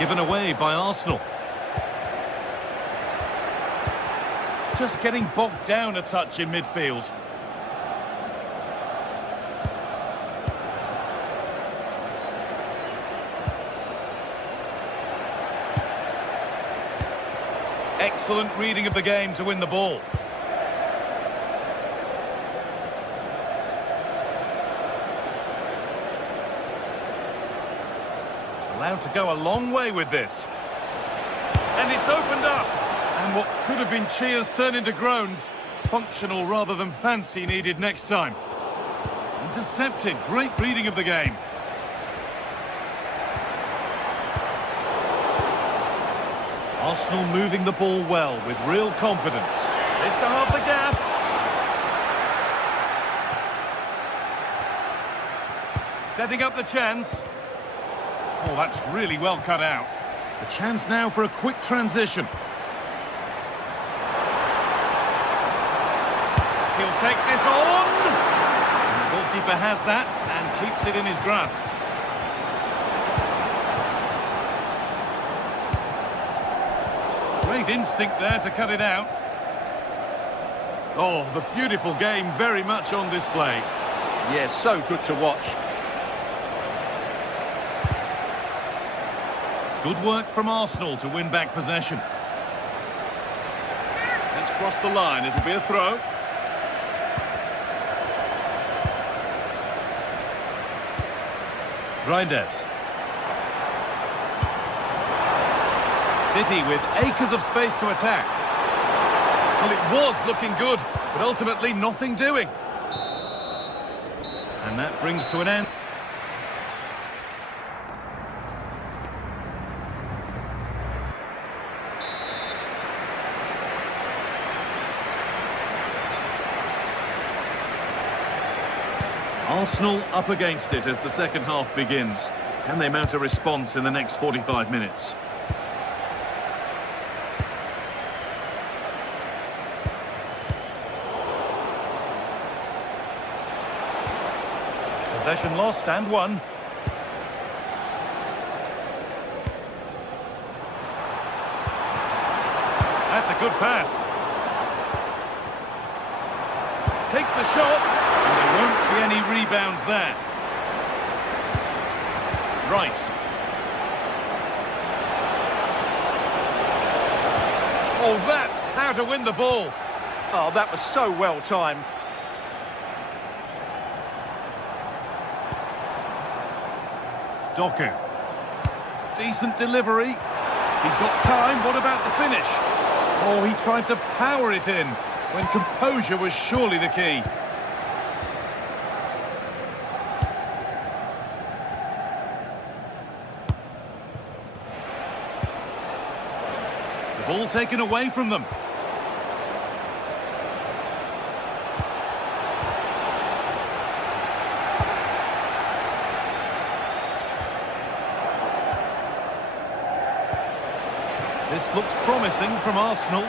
Given away by Arsenal. Just getting bogged down a touch in midfield. Excellent reading of the game to win the ball. Allowed to go a long way with this. And it's opened up. And what could have been cheers turn into groans. Functional rather than fancy needed next time. Intercepted. Great reading of the game. Arsenal moving the ball well with real confidence. This to half the gap. Setting up the chance. Oh, that's really well cut out. The chance now for a quick transition. He'll take this on. And the goalkeeper has that and keeps it in his grasp. Great instinct there to cut it out. Oh, the beautiful game very much on display. Yeah, so good to watch. Good work from Arsenal to win back possession. Let's cross the line. It'll be a throw. Reinders. City with acres of space to attack. Well, it was looking good, but ultimately nothing doing. And that brings to an end. Arsenal up against it as the second half begins. Can they mount a response in the next 45 minutes? Possession lost and won. That's a good pass. Takes the shot. And there won't be any rebounds there. Rice. Oh, that's how to win the ball. Oh, that was so well timed. Doku. Decent delivery. He's got time. What about the finish? Oh, he tried to power it in when composure was surely the key. The ball taken away from them. This looks promising from Arsenal,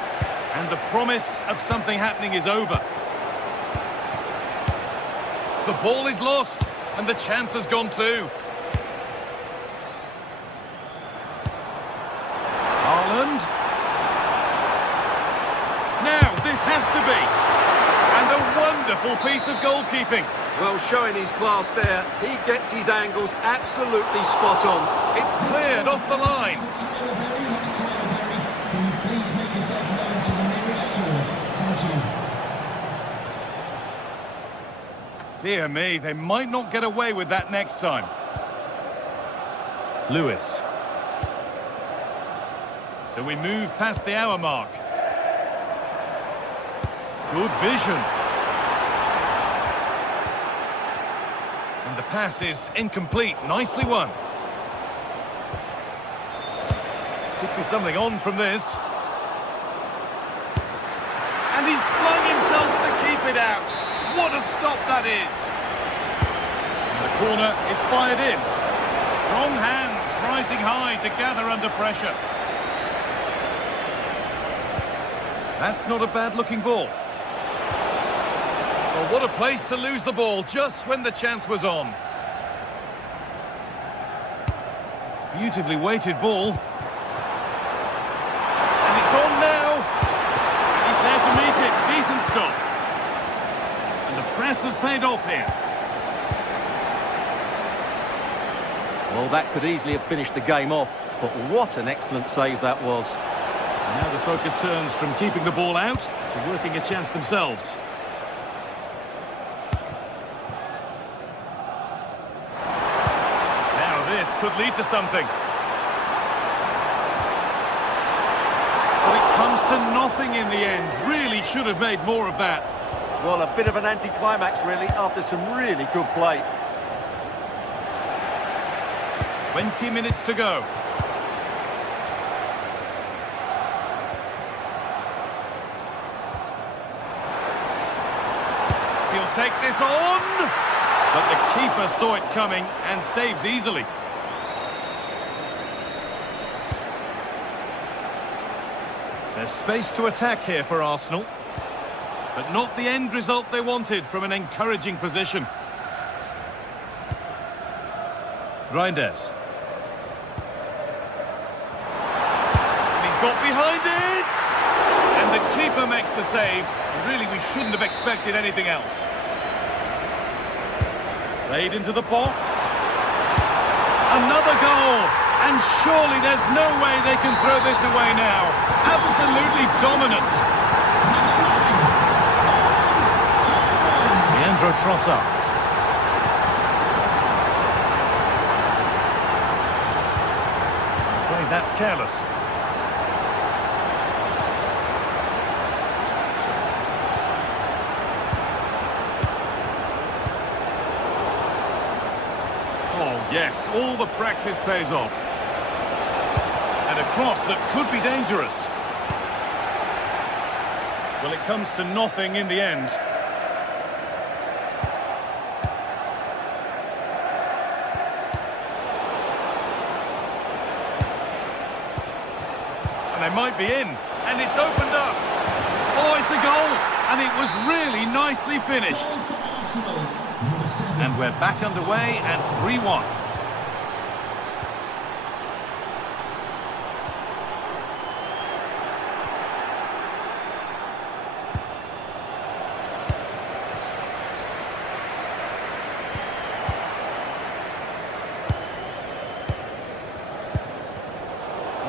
and the promise of something happening is over. The ball is lost, and the chance has gone too. Haaland. Now, this has to be. And a wonderful piece of goalkeeping. Well, showing his class there. He gets his angles absolutely spot on. It's cleared off the line. Dear me, they might not get away with that next time. Lewis. So we move past the hour mark. Good vision. And the pass is incomplete. Nicely won. Could be something on from this. And he's flung himself to keep it out. What a stop that is. And the corner is fired in. Strong hands rising high to gather under pressure. That's not a bad-looking ball. Well, what a place to lose the ball just when the chance was on. Beautifully weighted ball. And it's on now. He's there to meet it. Decent stop. And the press has paid off here. Well, that could easily have finished the game off, but what an excellent save that was. And now the focus turns from keeping the ball out to working a chance themselves. This could lead to something. But it comes to nothing in the end. Really should have made more of that. Well, a bit of an anticlimax, really, after some really good play. 20 minutes to go. He'll take this on. But the keeper saw it coming and saves easily. There's space to attack here for Arsenal, but not the end result they wanted from an encouraging position. Reinders. And he's got behind it! And the keeper makes the save. Really, we shouldn't have expected anything else. Played into the box. Another goal! And surely there's no way they can throw this away now. Absolutely dominant. Leandro Trossard. I'm afraid that's careless. Oh, yes, all the practice pays off. And a cross that could be dangerous. Well, it comes to nothing in the end. And they might be in. And it's opened up. Oh, it's a goal. And it was really nicely finished. And we're back underway at 3-1.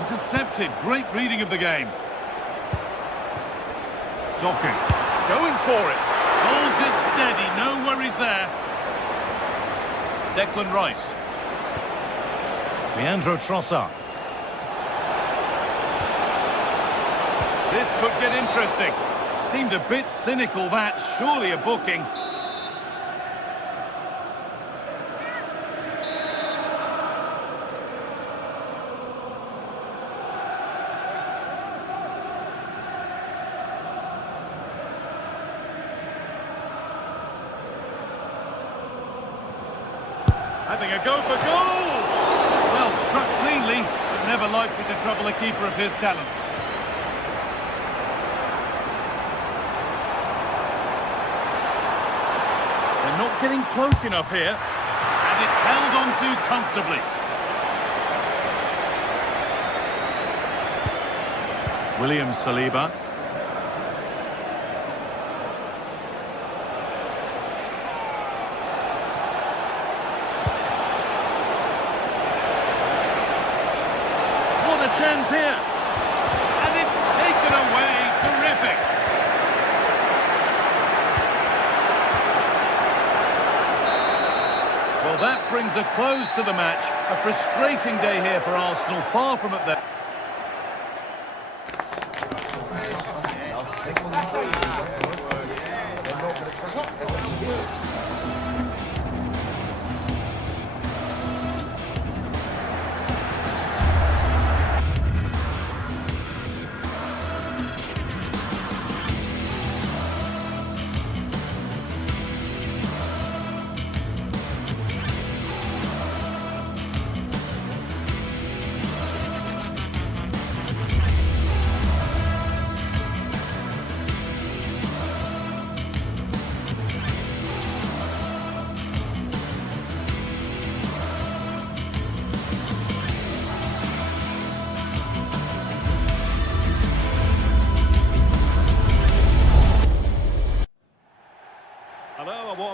Intercepted. Great reading of the game. Doku. Going for it. Holds it steady. No worries there. Declan Rice. Leandro Trossard. This could get interesting. Seemed a bit cynical, that. Surely a booking. Having a go for goal! Well, struck cleanly, but never likely to trouble a keeper of his talents. They're not getting close enough here, and it's held on to comfortably. William Saliba. Chance here, and it's taken away. Terrific. Well, that brings a close to the match. A frustrating day here for Arsenal, far from it there.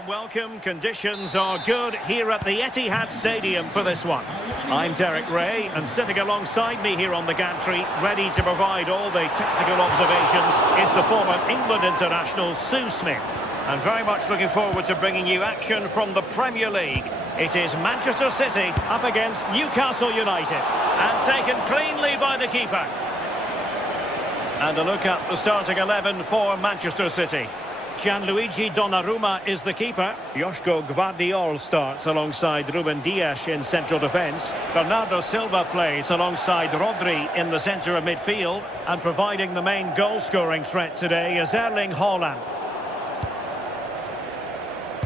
welcome. Conditions are good here at the Etihad Stadium for this one. I'm Derek Ray, and sitting alongside me here on the gantry, ready to provide all the tactical observations, is the former England international Sue Smith. And very much looking forward to bringing you action from the Premier League. It is Manchester City up against Newcastle United, and taken cleanly by the keeper. And a look at the starting 11 for Manchester City. Gianluigi Donnarumma is the keeper. Joško Gvardiol starts alongside Ruben Dias in central defence. Bernardo Silva plays alongside Rodri in the centre of midfield. And providing the main goal-scoring threat today is Erling Haaland.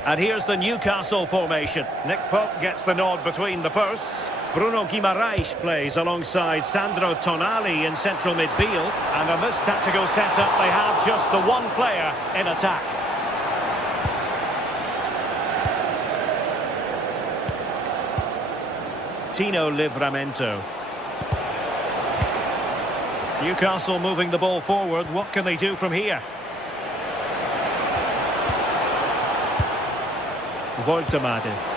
And here's the Newcastle formation. Nick Pope gets the nod between the posts. Bruno Guimaraes plays alongside Sandro Tonali in central midfield. And in this tactical setup, they have just the one player in attack. Tino Livramento. Newcastle moving the ball forward. What can they do from here? Voltemade.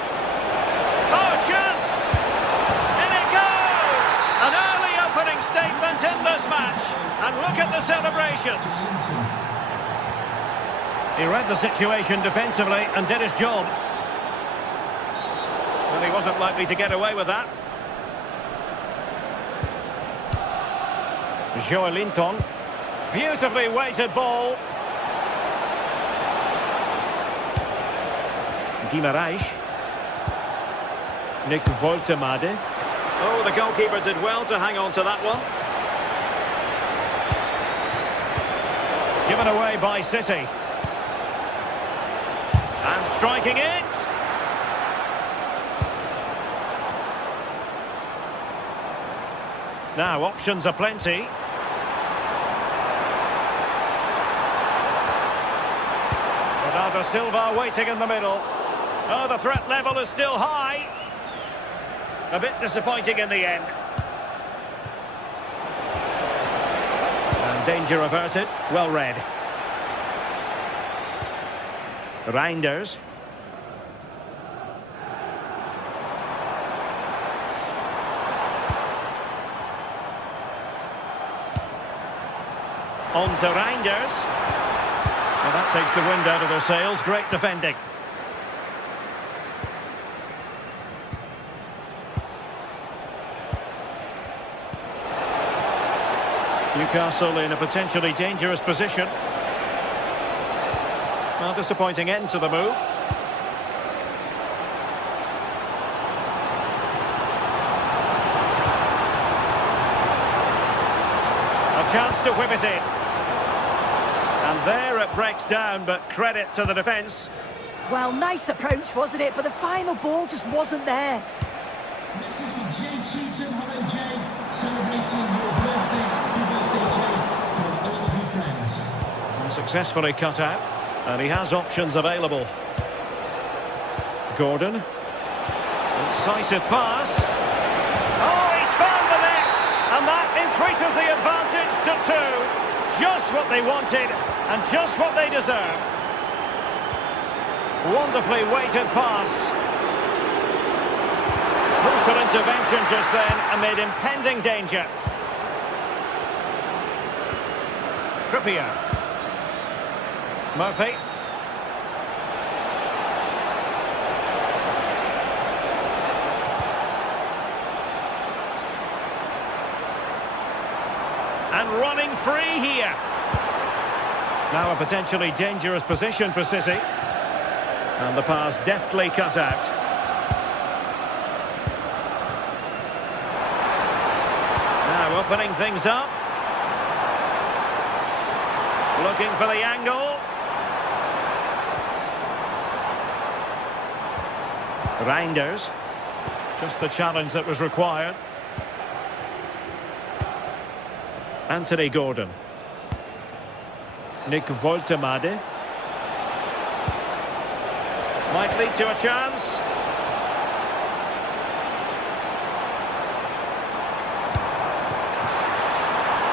Statement in this match, and look at the celebrations. He read the situation defensively and did his job. Well, he wasn't likely to get away with that. Joelinton, beautifully weighted ball. Guimaraes. Nick Voltemade. Oh, the goalkeeper did well to hang on to that one. Given away by City. And striking it. Now, options are plenty. Bernardo Silva waiting in the middle. Oh, the threat level is still high. A bit disappointing in the end. And danger averted. Well read. Reinders. On to Reinders. Well, that takes the wind out of their sails. Great defending. Newcastle in a potentially dangerous position. Well, disappointing end to the move. A chance to whip it in. And there it breaks down, but credit to the defence. Well, nice approach, wasn't it? But the final ball just wasn't there. This is the Jay Cheatham. Hello, Jay. Celebrating your birthday. Happy birthday, Jay, from all of your friends. And successfully cut out. And he has options available. Gordon. Incisive pass. Oh, he's found the net. And that increases the advantage to 2. Just what they wanted and just what they deserve. Wonderfully weighted pass. Crucial intervention just then amid impending danger. Trippier. Murphy. And running free here. Now a potentially dangerous position for City. And the pass deftly cut out. Now opening things up. Looking for the angle. Reinders. Just the challenge that was required. Anthony Gordon. Nick Voltemade. Might lead to a chance.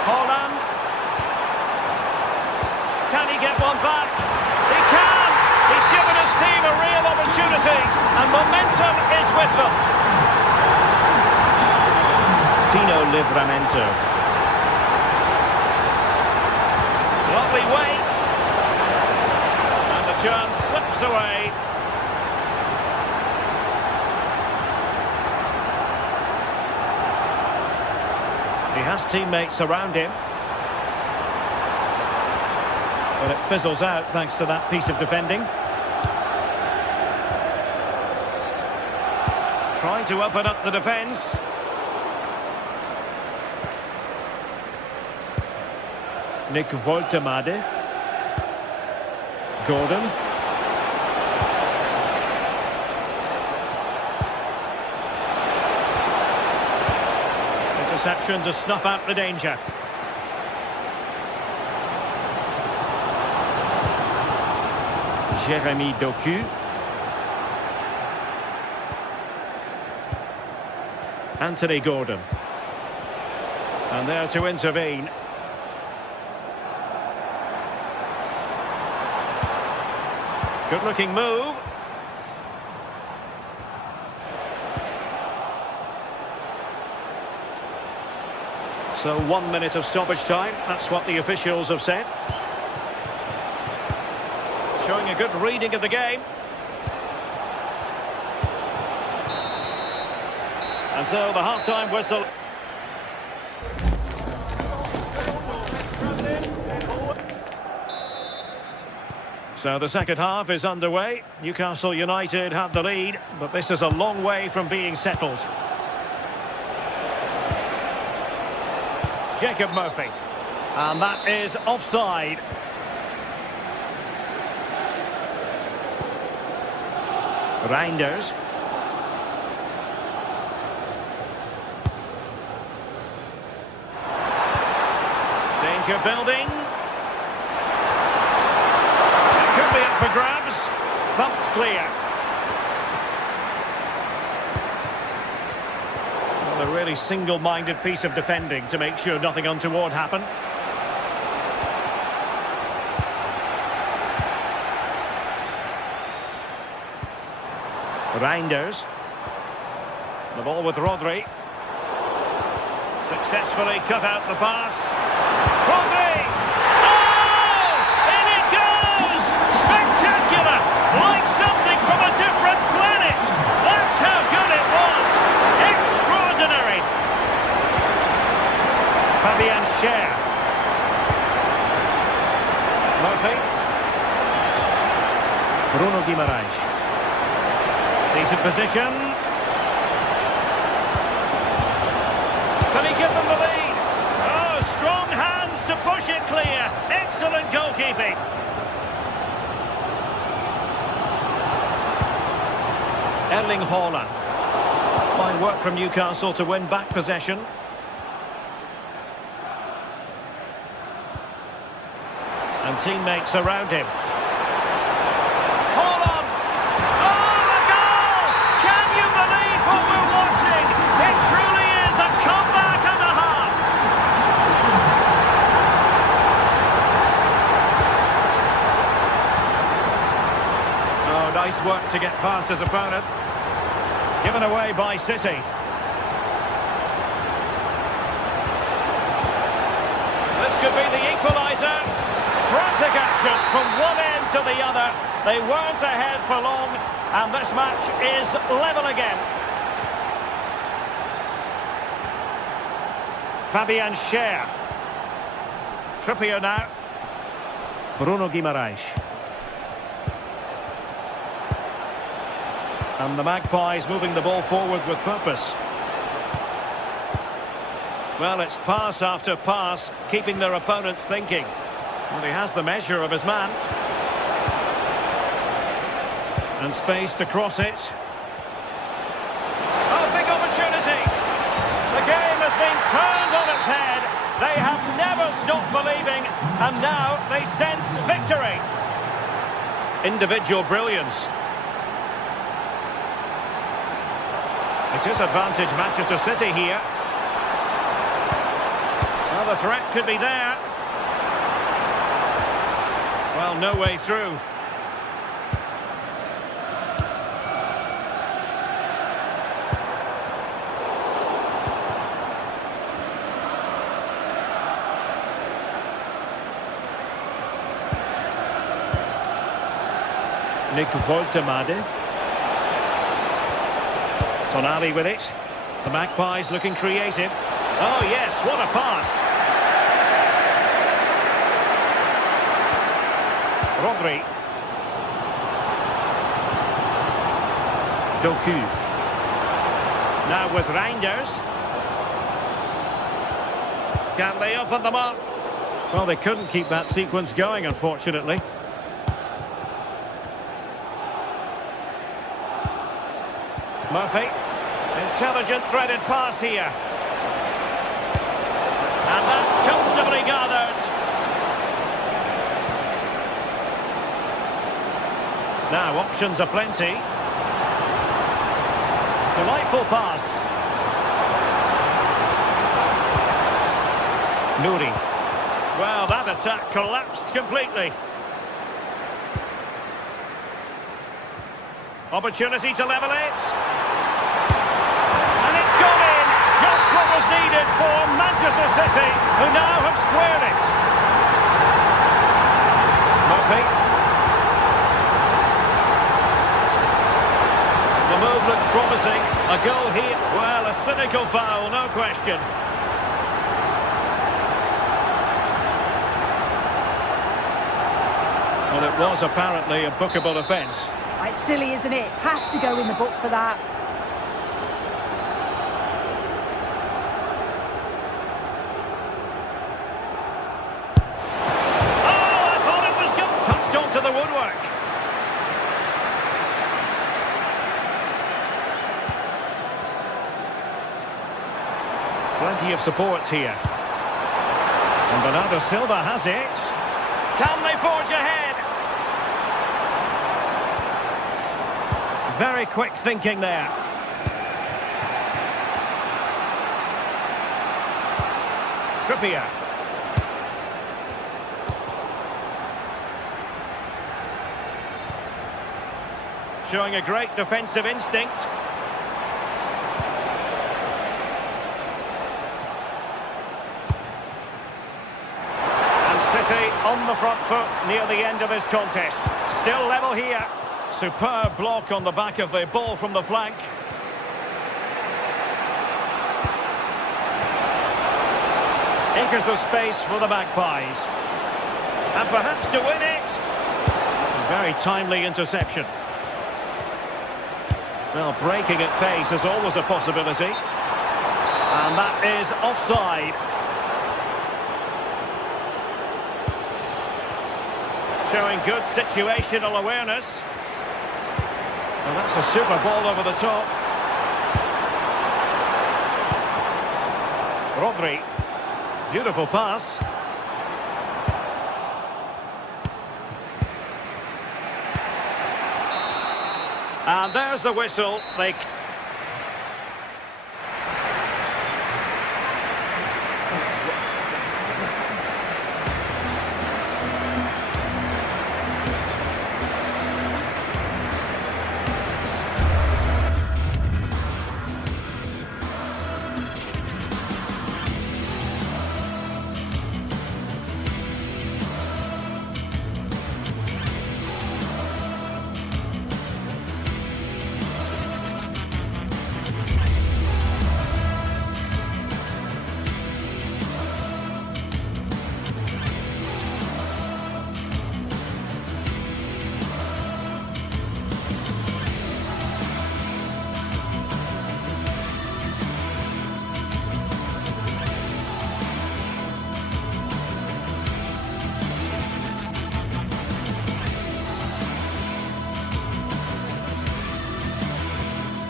Haaland. Can he get one back? He can! He's given his team a real momentum is with them. Tino Livramento. Lovely weight. And the chance slips away. He has teammates around him. But it fizzles out thanks to that piece of defending. Trying to open up the defence. Nick Woltemade. Gordon. Interception to snuff out the danger. Jérémy Doku. Anthony Gordon. And there to intervene. Good-looking move. So 1 minute of stoppage time. That's what the officials have said. Showing a good reading of the game. And so the half-time whistle. So the second half is underway. Newcastle United have the lead, but this is a long way from being settled. Jacob Murphy. And that is offside. Reinders. Danger building. It could be up for grabs. Thumped clear. Well, a really single-minded piece of defending to make sure nothing untoward happened. Reinders. The ball with Rodri. Successfully cut out the pass. Rodri! Oh! In it goes! Spectacular! Like something from a different planet! That's how good it was! Extraordinary! Fabian Schär. Murphy. Bruno Guimaraes. Decent position. Can he give them the lead? Oh, strong hands to push it clear. Excellent goalkeeping. Erling Haaland. Fine work from Newcastle to win back possession. And teammates around him. Nice work to get past his opponent. Given away by City. This could be the equaliser. Frantic action from one end to the other. They weren't ahead for long, and this match is level again. Fabian Schär. Trippier now. Bruno Guimaraes. And the Magpies moving the ball forward with purpose. Well, it's pass after pass, keeping their opponents thinking. And he has the measure of his man. And space to cross it. Oh, big opportunity! The game has been turned on its head. They have never stopped believing, and now they sense victory. Individual brilliance. It is advantage Manchester City here. Well, the threat could be there. Well, no way through. Nick Woltemade. Tonali with it. The Magpies looking creative. Oh yes, what a pass. Rodri. Doku. Now with Reinders. Can they open them up? Well, they couldn't keep that sequence going, unfortunately. Murphy. Intelligent threaded pass here. And that's comfortably gathered. Now, options are plenty. Delightful pass. Nouri. Well, that attack collapsed completely. Opportunity to level it. And it's gone in. Just what was needed for Manchester City, who now have squared it. Murphy. The move looks promising. A goal here. Well, a cynical foul, no question. Well, it was apparently a bookable offence. It's silly, isn't it? Has to go in the book for that. Oh, I thought it was good. Touched onto the woodwork. Plenty of support here. And Bernardo Silva has it. Can they forge ahead? Very quick thinking there. Trippier. Showing a great defensive instinct. And City on the front foot near the end of this contest. Still level here. Superb block on the back of the ball from the flank. Acres of space for the Magpies. And perhaps to win it. Very timely interception. Well, breaking at pace is always a possibility. And that is offside. Showing good situational awareness. And that's a super ball over the top. Rodri. Beautiful pass. And there's the whistle. They...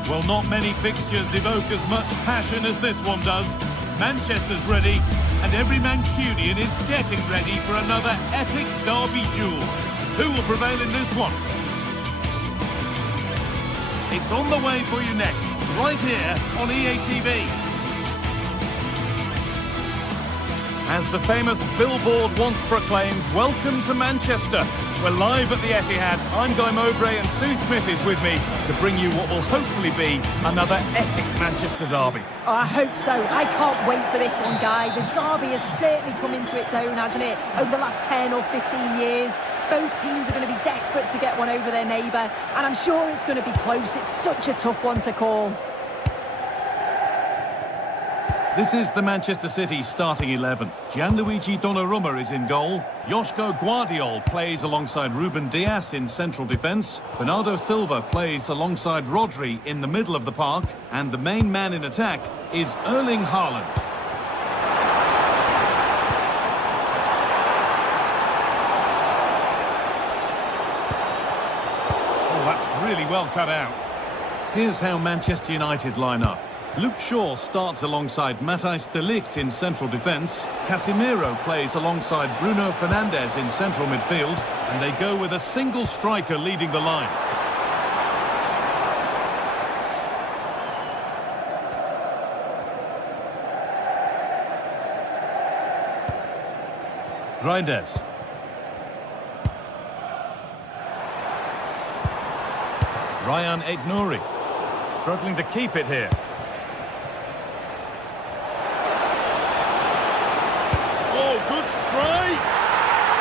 Well, not many fixtures evoke as much passion as this one does. Manchester's ready, and every Mancunian is getting ready for another epic derby duel. Who will prevail in this one? It's on the way for you next, right here on EA TV. As the famous billboard once proclaimed, welcome to Manchester. We're live at the Etihad. I'm Guy Mowbray and Sue Smith is with me to bring you what will hopefully be another epic Manchester derby. Oh, I hope so. I can't wait for this one, Guy. The derby has certainly come into its own, hasn't it, over the last 10 or 15 years. Both teams are going to be desperate to get one over their neighbour, and I'm sure it's going to be close. It's such a tough one to call. This is the Manchester City starting 11. Gianluigi Donnarumma is in goal. Joško Guardiol plays alongside Ruben Dias in central defence. Bernardo Silva plays alongside Rodri in the middle of the park. And the main man in attack is Erling Haaland. Oh, that's really well cut out. Here's how Manchester United line up. Luke Shaw starts alongside Matthijs de Ligt in central defence. Casemiro plays alongside Bruno Fernandes in central midfield. And they go with a single striker leading the line. Reinders. Ryan Aït-Nouri. Struggling to keep it here. Good strike,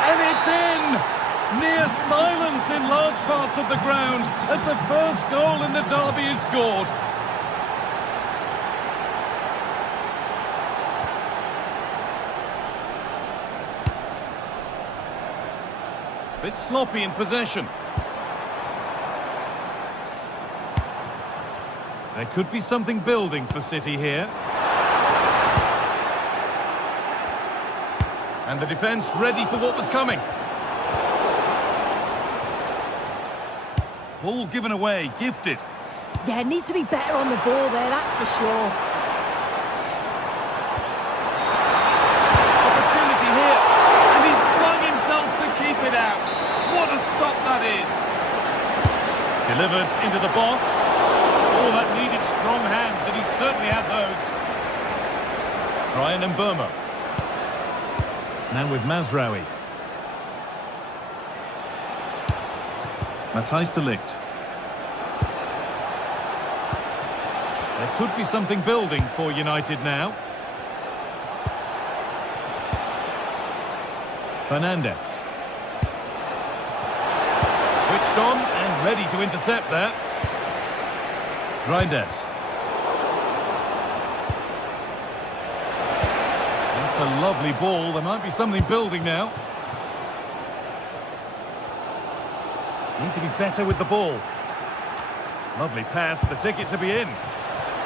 and it's in! Near silence in large parts of the ground as the first goal in the derby is scored. Bit sloppy in possession. There could be something building for City here. And the defence ready for what was coming. Ball given away, gifted. Yeah, need to be better on the ball there, that's for sure. Opportunity here, and he's flung himself to keep it out. What a stop that is. Delivered into the box. Oh, that needed strong hands, and he certainly had those. Ryan Mbeumo. Now with Mazraoui. Matthijs de Ligt. There could be something building for United now. Fernandes. Switched on and ready to intercept there. Reinders. A lovely ball. There might be something building now. Need to be better with the ball. Lovely pass, the ticket to be in.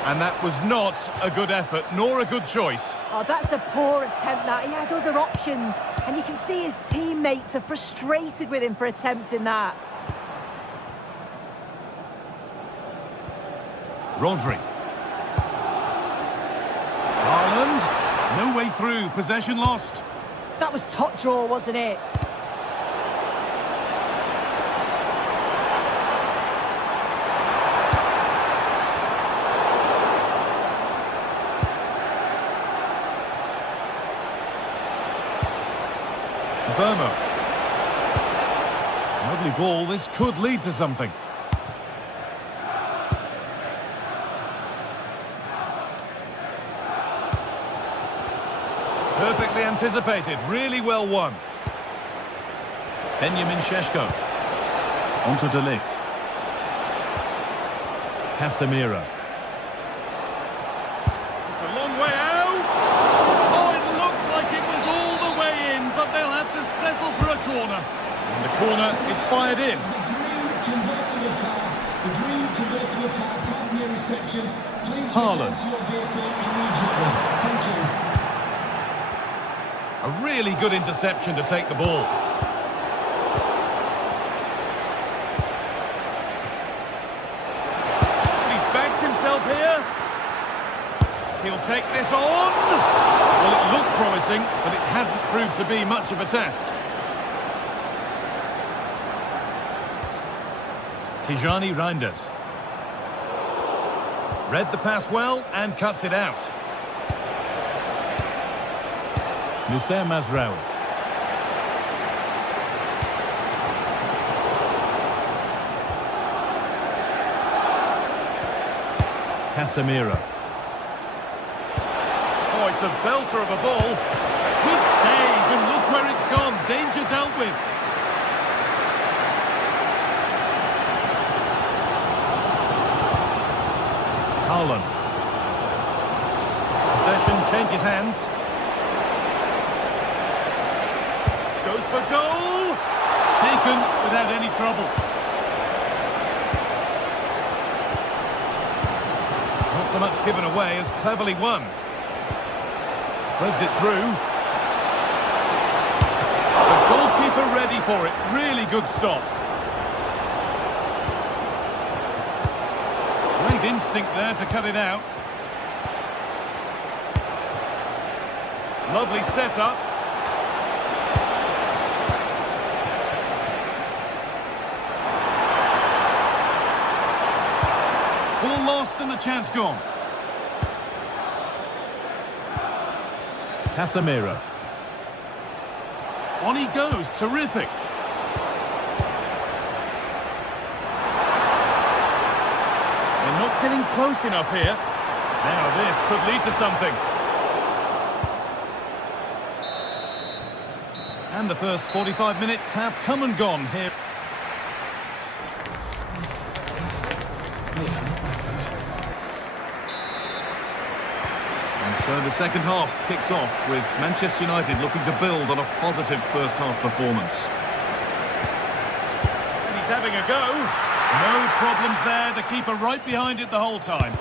And that was not a good effort, nor a good choice. Oh, that's a poor attempt, that. He had other options. And you can see his teammates are frustrated with him for attempting that. Rodri. Haaland. No way through, possession lost. That was top draw, wasn't it? Mbeumo. Lovely ball, this could lead to something. Perfectly anticipated, really well won. Benjamin Šeško. Onto de Ligt. Casemiro. It's a long way out. Oh, it looked like it was all the way in, but they'll have to settle for a corner. And the corner is fired in. The green convertible car, pardon your reception. Please Haaland. return to your vehicle immediately. Thank you. A really good interception to take the ball. He's backed himself here. He'll take this on. Well, it looked promising, but it hasn't proved to be much of a test. Tijani Reinders. Read the pass well and cuts it out. Noussair Mazraoui. Casemiro. Oh, it's a belter of a ball. Good save, and look where it's gone. Danger dealt with. Haaland. Possession changes hands. Goes for goal! Taken without any trouble. Not so much given away as cleverly won. Threads it through. The goalkeeper ready for it. Really good stop. Great instinct there to cut it out. Lovely setup. Ball lost and the chance gone. Casemiro. On he goes, terrific. They're not getting close enough here. Now this could lead to something. And the first 45 minutes have come and gone here. So the second half kicks off with Manchester United looking to build on a positive first half performance. He's having a go. No problems there. The keeper right behind it the whole time.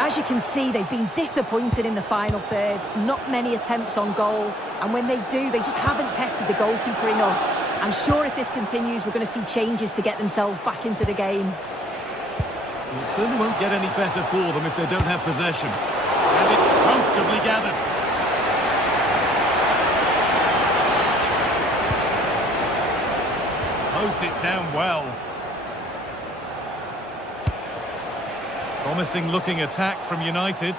As you can see, they've been disappointed in the final third. Not many attempts on goal. And when they do, they just haven't tested the goalkeeper enough. I'm sure if this continues, we're going to see changes to get themselves back into the game. It certainly won't get any better for them if they don't have possession. And it's comfortably gathered. Closed it down well. Promising looking attack from United.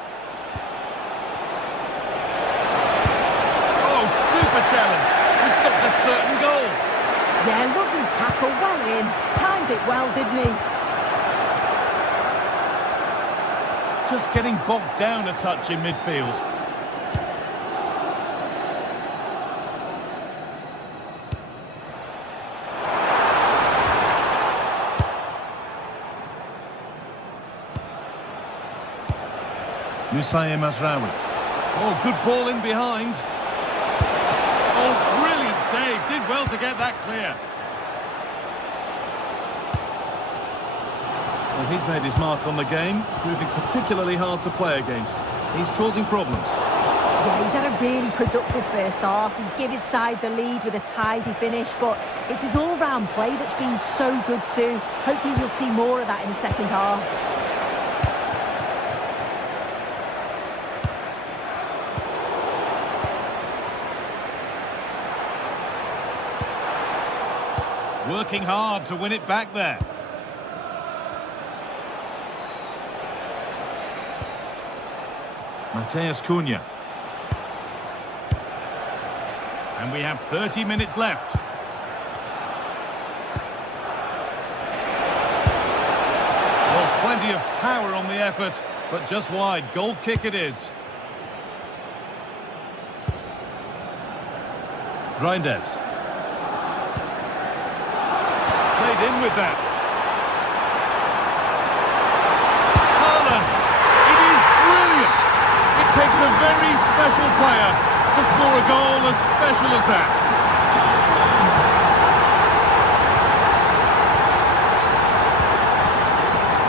Oh, super challenge. He stopped a certain goal. Yeah, lovely tackle, well in. Timed it well, didn't he? Just getting bogged down a touch in midfield. Musaye Mazraoui. Oh, good ball in behind. Oh, brilliant save. Did well to get that clear. Well, he's made his mark on the game, proving particularly hard to play against. He's causing problems. Yeah, he's had a really productive first half. He gave his side the lead with a tidy finish, but it's his all-round play that's been so good too. Hopefully we'll see more of that in the second half. Working hard to win it back there. Mateus Cunha. And we have 30 minutes left. Well, plenty of power on the effort, but just wide. Goal kick it is. Reinders. Played in with that. Haaland. It is brilliant. It takes a very special player to score a goal as special as that.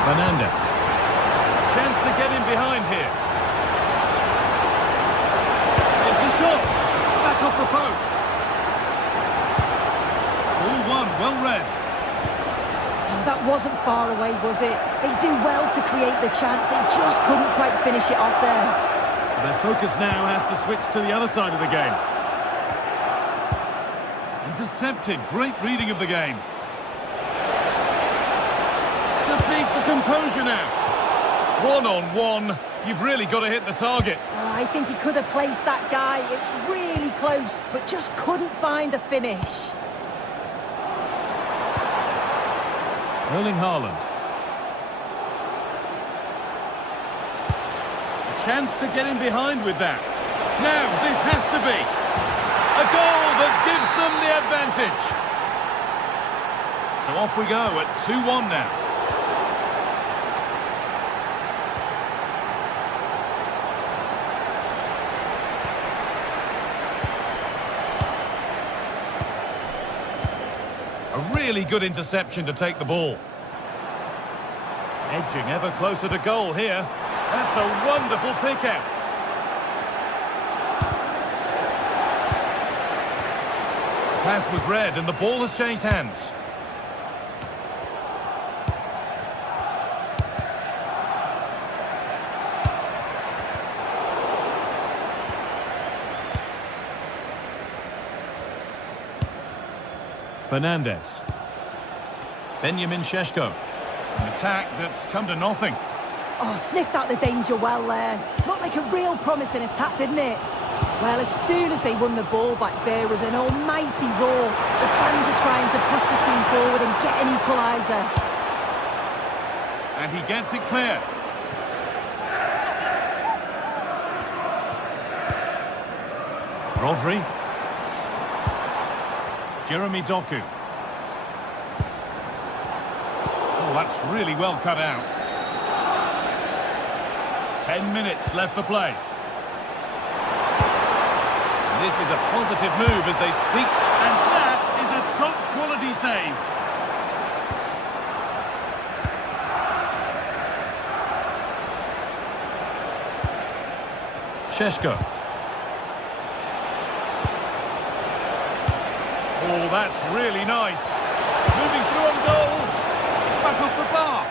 Fernandes. Chance to get in behind here. Here's the shot. Back off the post. Ball one, well read. Oh, that wasn't far away, was it? They do well to create the chance. They just couldn't quite finish it off there. Their focus now has to switch to the other side of the game. Intercepted. Great reading of the game. Just needs the composure now. One-on-one. You've really got to hit the target. Oh, I think he could have placed that guy. It's really close, but just couldn't find a finish. Erling Haaland. Chance to get in behind with that. Now, this has to be a goal that gives them the advantage. So off we go at 2-1 now. Really good interception to take the ball. Edging ever closer to goal here. That's a wonderful pick-out. The pass was read and the ball has changed hands. Fernandez. Benjamin Šeško. An attack that's come to nothing. Oh, sniffed out the danger well there. Looked like a real promising attack, didn't it? Well, as soon as they won the ball back, there was an almighty roar. The fans are trying to push the team forward and get an equaliser. And he gets it clear. Rodri. Jeremy Doku. Oh, that's really well cut out. 10 minutes left for play. This is a positive move as they seek, and that is a top quality save. Šeško. Oh, that's really nice. Moving through on goal. It's back off the bar.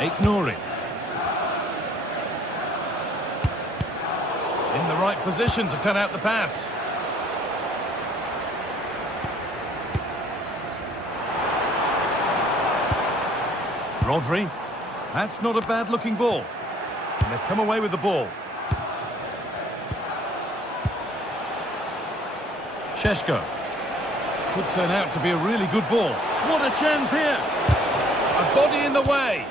Ignoring. In the right position to cut out the pass. Rodri. That's not a bad-looking ball. And they've come away with the ball. Šeško. Could turn out to be a really good ball. What a chance here! A body in the way.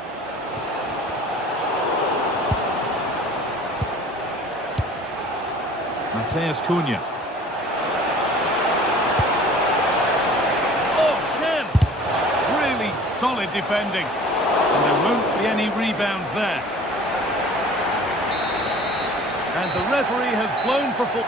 Mateus Cunha. Oh, chance! Really solid defending. And there won't be any rebounds there. And the referee has blown for full.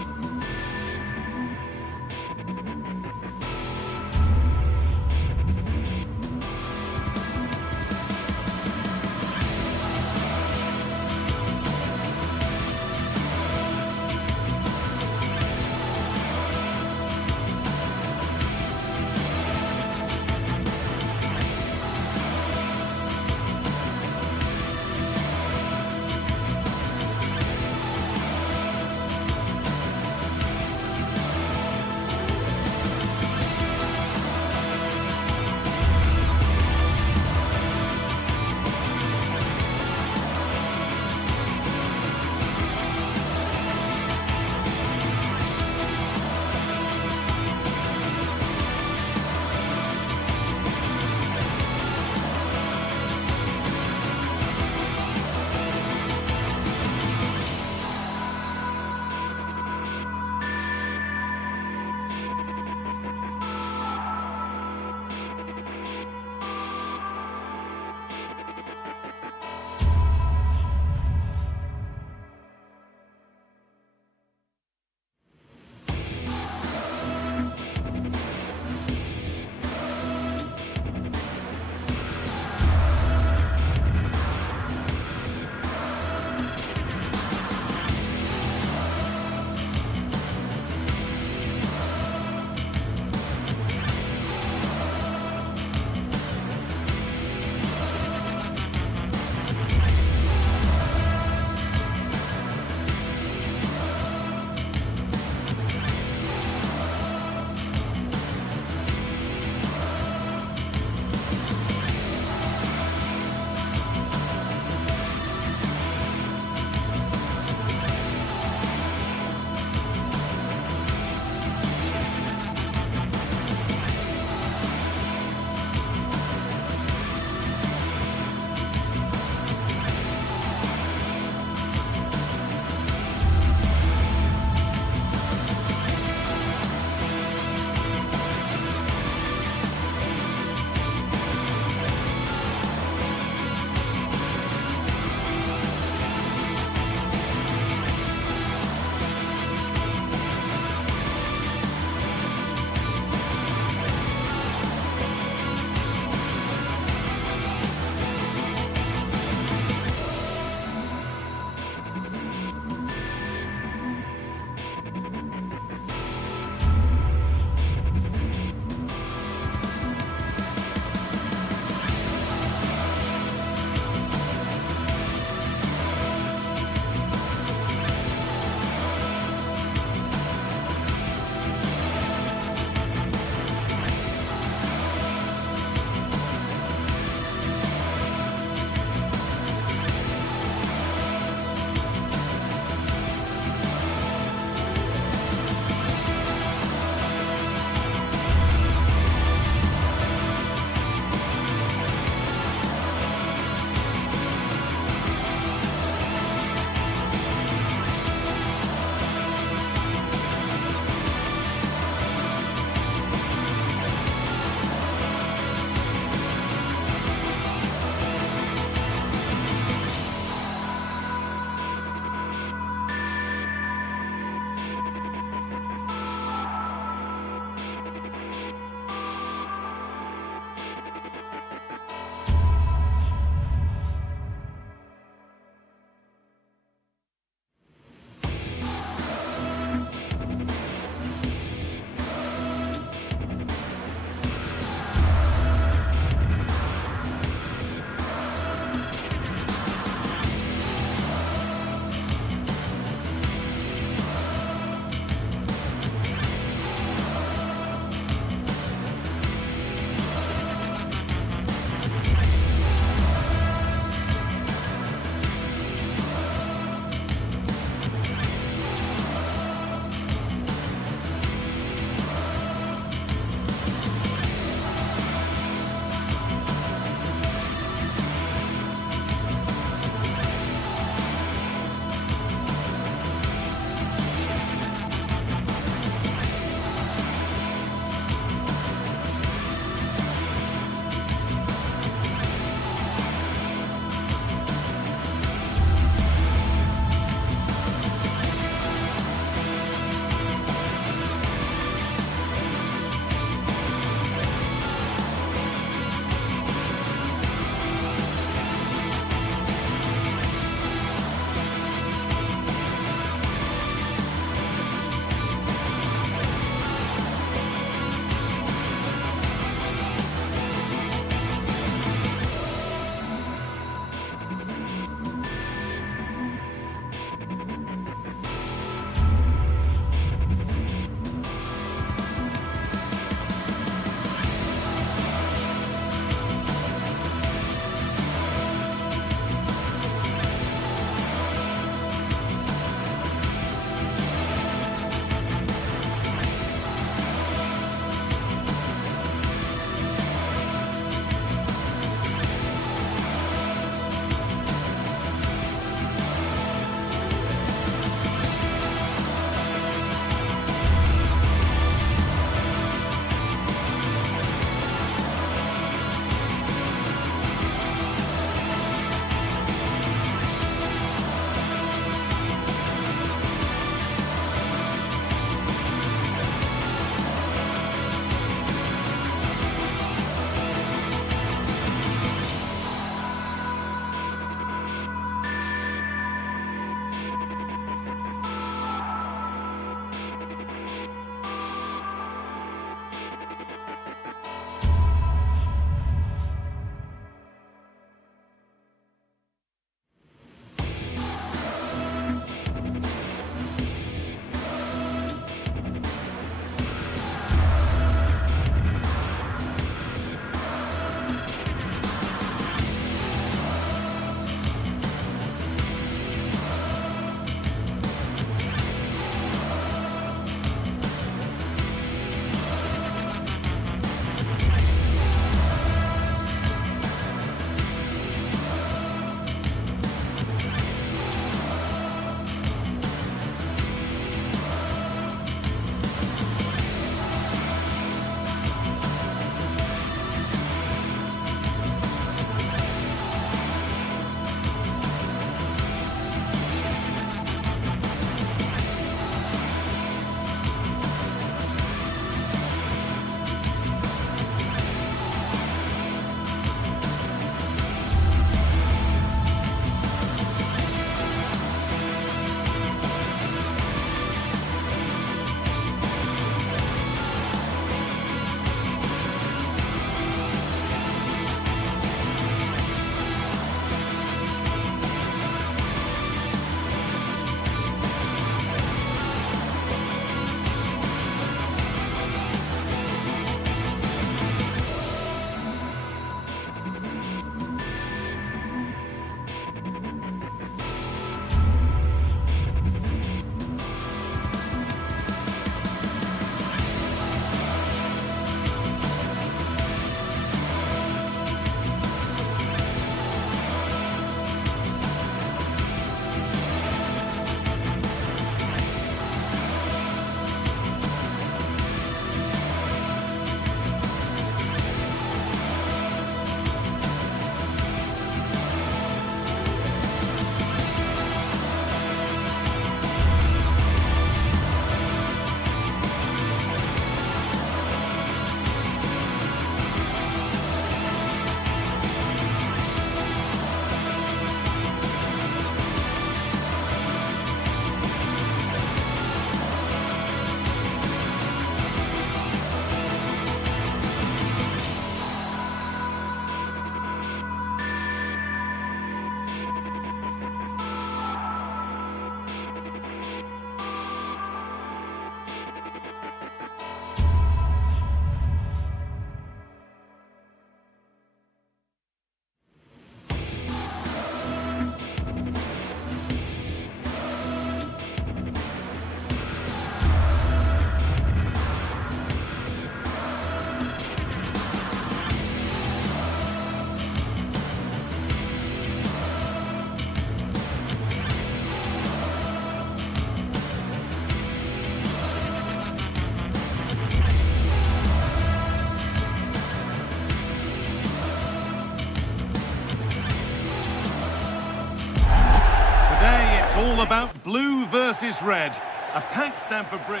all about blue versus red. A packed Stamford Bridge.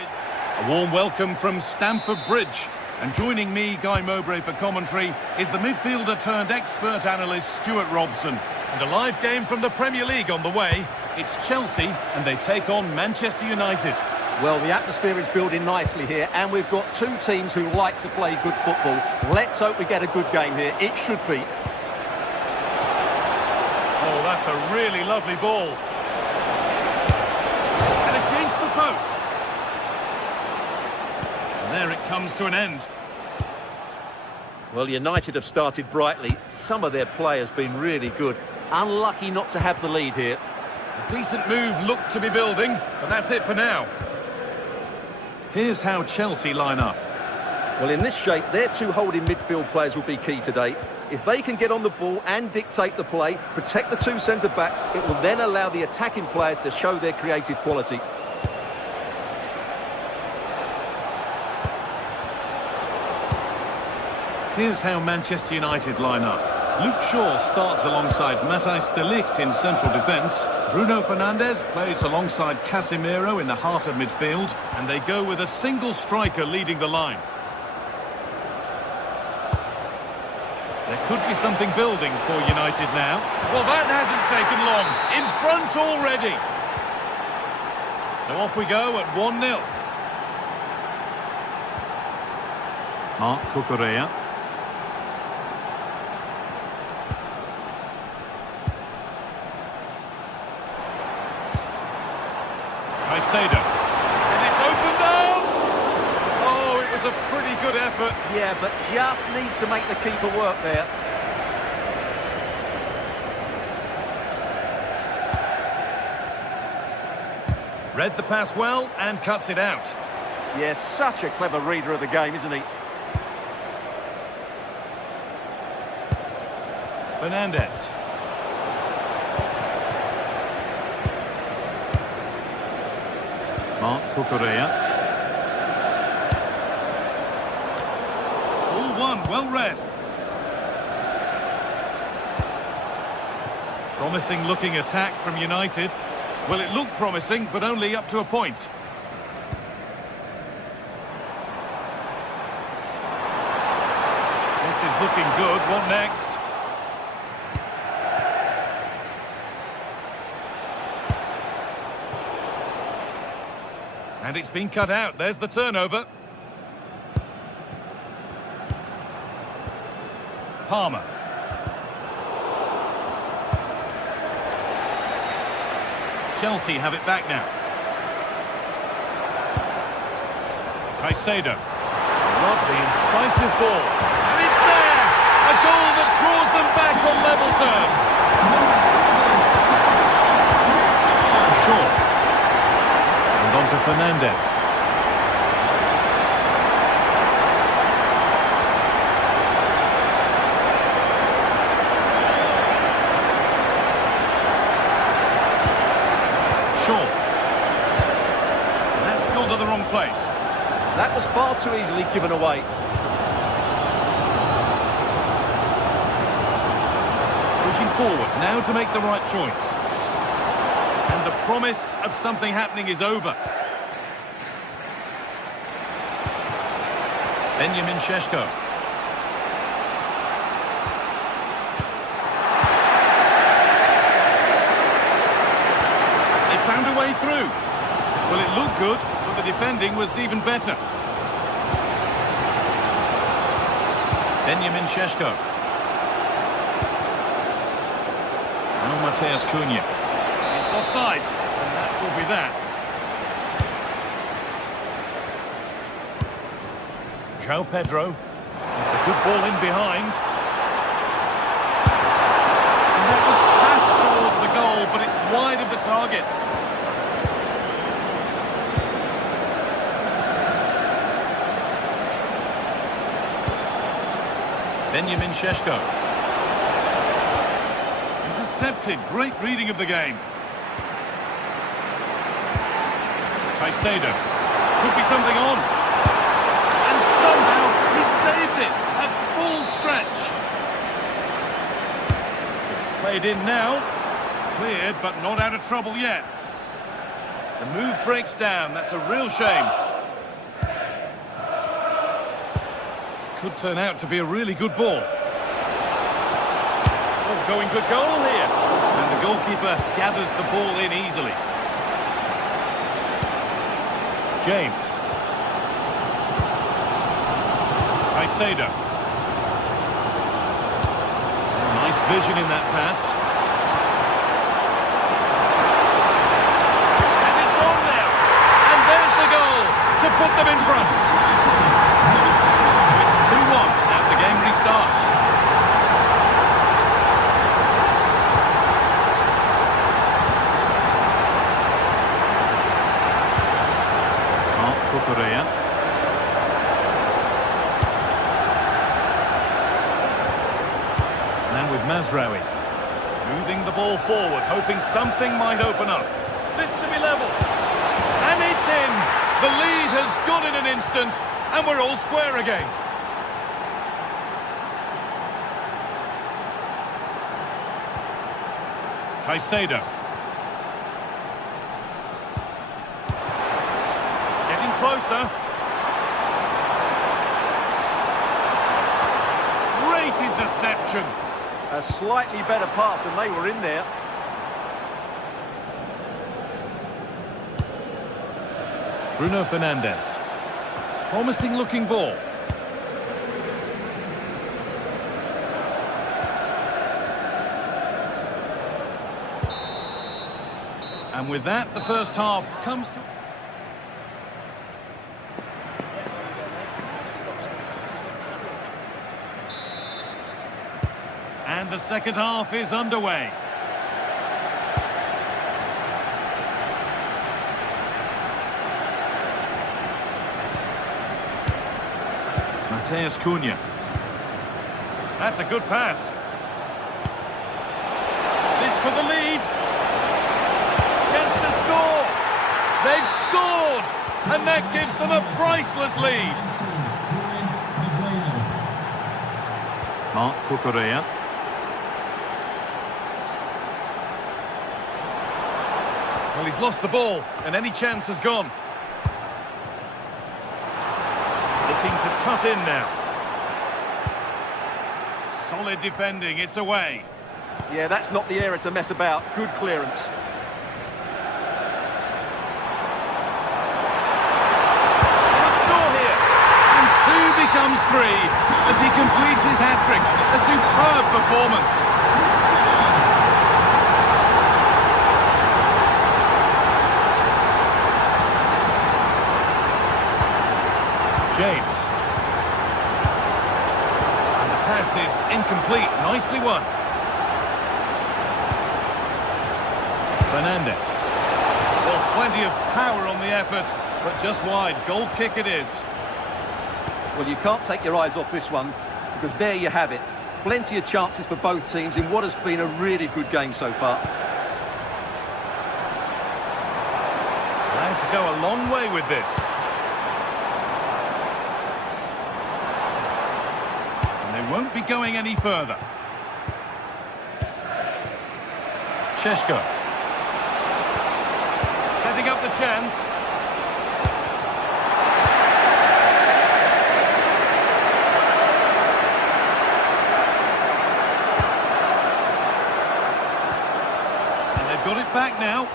A warm welcome from Stamford Bridge. And joining me, Guy Mowbray, for commentary is the midfielder turned expert analyst Stuart Robson. And a live game from the Premier League on the way. It's Chelsea and they take on Manchester United. Well, the atmosphere is building nicely here, and we've got two teams who like to play good football. Let's hope we get a good game here. It should be. Oh, that's a really lovely ball. And against the post. And there it comes to an end. Well, United have started brightly. Some of their players been really good. Unlucky not to have the lead here. A decent move looked to be building, but that's it for now. Here's how Chelsea line up. Well, in this shape, their two holding midfield players will be key today. If they can get on the ball and dictate the play, protect the two centre-backs, it will then allow the attacking players to show their creative quality. Here's how Manchester United line up. Luke Shaw starts alongside Matthijs de Ligt in central defence. Bruno Fernandes plays alongside Casemiro in the heart of midfield. And they go with a single striker leading the line. There could be something building for United now. Well, that hasn't taken long. In front already. So off we go at 1-0. Marc Cucurella. Caicedo. And it's opened up! Oh, it was a pretty good effort. Yeah, but just needs to make the keeper work there. Read the pass well and cuts it out. Yeah, such a clever reader of the game, isn't he? Fernandes. Marc Cucurella. All one, well read. Promising looking attack from United. Well, it looked promising, but only up to a point. This is looking good. What next? And it's been cut out. There's the turnover. Palmer. Chelsea have it back now. Caicedo. Lovely, incisive ball. And it's there! A goal that draws them back on level terms. Shaw. And on to Fernandes. That's gone to the wrong place. That was far too easily given away. Pushing forward, now to make the right choice. And the promise of something happening is over. Benjamin Šeško. They found a way through. Well, it looked good, but the defending was even better. Benjamin Šeško. Now Mateus Cunha. It's offside, and that will be that. João Pedro. It's a good ball in behind. And that was passed towards the goal, but it's wide of the target. Benjamin Šeško. Intercepted. Great reading of the game. Caicedo. Could be something on. And somehow he saved it at full stretch. It's played in now. Cleared, but not out of trouble yet. The move breaks down. That's a real shame. Could turn out to be a really good ball. Oh, going for goal here. And the goalkeeper gathers the ball in easily. James. Caicedo. Nice vision in that pass. And it's on now. And there's the goal to put them in front. So it's 2-1 as the game restarts. Korea. Now with Mazraoui. Moving the ball forward, hoping something might open up. This to be level. And it's in. The lead has gone in an instant, and we're all square again. Caicedo. Closer. Great interception. A slightly better pass and they were in there. Bruno Fernandes. Promising looking ball. And with that, the first half comes to... And the second half is underway. Mateus Cunha. That's a good pass. This for the lead. Gets to score. They've scored. And that gives them a priceless lead. Marc Cucurella. Well, he's lost the ball, and any chance has gone. Looking to cut in now. Solid defending, it's away. Yeah, that's not the area to mess about. Good clearance. Score here. And 2 becomes 3 as he completes his hat-trick. A superb performance. James. And the pass is incomplete. Nicely won. Fernandes. Well, plenty of power on the effort, but just wide. Goal kick it is. Well, you can't take your eyes off this one, because there you have it. Plenty of chances for both teams in what has been a really good game so far. Allowed to go a long way with this. They won't be going any further. Šeško. Setting up the chance. And they've got it back now.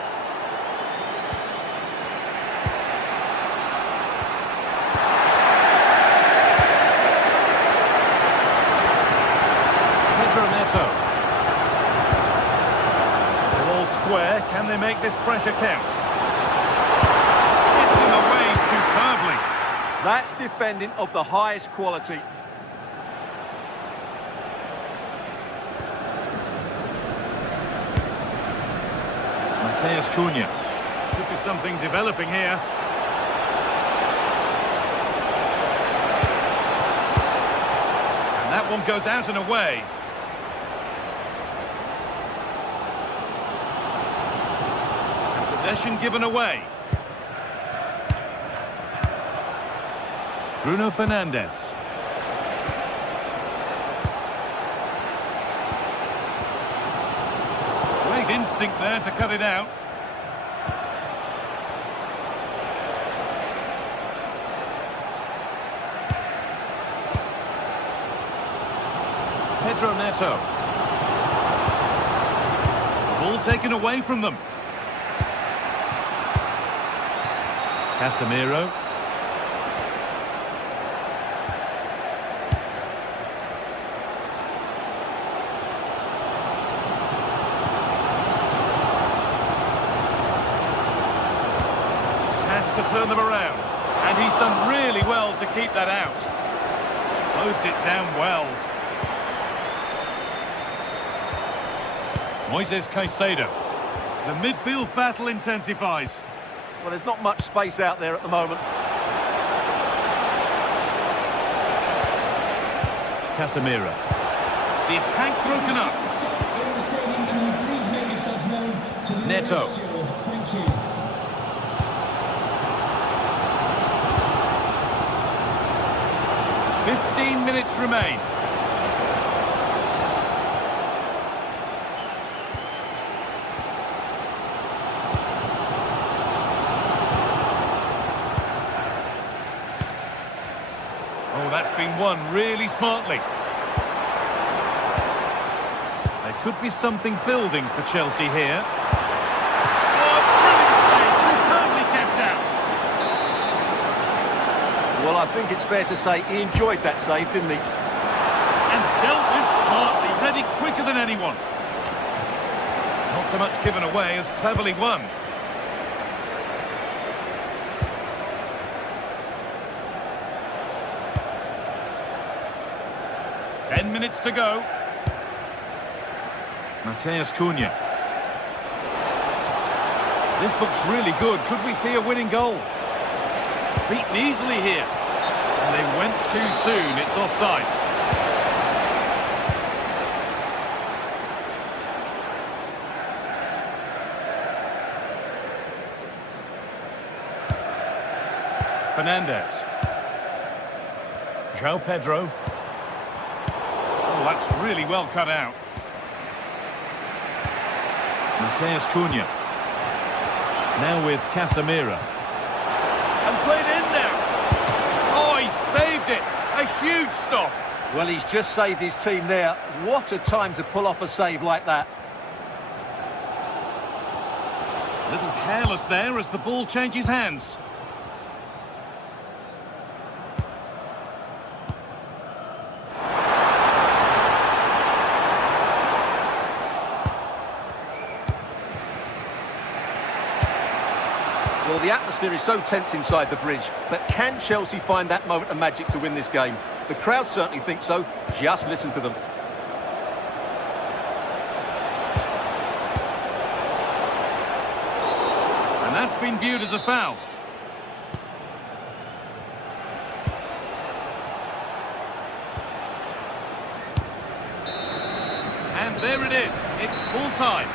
Can they make this pressure count? It's in the way superbly. That's defending of the highest quality. Mateus Cunha. Could be something developing here. And that one goes out and away. Possession given away. Bruno Fernandes. Great instinct there to cut it out. Pedro Neto. Ball taken away from them. Casemiro. Has to turn them around. And he's done really well to keep that out. Closed it down well. Moises Caicedo. The midfield battle intensifies. Well, there's not much space out there at the moment. Casemiro. The attack broken up. Neto. Thank you. 15 minutes remain. Oh, that's been won really smartly. There could be something building for Chelsea here. Oh, brilliant save, superbly kept out. Well, I think it's fair to say he enjoyed that save, didn't he? And dealt with smartly, ready quicker than anyone. Not so much given away as cleverly won. Ten minutes to go. Mateus Cunha. This looks really good. Could we see a winning goal? Beaten easily here. And they went too soon. It's offside. Fernandez. João Pedro. Oh, that's really well cut out. Mateus Cunha. Now with Casemiro. And played in now. Oh, he saved it. A huge stop. Well, he's just saved his team there. What a time to pull off a save like that. Little careless there as the ball changes hands. Well, the atmosphere is so tense inside the bridge, but can Chelsea find that moment of magic to win this game? The crowd certainly think so. Just listen to them. And that's been viewed as a foul. And there it is. It's full time.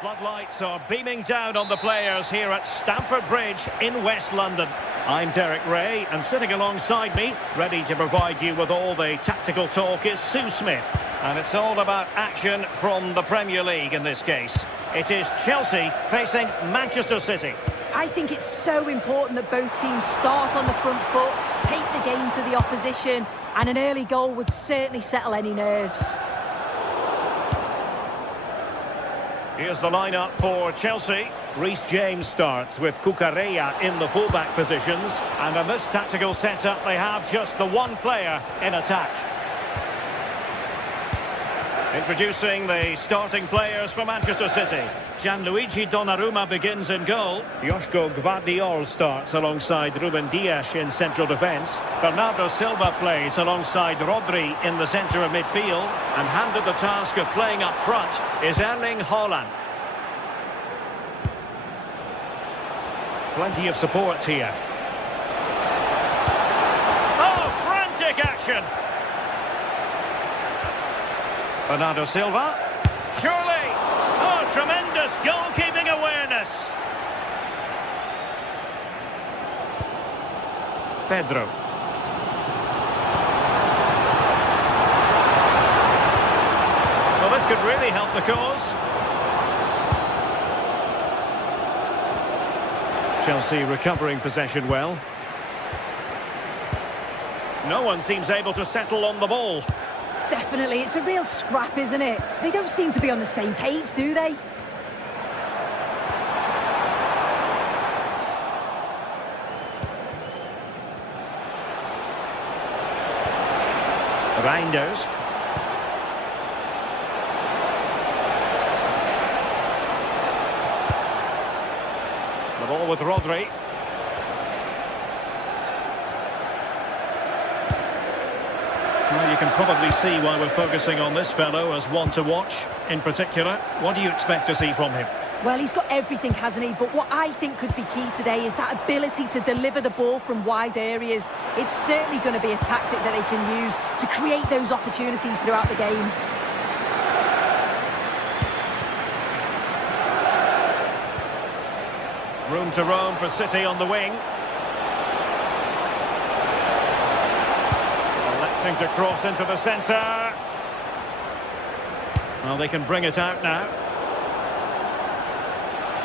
Floodlights are beaming down on the players here at Stamford Bridge in West London. I'm Derek Ray, and sitting alongside me, ready to provide you with all the tactical talk, is Sue Smith. And it's all about action from the Premier League in this case. It is Chelsea facing Manchester City. I think it's so important that both teams start on the front foot, take the game to the opposition, and an early goal would certainly settle any nerves. Here's the lineup for Chelsea. Reece James starts with Cucurella in the fullback positions. And in this tactical setup, they have just the one player in attack. Introducing the starting players for Manchester City. Gianluigi Donnarumma begins in goal. Joško Gvardiol starts alongside Ruben Dias in central defence. Bernardo Silva plays alongside Rodri in the centre of midfield. And handed the task of playing up front is Erling Haaland. Plenty of support here. Oh, frantic action! Bernardo Silva. Surely! Oh, tremendous goalkeeping awareness! Pedro. Well, this could really help the cause. Chelsea recovering possession well. No one seems able to settle on the ball. Definitely, it's a real scrap, isn't it? They don't seem to be on the same page, do they? Reinders. The ball with Rodri. Well, you can probably see why we're focusing on this fellow as one to watch. In particular, what do you expect to see from him? Well, he's got everything, hasn't he? But what I think could be key today is that ability to deliver the ball from wide areas. It's certainly going to be a tactic that they can use to create those opportunities throughout the game. Room to roam for City on the wing. Electing to cross into the centre. Well, they can bring it out now.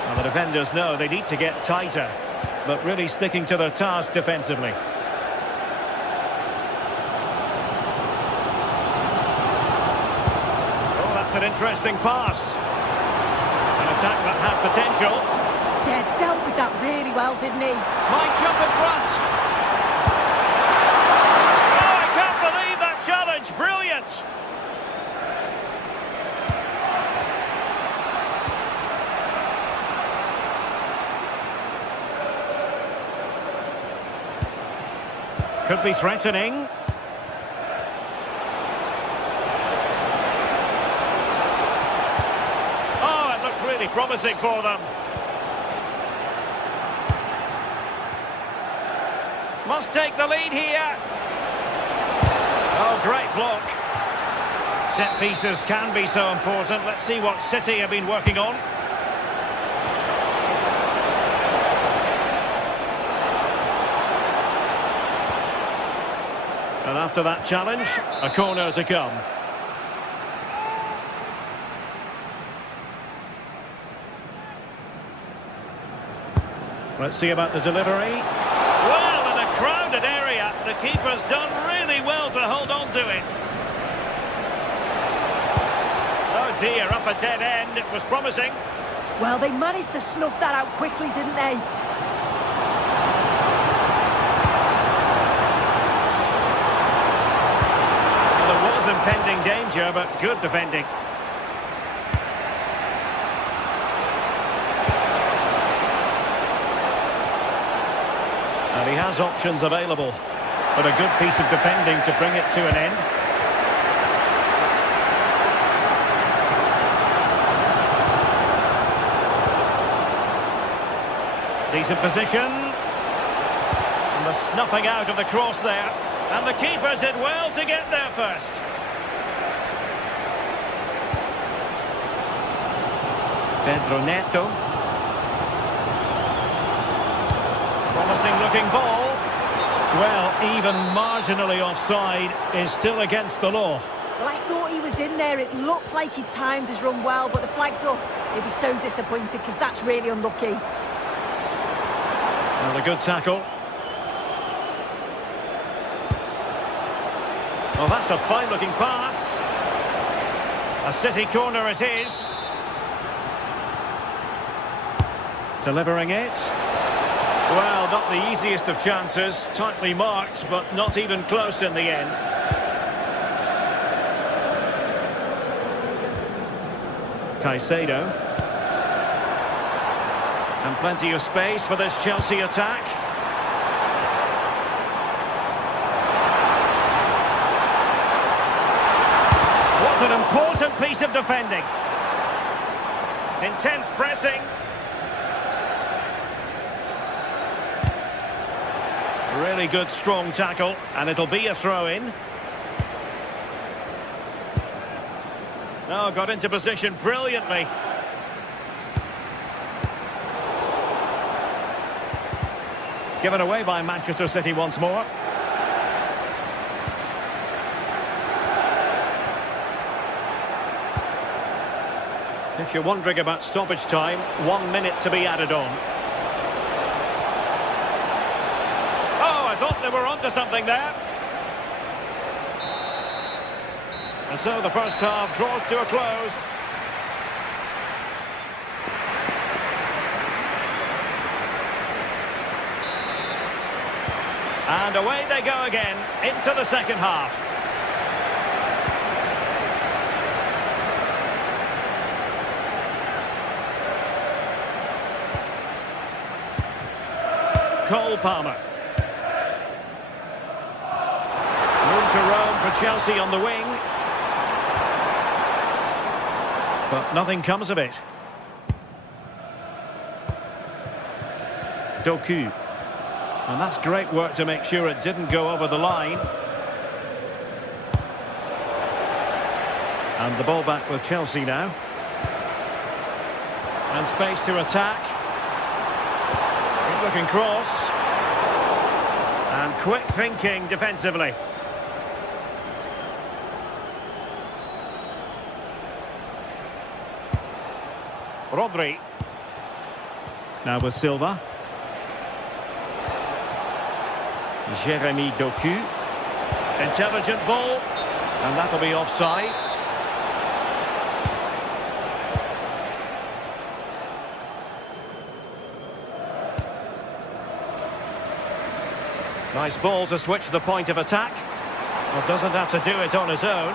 Well, the defenders know they need to get tighter, but really sticking to their task defensively. Oh, that's an interesting pass. An attack that had potential. Yeah, dealt with that really well, didn't he? Might jump in front. Oh, I can't believe that challenge. Brilliant. Could be threatening. Oh, it looked really promising for them. Must take the lead here. Oh, great block. Set pieces can be so important. Let's see what City have been working on. And after that challenge, a corner to come. Let's see about the delivery. Well, in a crowded area, the keeper's done really well to hold on to it. Oh dear, up a dead end. It was promising. Well, they managed to snuff that out quickly, didn't they? Impending danger, but good defending. And he has options available, but a good piece of defending to bring it to an end. Decent position. And the snuffing out of the cross there. And the keeper did well to get there first. Pedro Neto. Promising looking ball. Well, even marginally offside is still against the law. Well, I thought he was in there. It looked like he timed his run well, but the flag's up. He'll be so disappointed because that's really unlucky. Well, a good tackle. Well, that's a fine-looking pass. A City corner it is. Delivering it. Well, not the easiest of chances. Tightly marked, but not even close in the end. Caicedo. And plenty of space for this Chelsea attack. What an important piece of defending. Intense pressing. Really good, strong tackle, and it'll be a throw-in. Oh, got into position brilliantly. Given away by Manchester City once more. If you're wondering about stoppage time, 1 minute to be added on. Oh, I thought they were onto something there. And so the first half draws to a close. And away they go again, into the second half. Cole Palmer. Room to roam for Chelsea on the wing. But nothing comes of it. Doku. And that's great work to make sure it didn't go over the line. And the ball back with Chelsea now. And space to attack. Good looking cross. And quick thinking defensively. Rodri. Now with Silva. Jeremy Doku. Intelligent ball. And that'll be offside. Nice ball to switch the point of attack. Well, doesn't have to do it on his own.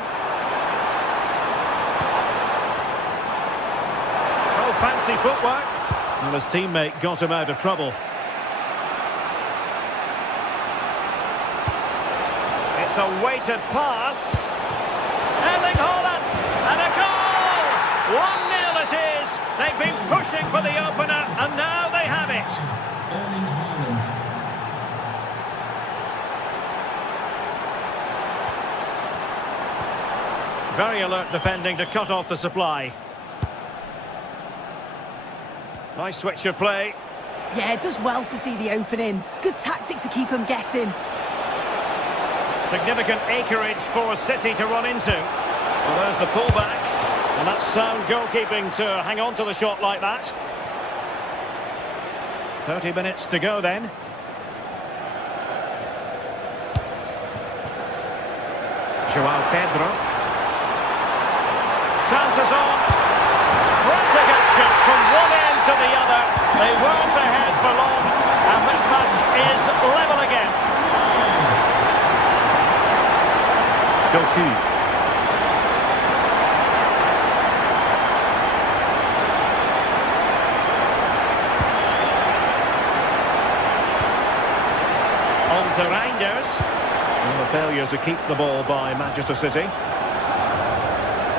Oh, fancy footwork. And his teammate got him out of trouble. It's a weighted pass. Erling Haaland. And a goal! 1-0 it is. They've been pushing for the opener, and now they have it. Erling Haaland. Very alert defending to cut off the supply. Nice switch of play. Yeah, it does well to see the opening. Good tactic to keep him guessing. Significant acreage for City to run into. Well, there's the pullback. And that's sound goalkeeping to hang on to the shot like that. 30 minutes to go then. João Pedro. Chances on. Frantic action from one end to the other. They weren't ahead for long. And this match is level again. Doku. On to Reinders. And the failure to keep the ball by Manchester City.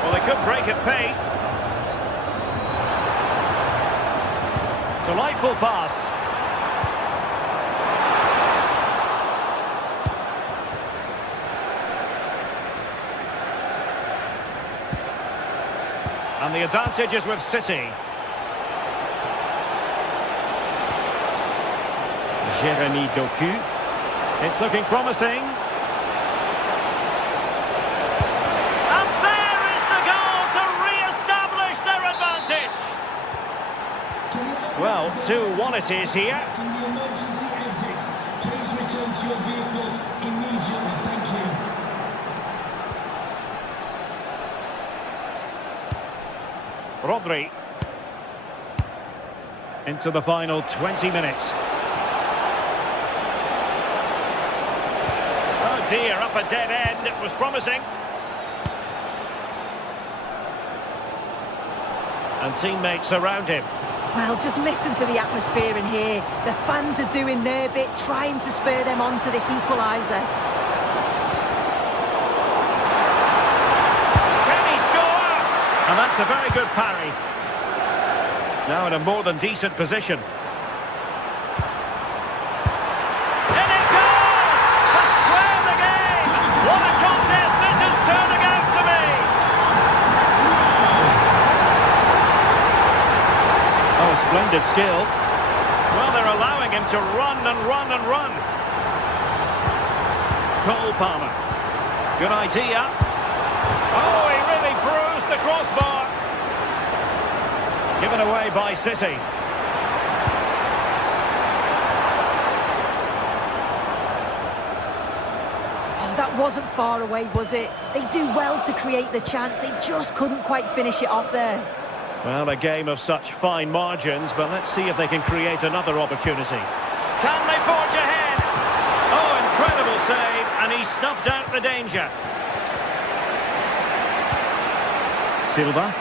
Well, they could break at pace. Delightful pass. And the advantage is with City. Jeremy Doku. It's looking promising. 2-1 it is here. In the emergency exit, please return to your vehicle immediately. Thank you. Rodri. Into the final 20 minutes. Oh dear, up a dead end. It was promising. And teammates around him. Well, just listen to the atmosphere in here. The fans are doing their bit, trying to spur them on to this equaliser. Can he score? And that's a very good parry. Now in a more than decent position. And it goes! To square the game! What a contest this is turning out to be! Oh, splendid skill. Well, they're allowing him to run and run and run. Cole Palmer. Good idea. Oh, he really bruised the crossbar. Given away by City. Oh, that wasn't far away, was it? They do well to create the chance. They just couldn't quite finish it off there. Well, a game of such fine margins, but let's see if they can create another opportunity. Can they forge ahead? Oh, incredible save, and he snuffed out the danger. Silva.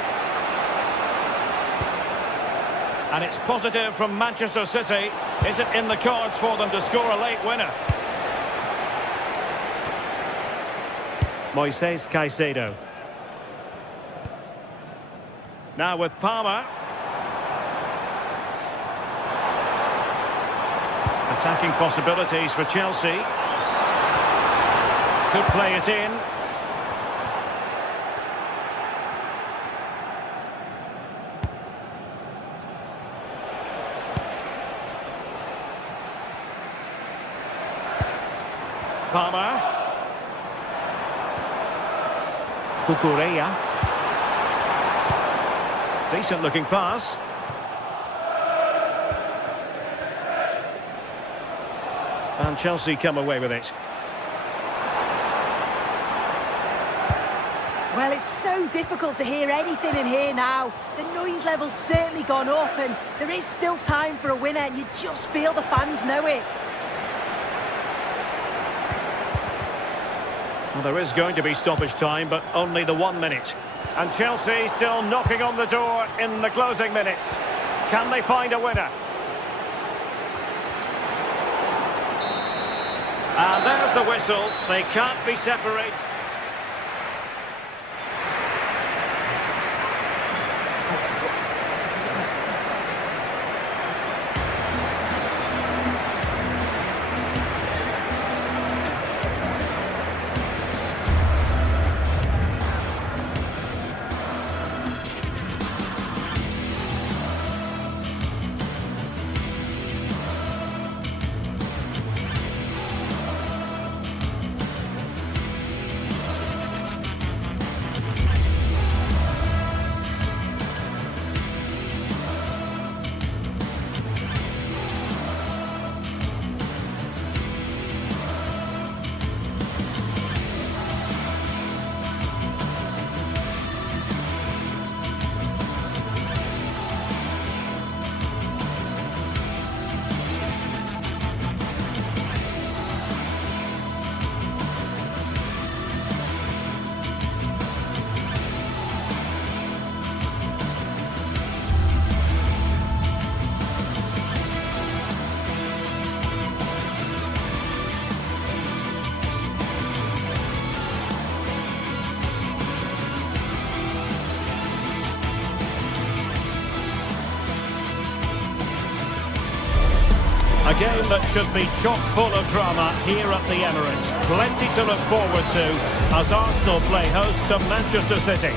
And it's positive from Manchester City. Is it in the cards for them to score a late winner? Moises Caicedo. Now with Palmer. Attacking possibilities for Chelsea. Could play it in. Palmer. Cucurella. Decent looking pass. And Chelsea come away with it. Well, it's so difficult to hear anything in here now. The noise level's certainly gone up and there is still time for a winner and you just feel the fans know it. Well, there is going to be stoppage time, but only the 1 minute. And Chelsea still knocking on the door in the closing minutes. Can they find a winner? And there's the whistle. They can't be separated. A game that should be chock full of drama here at the Emirates. Plenty to look forward to as Arsenal play host to Manchester City.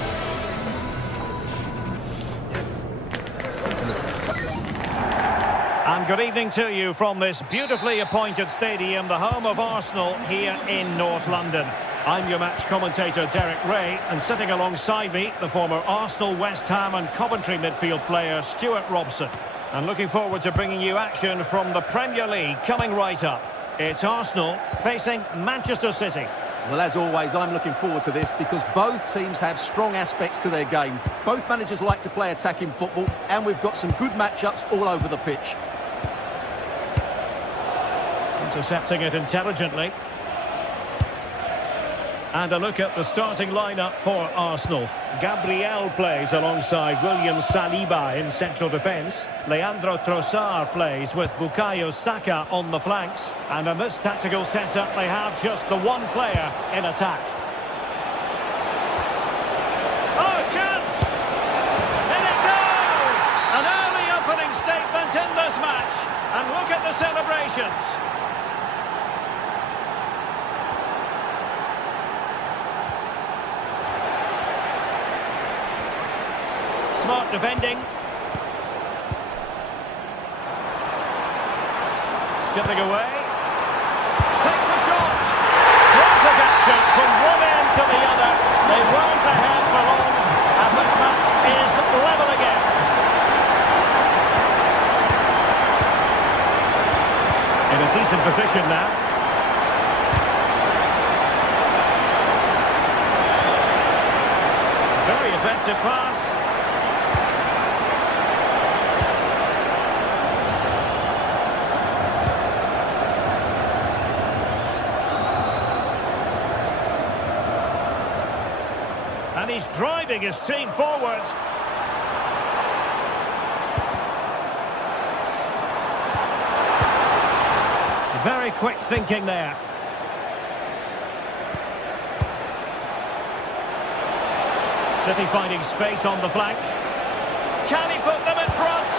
And good evening to you from this beautifully appointed stadium, the home of Arsenal here in North London. I'm your match commentator Derek Ray, and sitting alongside me, the former Arsenal, West Ham and Coventry midfield player Stuart Robson. And looking forward to bringing you action from the Premier League coming right up. It's Arsenal facing Manchester City. Well, as always, I'm looking forward to this because both teams have strong aspects to their game. Both managers like to play attacking football, and we've got some good matchups all over the pitch. Intercepting it intelligently. And a look at the starting lineup for Arsenal. Gabriel plays alongside William Saliba in central defence. Leandro Trossard plays with Bukayo Saka on the flanks. And in this tactical setup, they have just the one player in attack. Oh, chance! In it goes! An early opening statement in this match. And look at the celebrations. Smart defending. Skipping away. Takes the shot. Frantic action from one end to the other. They weren't ahead for long. And this match is level again. In a decent position now. Very effective pass. And he's driving his team forward. Very quick thinking there. City finding space on the flank. Can he put them in front?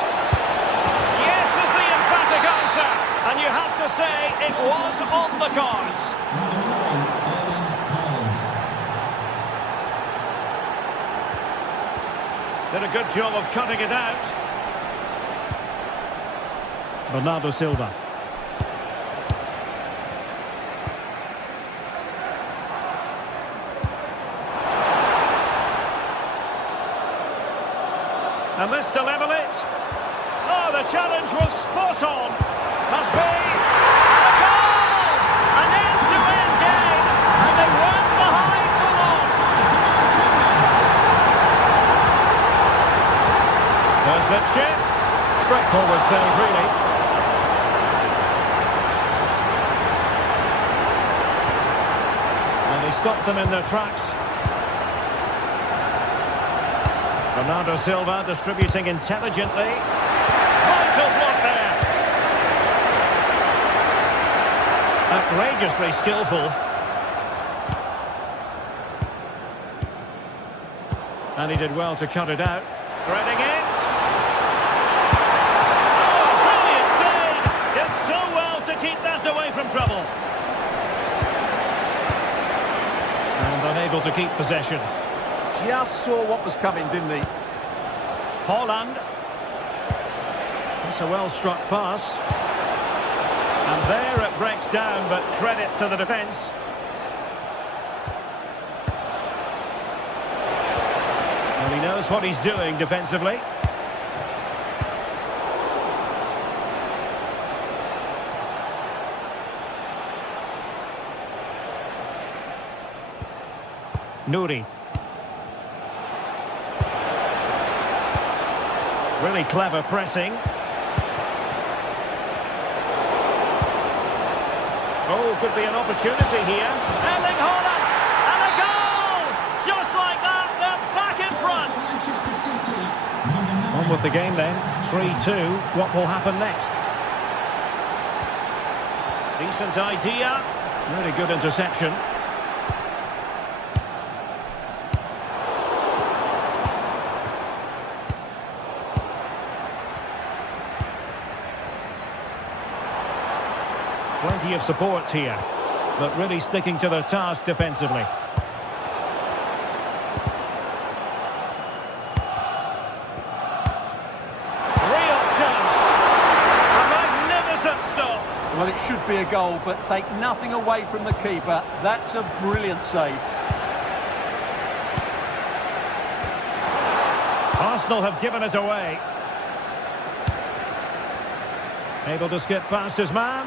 Yes is the emphatic answer. And you have to say it was on the cards. Did a good job of cutting it out. Bernardo Silva. And this to level it. Oh, the challenge was spot on. Must be. And a goal! An end-to-end game. And they weren't behind for long. There's the chip. Straightforward save, really. And they stopped them in their tracks. Bernardo Silva distributing intelligently. Vital block there. Outrageously skillful. And he did well to cut it out. Threading it. Oh, brilliant save! Did so well to keep that away from trouble. And unable to keep possession. Just saw what was coming, didn't he? Haaland. That's a well-struck pass. And there it breaks down, but credit to the defence. And he knows what he's doing defensively. Nouri. Really clever pressing. Oh, could be an opportunity here. Erling Haaland! And a goal! Just like that, they're back in front! On with the game then. 3-2. What will happen next? Decent idea. Really good interception. Plenty of support here, but really sticking to their task defensively. Real chance. A magnificent stop. Well, it should be a goal, but take nothing away from the keeper. That's a brilliant save. Arsenal have given us away. Able to skip past his man.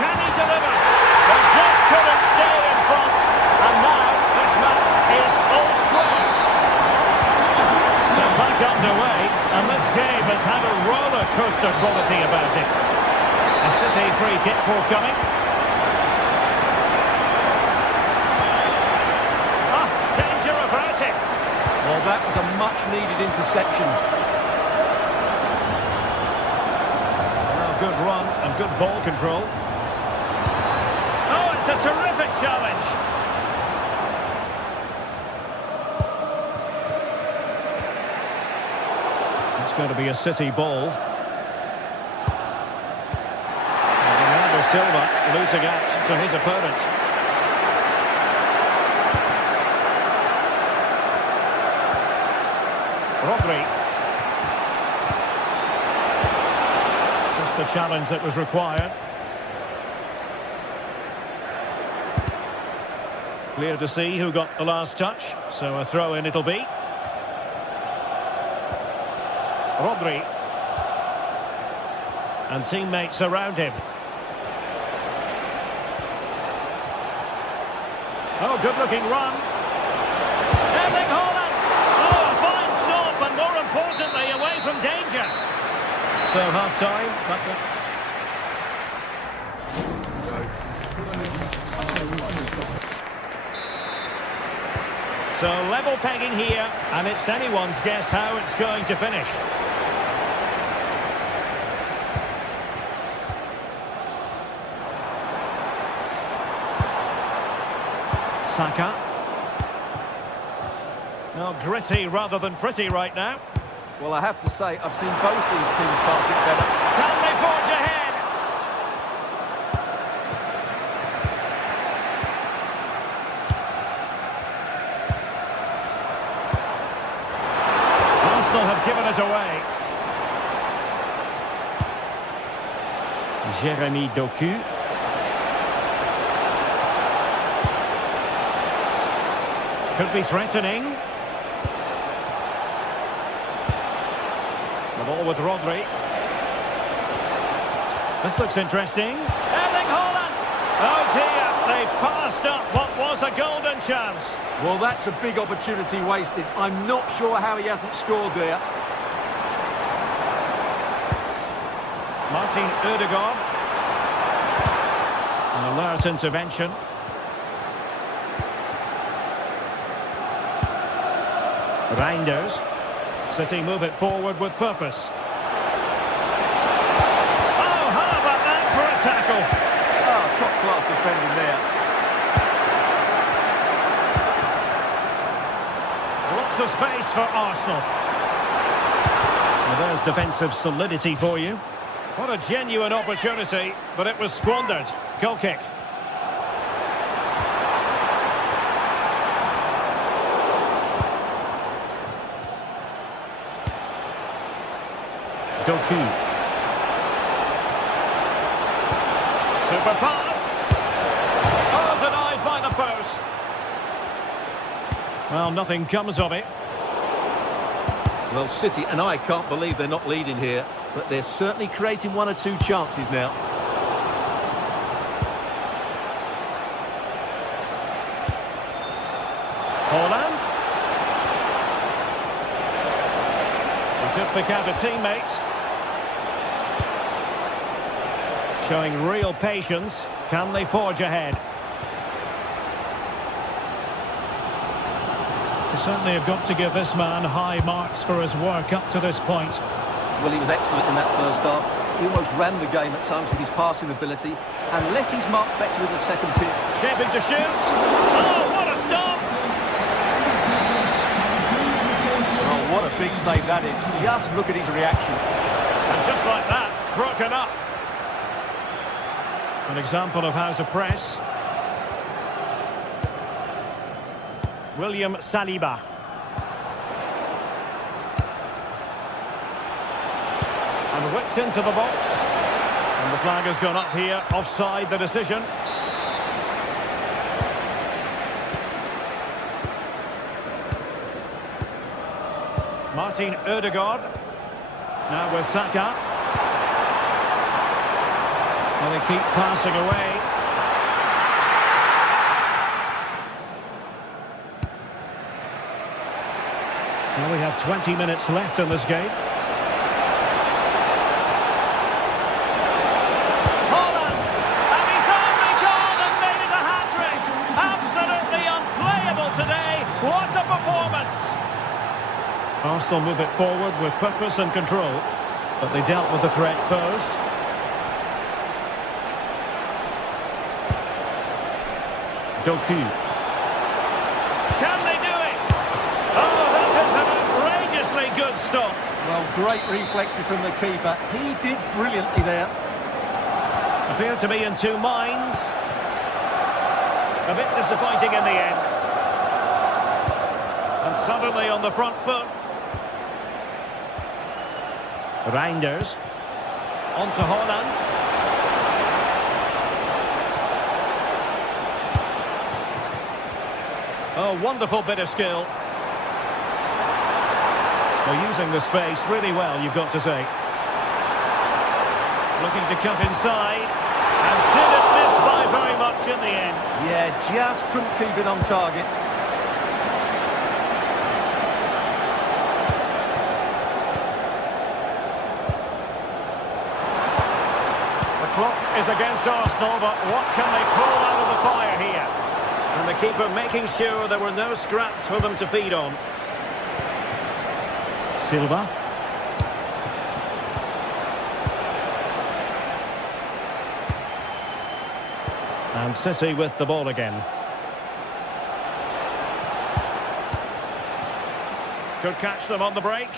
Can he deliver? They just couldn't stay in front. And now this match is all square. So back underway, and this game has had a roller coaster quality about it. A City free kick forthcoming. Ah, danger averted. Well, that was a much-needed interception. Well, good run and good ball control. Oh, it's a terrific challenge. It's going to be a City ball. And Silva losing out to his opponent. Rodri. Just the challenge that was required. Clear to see who got the last touch, so a throw-in it'll be. Rodri. And teammates around him. Oh, good-looking run. Erling Haaland! Oh, a fine stop, and more importantly, away from danger. So, half-time. So, level pegging here, and it's anyone's guess how it's going to finish. Saka. No, gritty rather than pretty right now. Well, I have to say, I've seen both these teams pass it better. Can they forge ahead? Arsenal have given it away. Jeremy Doku. Could be threatening. The ball with Rodri. This looks interesting. Erling Haaland! Oh dear, they passed up what was a golden chance. Well, that's a big opportunity wasted. I'm not sure how he hasn't scored there. Martin Ødegaard. An alert intervention. Reinders. City move it forward with purpose. Oh, how about that for a tackle? Oh, top-class defending there. Lots of space for Arsenal. Well, there's defensive solidity for you. What a genuine opportunity, but it was squandered. Goal kick. Doku. Super pass. Oh, denied by the post. Well, nothing comes of it. Well, City and I can't believe they're not leading here, but they're certainly creating one or two chances now. Haaland. He could pick out a teammate. Showing real patience. Can they forge ahead? They certainly have got to give this man high marks for his work up to this point. Well, he was excellent in that first half. He almost ran the game at times with his passing ability. Unless he's marked better in the second period. Shaping to shoot. Oh, what a stop! Oh, what a big save that is. Just look at his reaction. And just like that, broken up. An example of how to press. William Saliba. And whipped into the box. And the flag has gone up here, offside the decision. Martin Ødegaard. Now with Saka. Well, they keep passing away. Well, we have 20 minutes left in this game. Holland! And he's only gone and made it a hat-trick! Absolutely unplayable today! What a performance! Arsenal move it forward with purpose and control, but they dealt with the threat posed. Doku. Can they do it? Oh, that is an outrageously good stop. Well, great reflexes from the keeper. He did brilliantly there. Appeared to be in two minds. A bit disappointing in the end. And suddenly on the front foot. Reinders. On to Holland. Oh, wonderful bit of skill. They're using the space really well, you've got to say. Looking to cut inside. And didn't miss by very much in the end. Yeah, just couldn't keep it on target. The clock is against Arsenal, but what can they pull out of the fire here? And the keeper making sure there were no scraps for them to feed on. Silva. And City with the ball again. Could catch them on the break.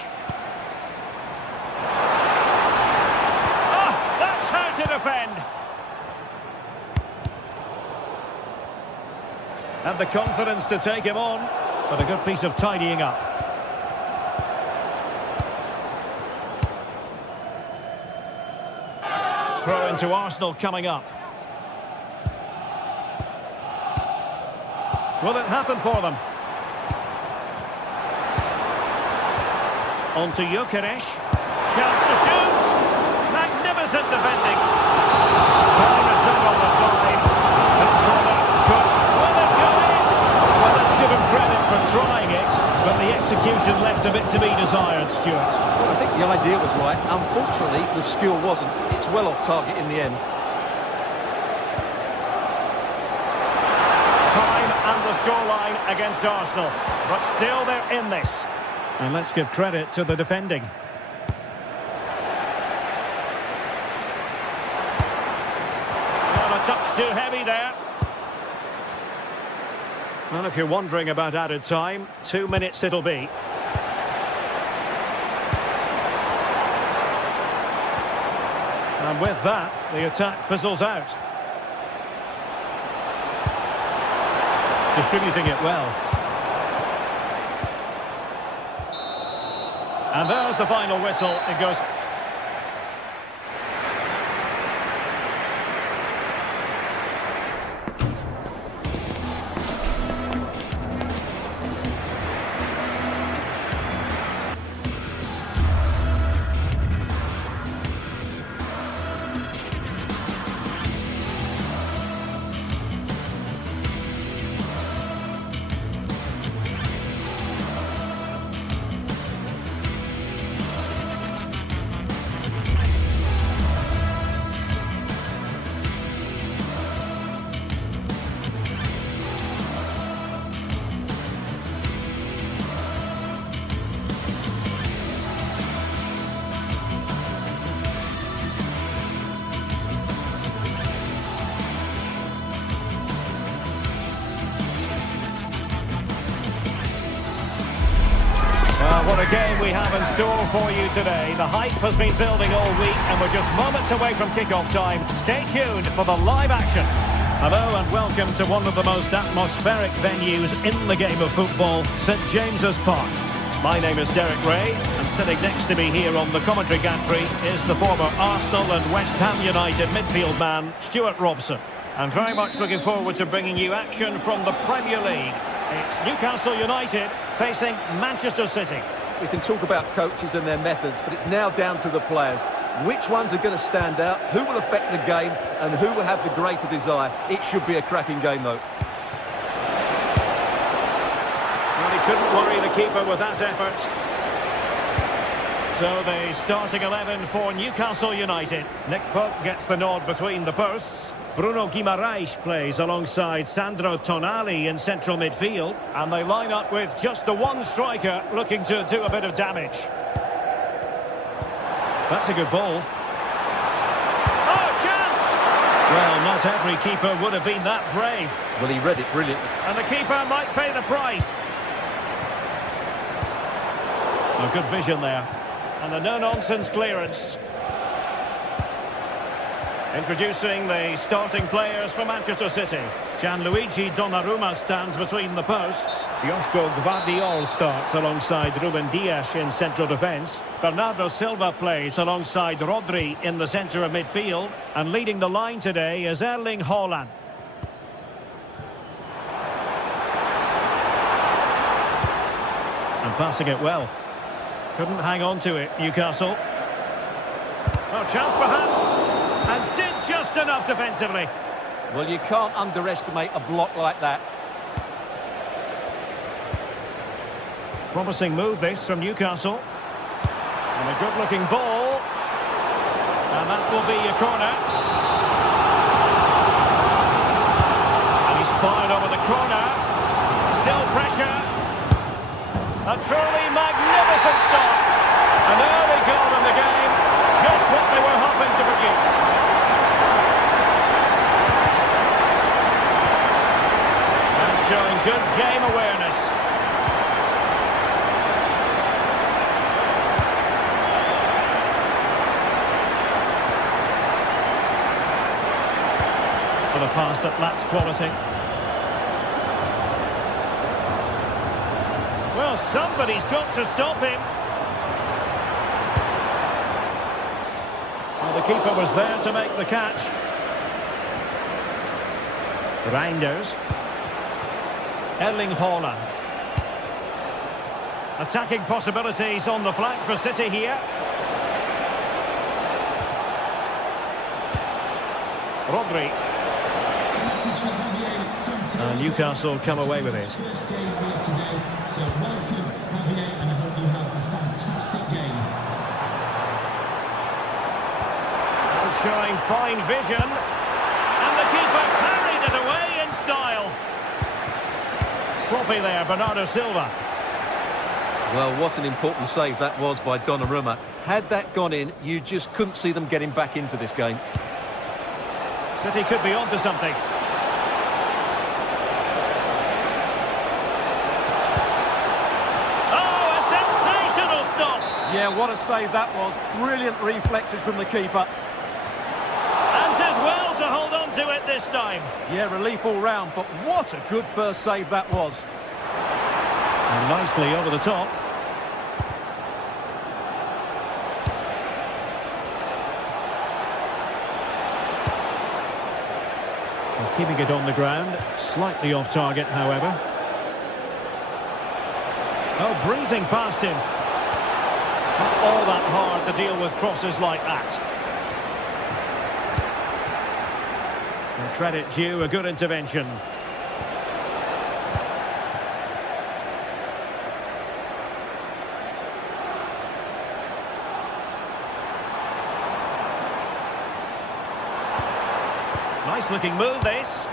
Ah, that's how to defend. Had the confidence to take him on, but a good piece of tidying up. Throw into Arsenal coming up. Will it happen for them? On to Gyökeres. Chance to shoot. Magnificent defending. Time is not on the side. This corner could. Will it go in? Well, let's give him credit for trying it, but the execution left a bit to be desired, Stuart. Well, I think the idea was right. Unfortunately, the skill wasn't. It's well off target in the end. Time and the scoreline against Arsenal, but still they're in this. And let's give credit to the defending. Not a touch too heavy there. Well, if you're wondering about added time, 2 minutes it'll be. And with that, the attack fizzles out. Distributing it well. And there's the final whistle. It goes... What a game we have in store for you today. The hype has been building all week and we're just moments away from kick-off time. Stay tuned for the live action. Hello and welcome to one of the most atmospheric venues in the game of football, St James's Park. My name is Derek Ray and sitting next to me here on the commentary gantry is the former Arsenal and West Ham United midfield man, Stuart Robson. And very much looking forward to bringing you action from the Premier League. It's Newcastle United facing Manchester City. We can talk about coaches and their methods, but it's now down to the players. Which ones are going to stand out, who will affect the game, and who will have the greater desire? It should be a cracking game, though. Well, he couldn't worry the keeper with that effort. So the starting 11 for Newcastle United. Nick Pope gets the nod between the posts. Bruno Guimaraes plays alongside Sandro Tonali in central midfield. And they line up with just the one striker looking to do a bit of damage. That's a good ball. Oh, chance! Well, not every keeper would have been that brave. Well, he read it brilliantly. And the keeper might pay the price. A good vision there. And a no-nonsense clearance. Introducing the starting players for Manchester City. Gianluigi Donnarumma stands between the posts. Joško Gvardiol starts alongside Ruben Dias in central defence. Bernardo Silva plays alongside Rodri in the centre of midfield. And leading the line today is Erling Haaland. And passing it well. Couldn't hang on to it, Newcastle. Oh, chance perhaps. And did just enough defensively. Well, you can't underestimate a block like that. Promising move this from Newcastle. And a good-looking ball. And that will be a corner. And he's fired over the corner. Still pressure. A truly magnificent start. An early goal in the game. Just what they were hoping to produce. And showing good game awareness. For the pass that lacks quality. Well, somebody's got to stop him. Well, the keeper was there to make the catch. Reinders. Erling Haaland. Attacking possibilities on the flank for City here. Rodri. Newcastle come away with it. First game here today, so welcome Javier, and I hope you have a fantastic game. Showing fine vision, and the keeper parried it away in style. Sloppy there, Bernardo Silva. Well, what an important save that was by Donnarumma. Had that gone in, you just couldn't see them getting back into this game. City could be onto something. Yeah, what a save that was. Brilliant reflexes from the keeper. And did well to hold on to it this time. Yeah, relief all round, but what a good first save that was. And nicely over the top. And keeping it on the ground. Slightly off target, however. Oh, breezing past him. Not all that hard to deal with crosses like that. And credit due, a good intervention. Nice looking move this.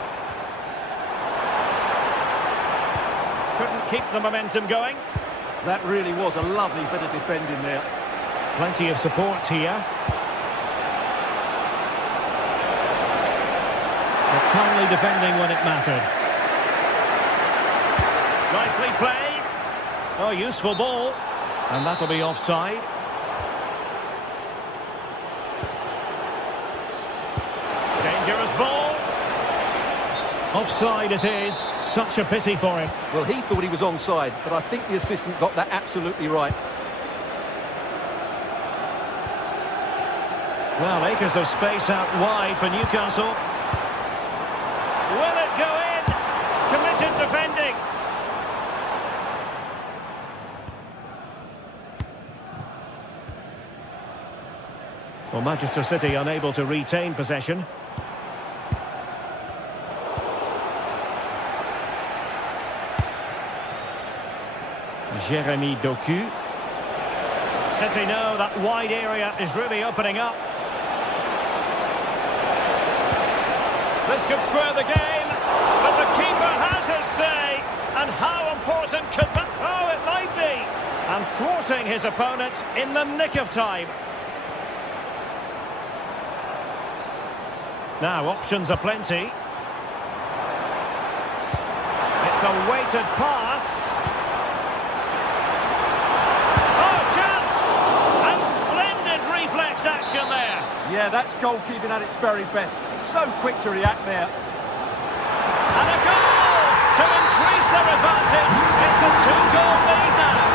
Couldn't keep the momentum going. That really was a lovely bit of defending there. Plenty of support here. But calmly defending when it mattered. Nicely played. Oh, useful ball. And that'll be offside. Dangerous ball. Offside it is. Such a pity for him. Well, he thought he was onside, but I think the assistant got that absolutely right. Well, acres of space out wide for Newcastle. Will it go in? Committed defending. Well, Manchester City unable to retain possession. Jeremy Doku. City know that wide area is really opening up. This could square the game, but the keeper has his say. And how important could that... Oh, it might be. And thwarting his opponent in the nick of time. Now, options are plenty. It's a weighted pass. Yeah, that's goalkeeping at its very best. So quick to react there. And a goal to increase their advantage. It's a 2-goal lead now.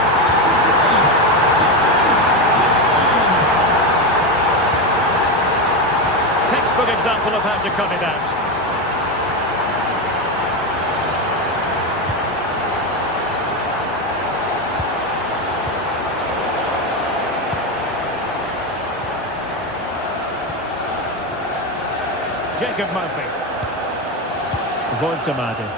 Textbook example of how to cut it out. Jacob Murphy. Voltemade.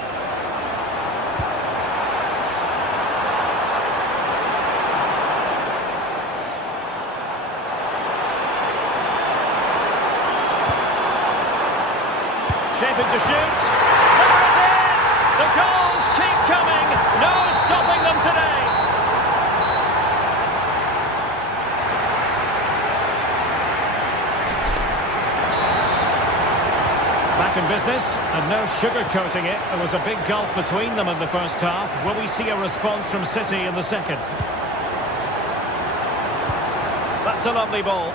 Shaping to shoot. There it is! The goals keep coming. No stopping them today. Back in business, and no sugarcoating it. There was a big gulf between them in the first half. Will we see a response from City in the second? That's a lovely ball.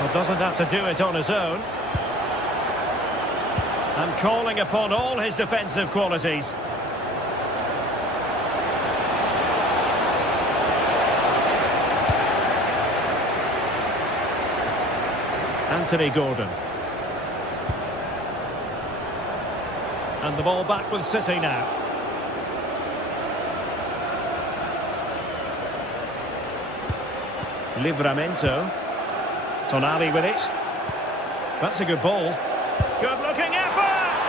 Well, doesn't have to do it on his own. And calling upon all his defensive qualities. Anthony Gordon. And the ball back with City now. Livramento. Tonali with it. That's a good ball. Good-looking effort!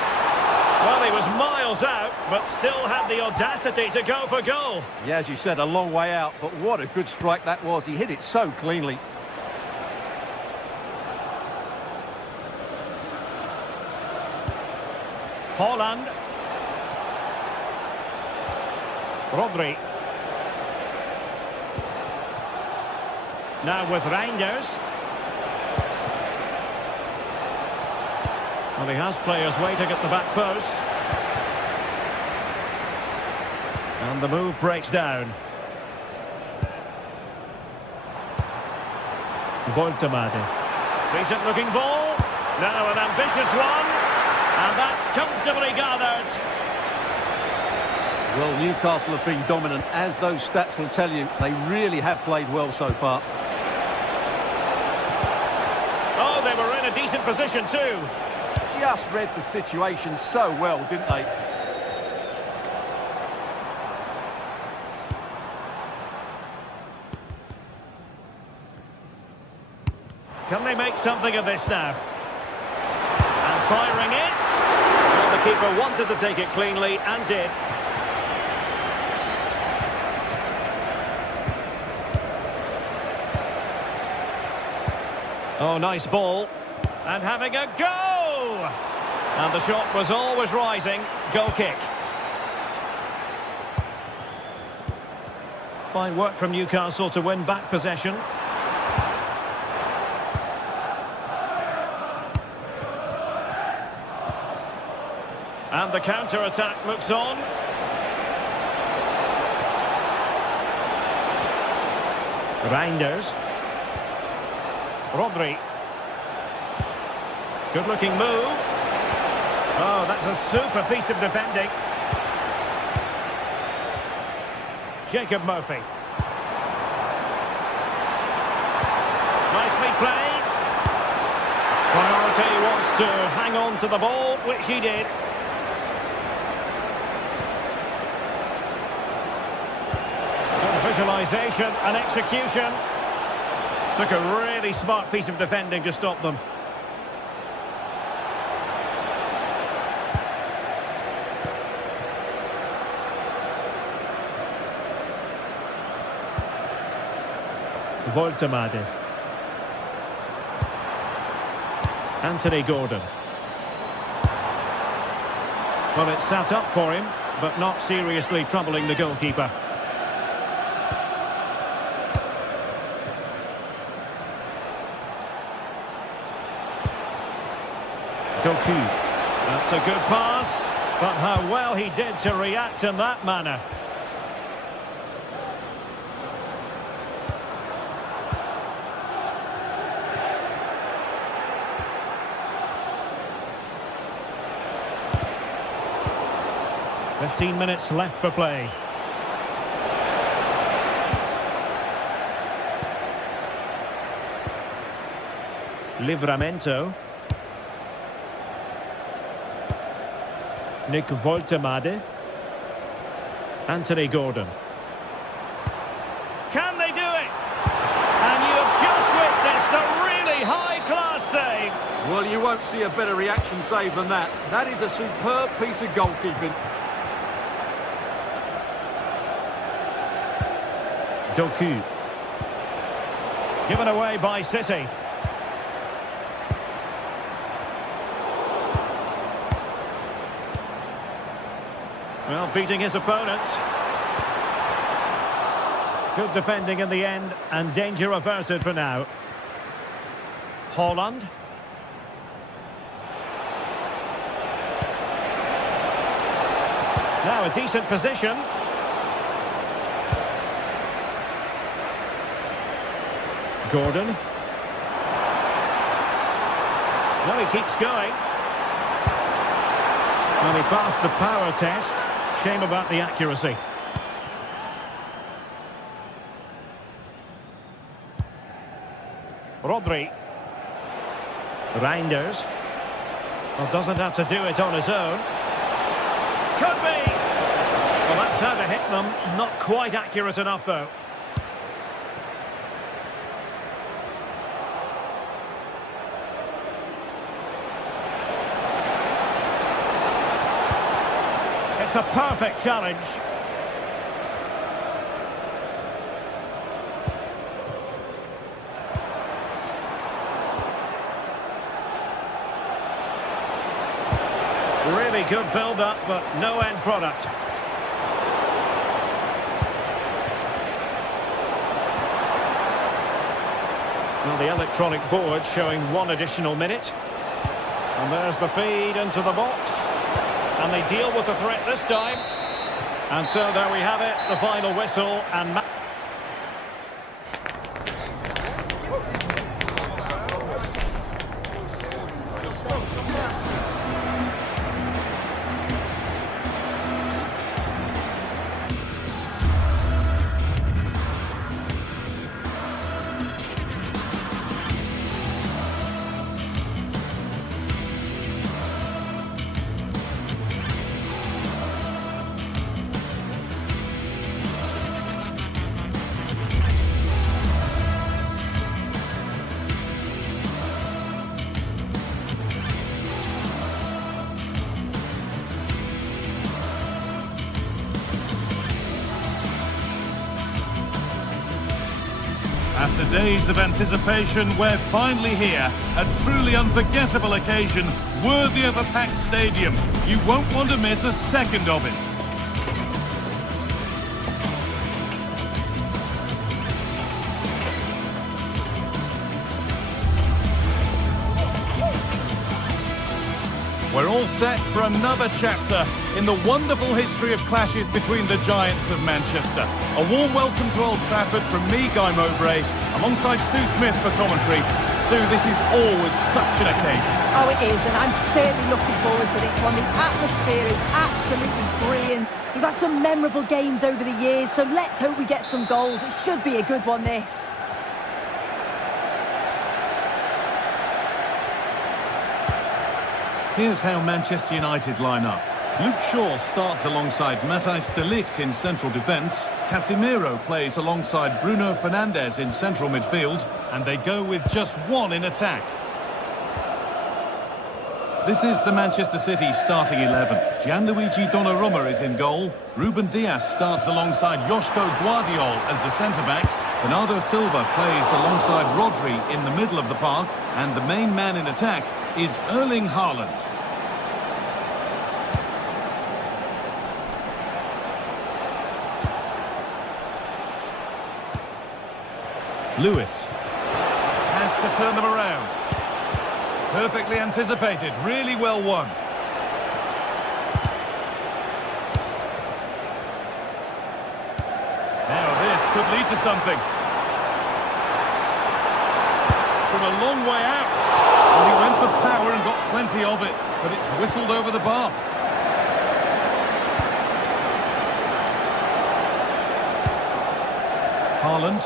Well, he was miles out, but still had the audacity to go for goal. Yeah, as you said, a long way out, but what a good strike that was. He hit it so cleanly. Holland. Rodri. Now with Reinders. Well, he has players waiting at the back post. And the move breaks down. Voltemade. Decent looking ball. Now an ambitious one. And that's comfortably gathered. Well, Newcastle have been dominant. As those stats will tell you, they really have played well so far. Oh, they were in a decent position too. Just read the situation so well, didn't they? Can they make something of this now? And firing it. Well, the keeper wanted to take it cleanly and did. Oh, nice ball. And having a go! And the shot was always rising. Goal kick. Fine work from Newcastle to win back possession. And the counter-attack looks on. Reinders. Rodri. Good-looking move. Oh, that's a super piece of defending. Jacob Murphy. Nicely played. Priority was to hang on to the ball, which he did. Visualisation and execution. Took a really smart piece of defending to stop them. Voltemade. Anthony Gordon. Well, it's sat up for him, but not seriously troubling the goalkeeper. Doku. That's a good pass, but how well he did to react in that manner. Minutes left for play. Livramento. Nick Voltemade. Anthony Gordon. Can they do it? And you've just witnessed a really high-class save. Well, you won't see a better reaction save than that. That is a superb piece of goalkeeping. Doku. Given away by City. Well, beating his opponent. Good defending in the end, and danger averted for now. Haaland. Now a decent position. Gordon. Well, he keeps going. Well, he passed the power test. Shame about the accuracy. Rodri. Reinders. Well, doesn't have to do it on his own. Could be! Well, that's how to hit them. Not quite accurate enough, though. It's a perfect challenge. Really good build-up, but no end product. Well, the electronic board showing 1 additional minute. And there's the feed into the box. And they deal with the threat this time. And so there we have it, the final whistle. And After days of anticipation, we're finally here. A truly unforgettable occasion, worthy of a packed stadium. You won't want to miss a second of it. We're all set for another chapter in the wonderful history of clashes between the giants of Manchester. A warm welcome to Old Trafford from me, Guy Mowbray, alongside Sue Smith for commentary. Sue, this is always such an occasion. Oh, it is, and I'm certainly looking forward to this one. The atmosphere is absolutely brilliant. We've had some memorable games over the years, so let's hope we get some goals. It should be a good one, this. Here's how Manchester United line up. Luke Shaw starts alongside Matthijs de Ligt in central defence. Casemiro plays alongside Bruno Fernandes in central midfield, and they go with just one in attack. This is the Manchester City starting 11. Gianluigi Donnarumma is in goal. Ruben Dias starts alongside Joško Guardiol as the centre-backs. Bernardo Silva plays alongside Rodri in the middle of the park. And the main man in attack is Erling Haaland. Lewis has to turn them around. Perfectly anticipated, really well won. Now this could lead to something. From a long way out. Well, he went for power and got plenty of it, but it's whistled over the bar. Haaland.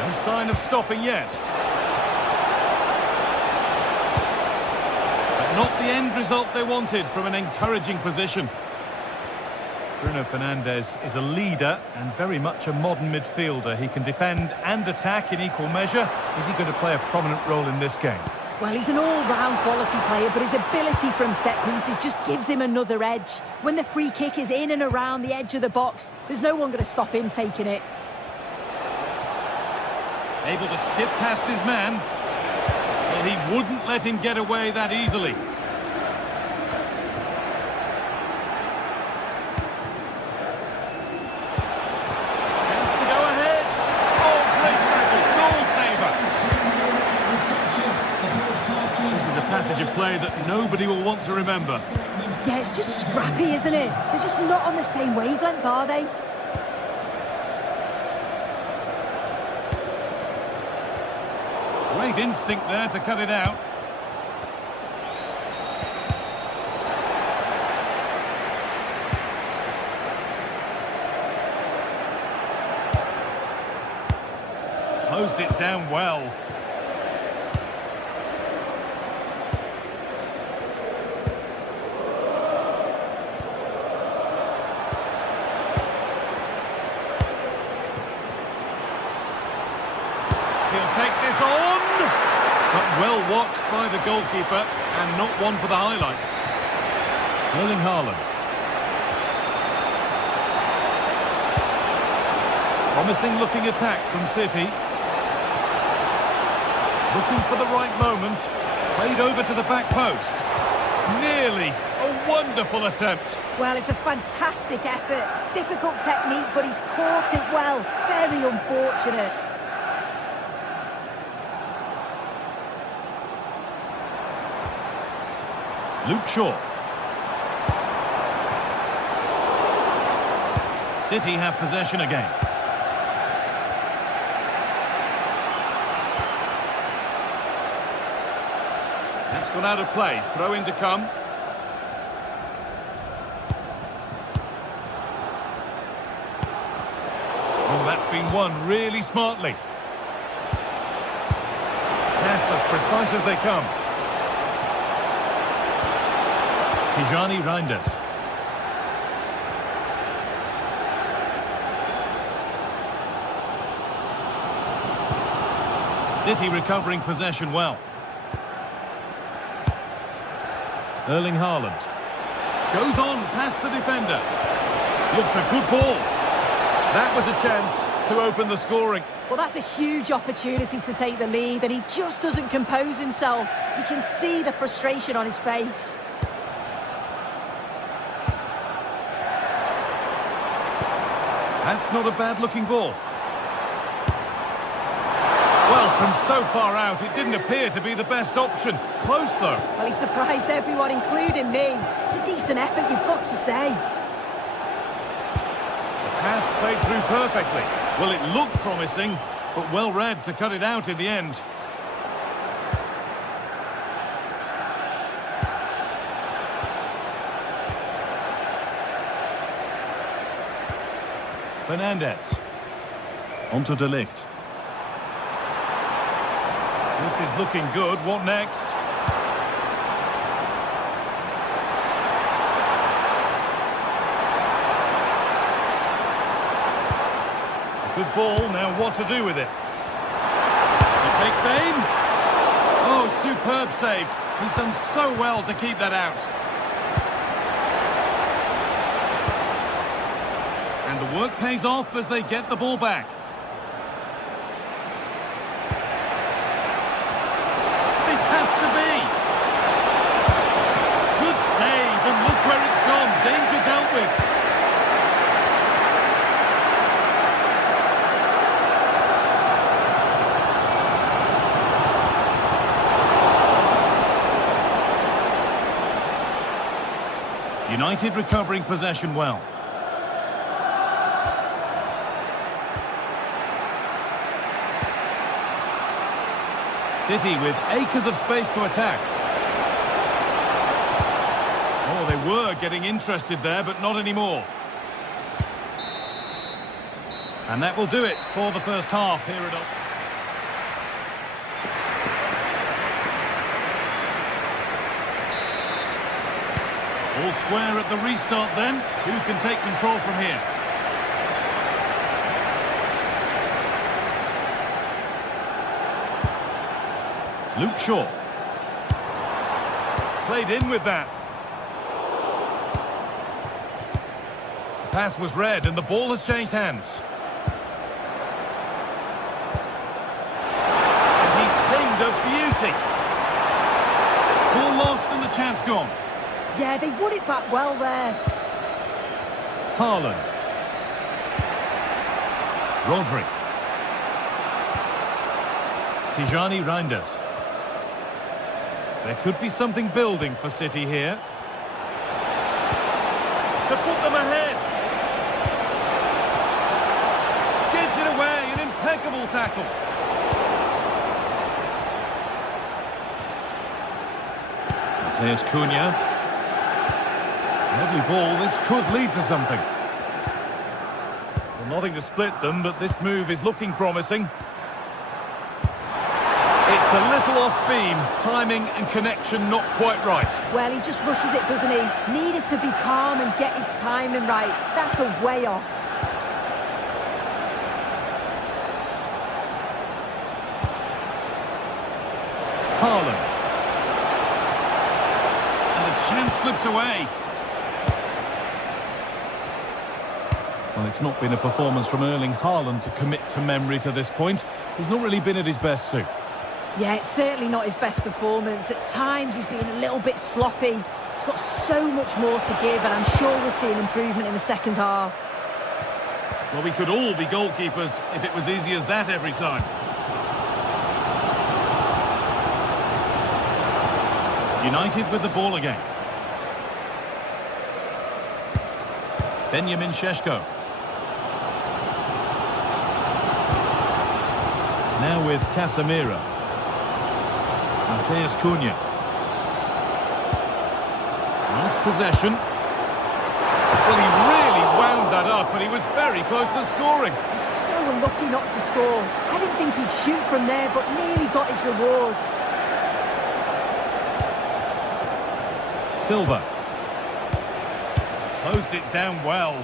No sign of stopping yet. Not the end result they wanted from an encouraging position. Bruno Fernandes is a leader and very much a modern midfielder. He can defend and attack in equal measure. Is he going to play a prominent role in this game? Well, he's an all-round quality player, but his ability from set pieces just gives him another edge. When the free kick is in and around the edge of the box, there's no one going to stop him taking it. Able to skip past his man. Well, he wouldn't let him get away that easily. Chance to go ahead. Oh, great tackle. Goal saver. This is a passage of play that nobody will want to remember. Yeah, it's just scrappy, isn't it? They're just not on the same wavelength, are they? Great instinct there to cut it out. Closed it down well. He'll take this on. But well watched by the goalkeeper, and not one for the highlights. Erling Haaland. Promising looking attack from City. Looking for the right moment. Played over to the back post. Nearly. A wonderful attempt. Well, it's a fantastic effort. Difficult technique, but he's caught it well. Very unfortunate. Luke Shaw. City have possession again. That's gone out of play. Throw in to come. Oh, that's been won really smartly. Pass as precise as they come. Tijani Reinders. City recovering possession well. Erling Haaland. Goes on past the defender. Looks a good ball. That was a chance to open the scoring. Well, that's a huge opportunity to take the lead, and he just doesn't compose himself. You can see the frustration on his face. That's not a bad-looking ball. Well, from so far out, it didn't appear to be the best option. Close, though. Well, he surprised everyone, including me. It's a decent effort, you've got to say. The pass played through perfectly. Well, it looked promising, but well read to cut it out in the end. Fernandes. Onto De Ligt. This is looking good. What next? Good ball, now what to do with it? He takes aim. Oh, superb save. He's done so well to keep that out. And the work pays off as they get the ball back. This has to be. Good save, and look where it's gone. Danger dealt with. United recovering possession well. City with acres of space to attack. Oh, they were getting interested there, but not anymore. And that will do it for the first half here at... All square at the restart then. Who can take control from here? Luke Shaw. Played in with that. The pass was read and the ball has changed hands. And he's pinged a beauty. Ball lost and the chance gone. Yeah, they won it back well there. Haaland. Rodri. Tijani Reinders. There could be something building for City here. To put them ahead. Gives it away, an impeccable tackle. There's Cunha. Lovely ball, this could lead to something. Well, nothing to split them, but this move is looking promising. It's a little off beam, timing and connection not quite right. Well, he just rushes it, doesn't he? Needed to be calm and get his timing right. That's a way off. Haaland. And the chance slips away. Well, it's not been a performance from Erling Haaland to commit to memory to this point. He's not really been at his best suit. Yeah, it's certainly not his best performance. At times, he's been a little bit sloppy. He's got so much more to give, and I'm sure we'll see an improvement in the second half. Well, we could all be goalkeepers if it was easy as that every time. United with the ball again. Benjamin Šeško. Now with Casemiro. Matheus Cunha. Nice possession. Well, he really wound that up, and he was very close to scoring. He's so unlucky not to score. I didn't think he'd shoot from there, but nearly got his rewards. Silva. Closed it down well.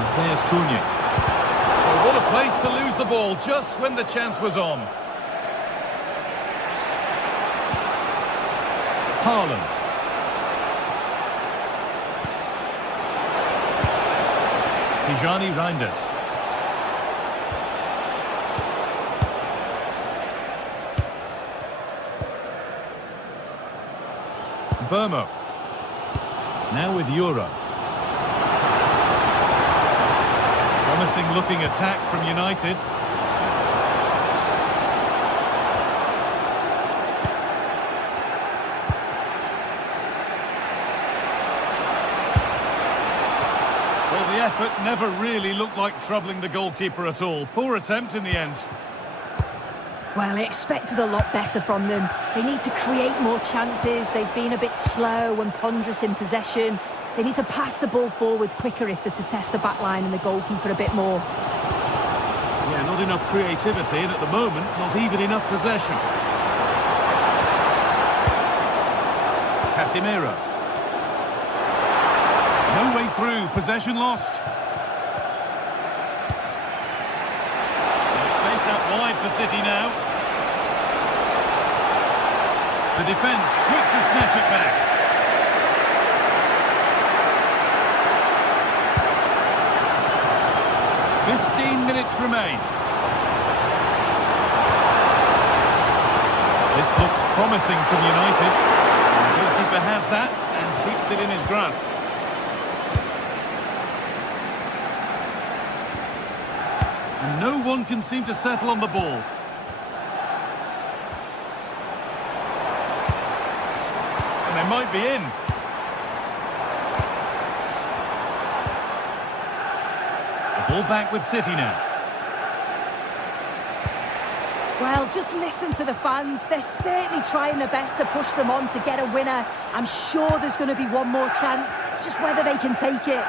Matheus Cunha. Well, what a place to lose the ball just when the chance was on. Haaland. Tijani Reinders. Burmo. Now with Euro. Promising looking attack from United. Well, the effort never really looked like troubling the goalkeeper at all. Poor attempt in the end. Well, I expected a lot better from them. They need to create more chances. They've been a bit slow and ponderous in possession. They need to pass the ball forward quicker if they're to test the back line and the goalkeeper a bit more. Yeah, not enough creativity, and at the moment, not even enough possession. Casemiro. No way through, possession lost. Space out wide for City now. The defence quick to snatch it back. Minutes remain. This looks promising from United. The goalkeeper has that and keeps it in his grasp. And no one can seem to settle on the ball. And they might be in. Ball back with City now. Well, just listen to the fans. They're certainly trying their best to push them on to get a winner. I'm sure there's going to be one more chance. It's just whether they can take it.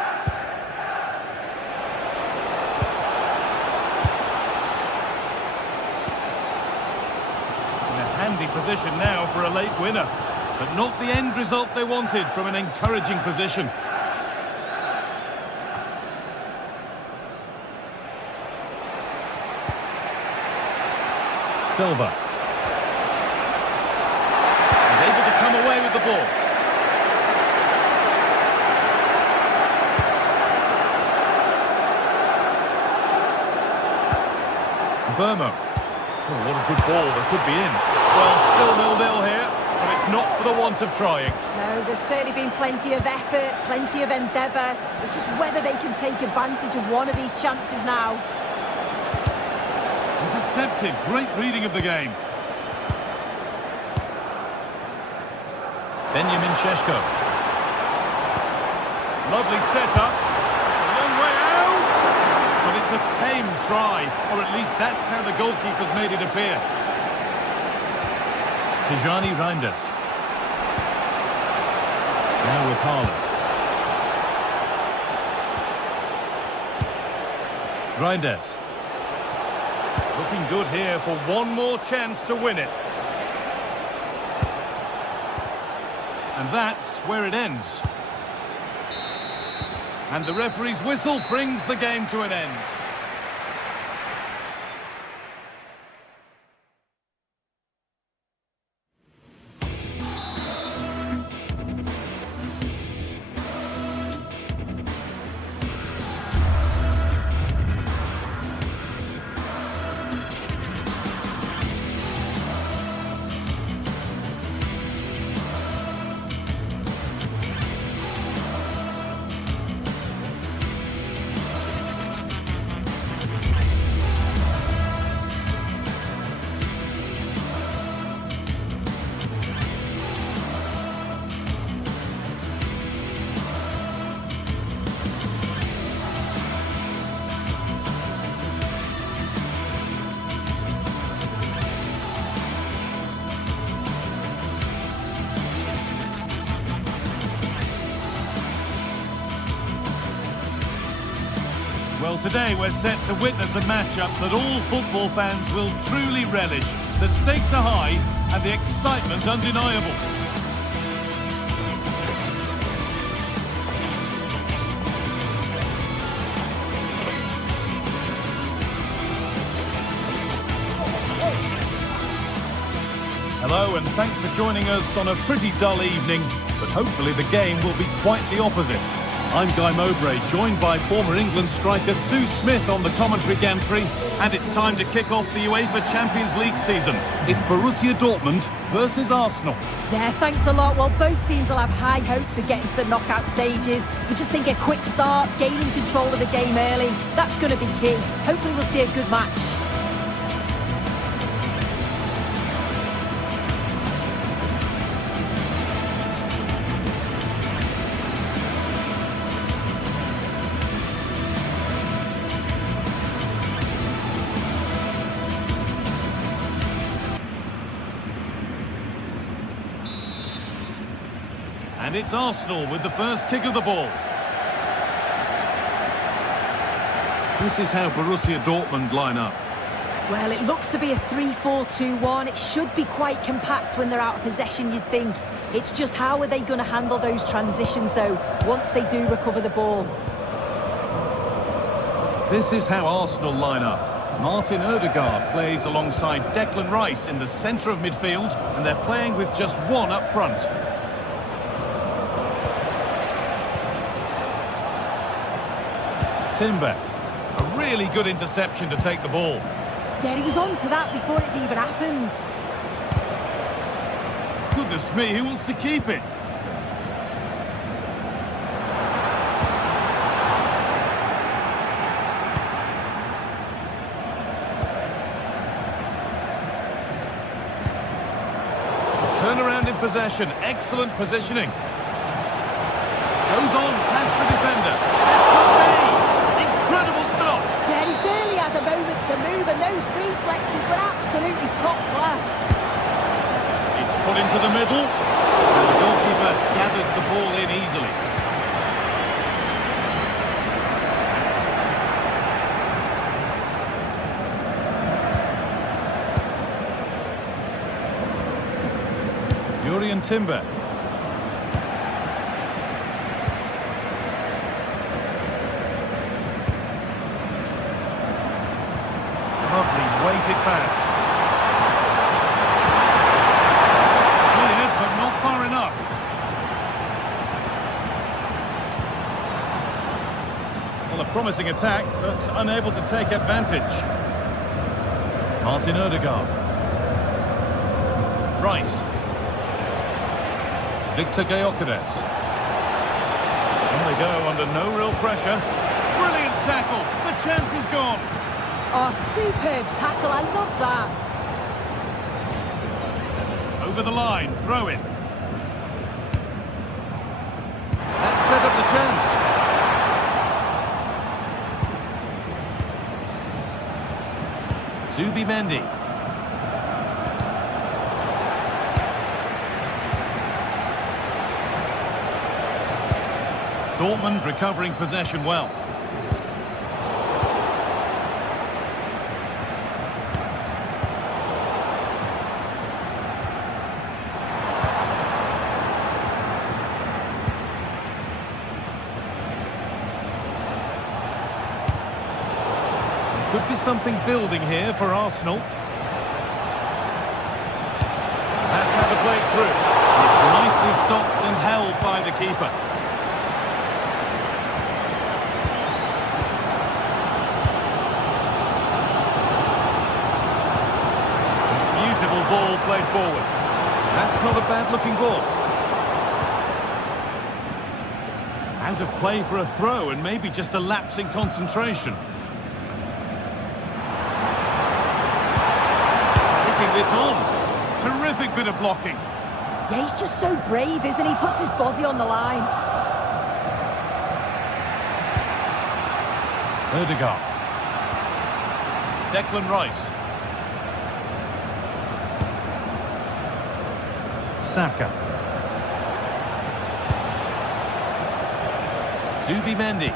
In a handy position now for a late winner. But not the end result they wanted from an encouraging position. Silva. He's able to come away with the ball. Burmo. Oh, what a good ball. That could be in. Well, still 0-0 here, but it's not for the want of trying. No, there's certainly been plenty of effort, plenty of endeavour. It's just whether they can take advantage of one of these chances now. Intercepted. Great reading of the game. Benjamin Šeško. Lovely setup. It's a long way out. But it's a tame try. Or at least that's how the goalkeeper's made it appear. Tijani Reinders. Now with Haaland. Reinders. Looking good here for one more chance to win it. And that's where it ends. And the referee's whistle brings the game to an end. Well, today we're set to witness a matchup that all football fans will truly relish. The stakes are high and the excitement undeniable. Hello and thanks for joining us on a pretty dull evening, but hopefully the game will be quite the opposite. I'm Guy Mowbray, joined by former England striker Sue Smith on the commentary gantry, and it's time to kick off the UEFA Champions League season. It's Borussia Dortmund versus Arsenal. Yeah, thanks a lot. Well, both teams will have high hopes of getting to the knockout stages. We just think a quick start, gaining control of the game early, that's going to be key. Hopefully we'll see a good match. And it's Arsenal with the first kick of the ball. This is how Borussia Dortmund line up. Well, it looks to be a 3-4-2-1. It should be quite compact when they're out of possession, you'd think. It's just how are they going to handle those transitions, though, once they do recover the ball? This is how Arsenal line up. Martin Odegaard plays alongside Declan Rice in the centre of midfield, and they're playing with just one up front. Timber. A really good interception to take the ball. Yeah, he was on to that before it even happened. Goodness me, who wants to keep it? Turnaround in possession, excellent positioning. Goes on past the defender. This could be! Incredible stop! Yeah, he barely had a moment to move, and those reflexes were absolutely top class. It's put into the middle, and the goalkeeper gathers the ball in easily. Jurriën Timber. Lovely weighted pass. Cleared, but not far enough. Well, a promising attack, but unable to take advantage. Martin Odegaard. Rice. Victor Gyökeres. And they go under no real pressure. Brilliant tackle. The chance is gone. Oh, superb tackle. I love that. Over the line. Throw in. That set up the chance. Zubimendi. Dortmund recovering possession well. Could be something building here for Arsenal. That's how the play through. It's nicely stopped and held by the keeper. Ball played forward. That's not a bad-looking ball. Out of play for a throw, and maybe just a lapse in concentration. Picking this on. Terrific bit of blocking. Yeah, he's just so brave, isn't he? Puts his body on the line. Odegaard. Declan Rice. Saka. Zubimendi.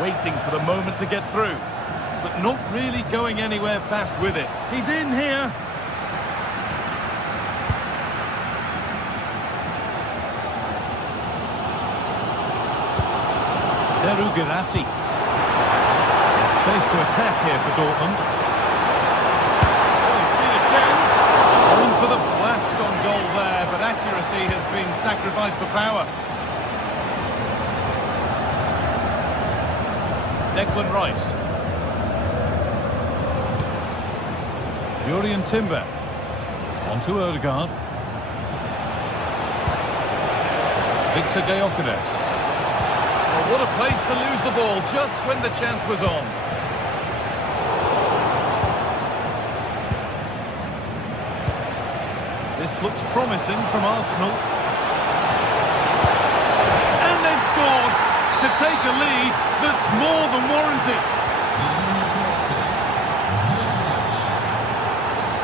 Waiting for the moment to get through, but not really going anywhere fast with it. He's in here. Serhou Guirassy. Space to attack here for Dortmund. Going for the blast on goal there, but accuracy has been sacrificed for power. Declan Rice. Jurriën Timber. On to Odegaard. Victor Gyökeres. Oh, what a place to lose the ball just when the chance was on. This looks promising from Arsenal. And they've scored to take a lead that's more than warranted.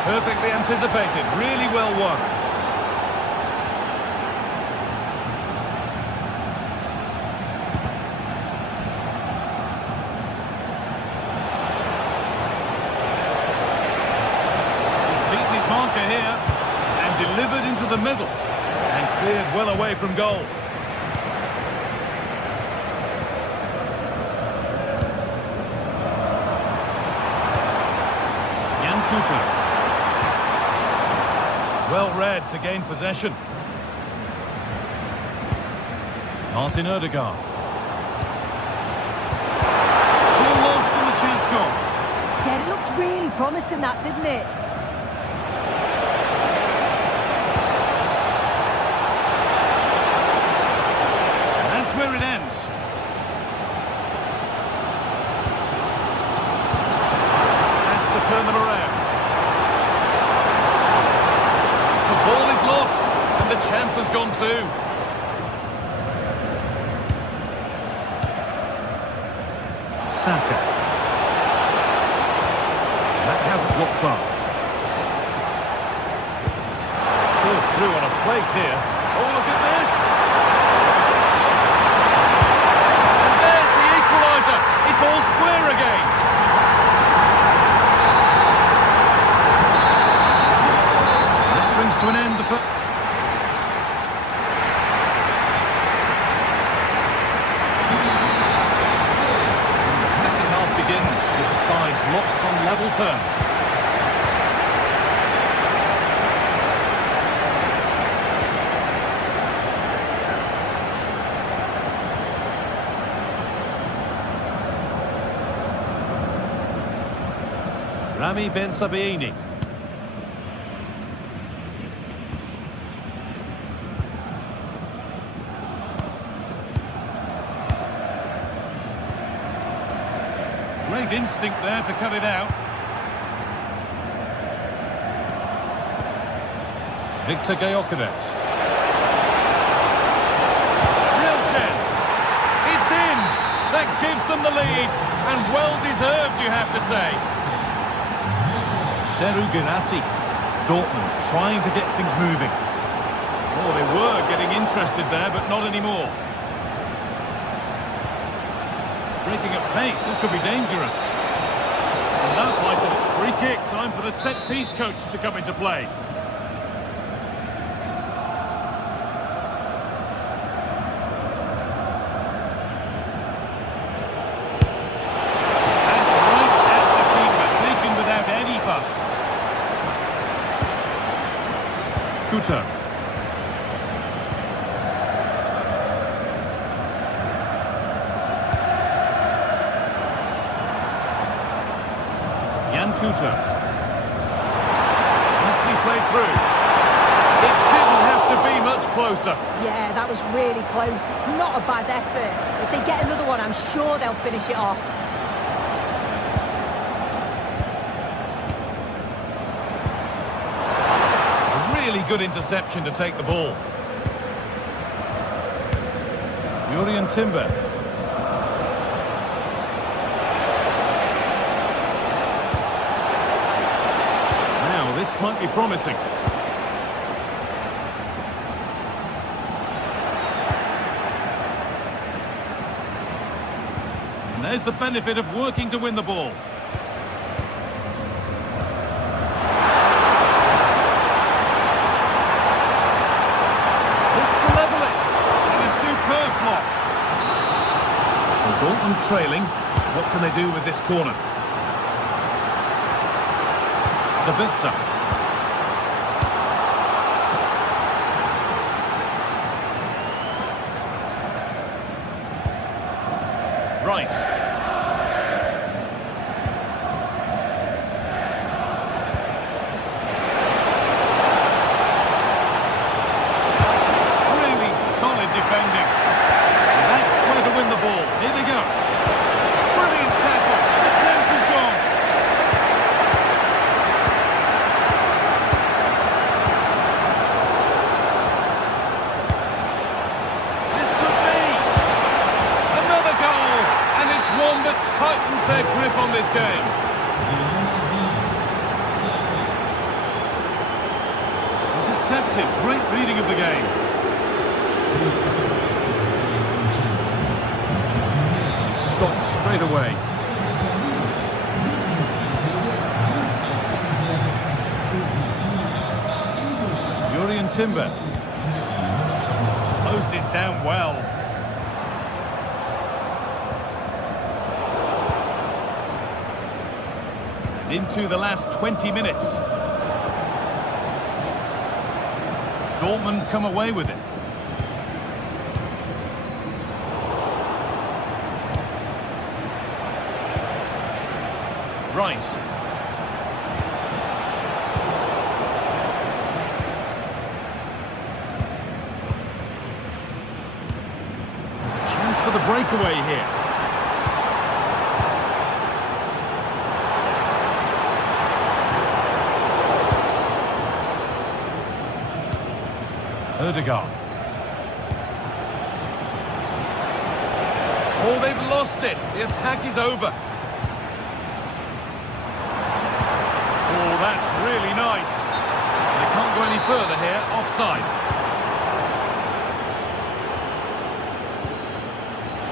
Perfectly anticipated, really well won. He's beaten his marker here. And delivered into the middle and cleared well away from goal. Well read to gain possession. Martin Odegaard. Ball lost and the chance gone. Yeah, it looked really promising, that, didn't it? And that's where it ends. Has to turn them around. The ball is lost, and the chance has gone too. Saka. That hasn't looked far. Served through on a plate here. Oh, look at this! And there's the equaliser. It's all square again. That brings to an end the... begins with the sides locked on level terms. Rami Ben Sabaini. Great instinct there to cut it out. Victor Gyökeres. Real chance. It's in. That gives them the lead. And well deserved, you have to say. Seru Girassi. Dortmund trying to get things moving. Oh, they were getting interested there, but not anymore. Breaking at pace, this could be dangerous. And that might have a free kick. Time for the set-piece coach to come into play. And right at the keeper, taken without any fuss. Couto. Couto. Nicely played through. It didn't have to be much closer. Yeah, that was really close. It's not a bad effort. If they get another one, I'm sure they'll finish it off. A really good interception to take the ball. Jurrien Timber. This might be promising. And there's the benefit of working to win the ball. This to level it. And a superb block. So Dortmund trailing. What can they do with this corner? Sabitzer. Rice. Really solid defending. That's where to win the ball. Here they go. Brilliant tackle. The chance is gone. This could be another goal. And it's one that tightens their grip on this game. Intercepted. Great reading of the game. Stopped straight away. timber. Closed it down well. And into the last 20 minutes. Dortmund come away with it. Rice. There's a chance for the breakaway here. Odegaard. Oh, they've lost it. The attack is over. Oh, that's really nice. They can't go any further here. Offside.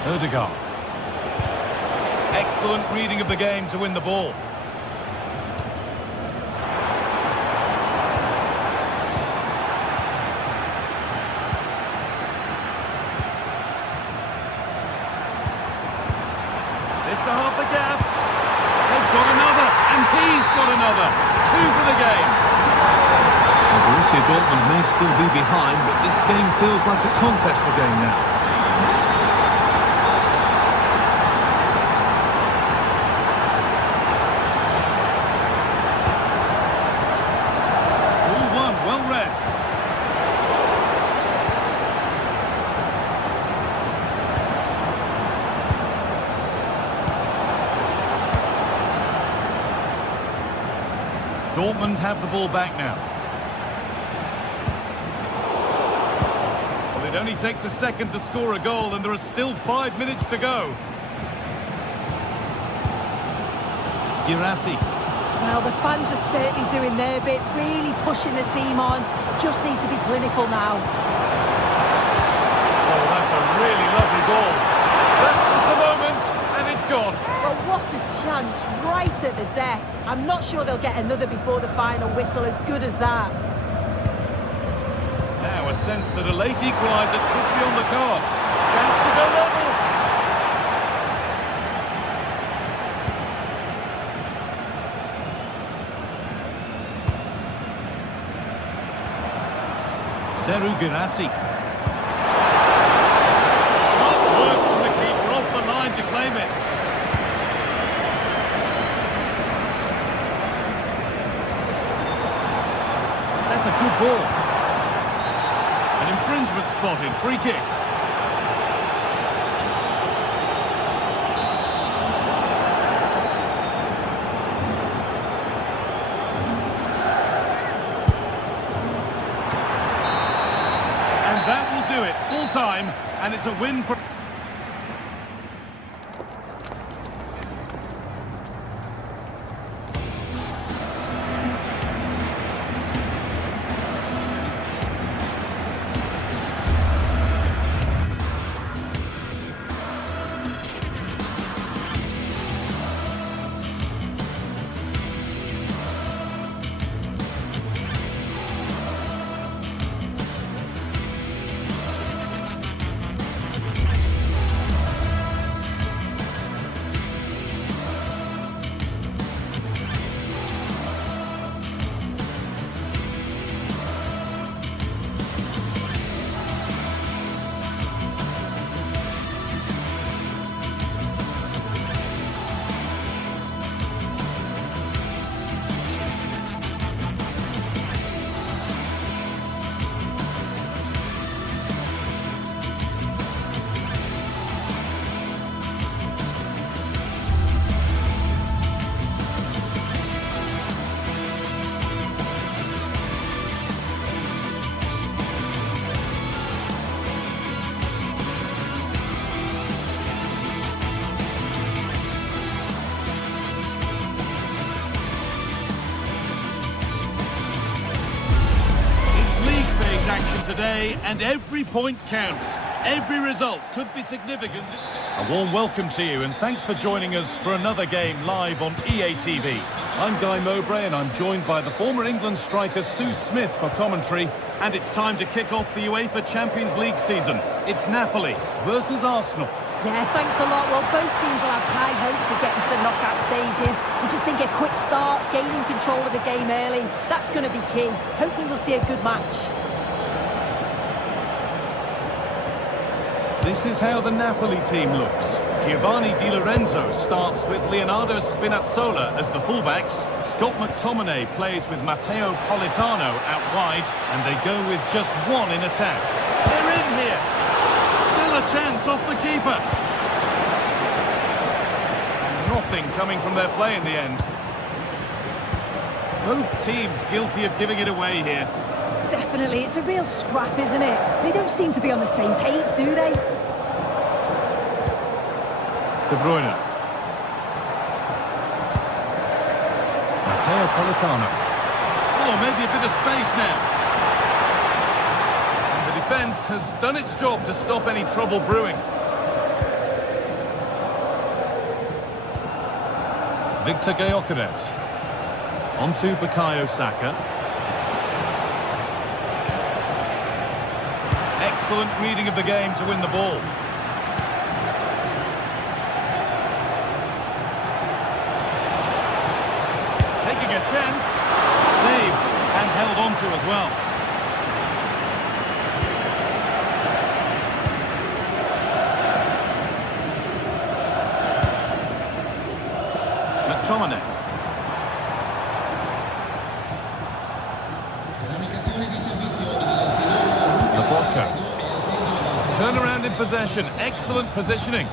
Odegaard. Excellent reading of the game to win the ball. This to half the gap. They've got another, and he's got another. 2 for the game. Well, Borussia Dortmund may still be behind, but this game feels like a contest again now. All one, well read. Dortmund have the ball back now. Well, it only takes a second to score a goal, and there are still 5 minutes to go. Girassi. Well, the fans are certainly doing their bit, really pushing the team on. Just need to be clinical now. Oh, that's a really lovely goal. That was the moment, and it's gone. But what a chance, right at the death. I'm not sure they'll get another before the final whistle, as good as that. Now a sense that a late equaliser could be on the cards. Chance to go level. Seru Girassi. Sharp work from the keeper off the line to claim it. That's a good ball. An infringement spotted. Free kick. And that will do it. Full time. And it's a win for... Action today, and every point counts. Every result could be significant. A warm welcome to you, and thanks for joining us for another game live on EA TV. I'm Guy Mowbray and I'm joined by the former England striker Sue Smith for commentary. And it's time to kick off the UEFA Champions League season. It's Napoli versus Arsenal. Yeah, thanks a lot. Well, both teams will have high hopes of getting to the knockout stages. You just think a quick start, gaining control of the game early, that's going to be key. Hopefully we'll see a good match. This is how the Napoli team looks. Giovanni Di Lorenzo starts with Leonardo Spinazzola as the fullbacks. Scott McTominay plays with Matteo Politano out wide, and they go with just one in attack. They're in here. Still a chance off the keeper. And nothing coming from their play in the end. Both teams guilty of giving it away here. Definitely, it's a real scrap, isn't it? They don't seem to be on the same page, do they? De Bruyne. Matteo Politano. Oh, maybe a bit of space now. And the defence has done its job to stop any trouble brewing. Victor Gyökeres. On to Bukayo Saka. Excellent reading of the game to win the ball. Taking a chance. Saved and held on to as well. McTominay. Turn around in possession. Excellent positioning.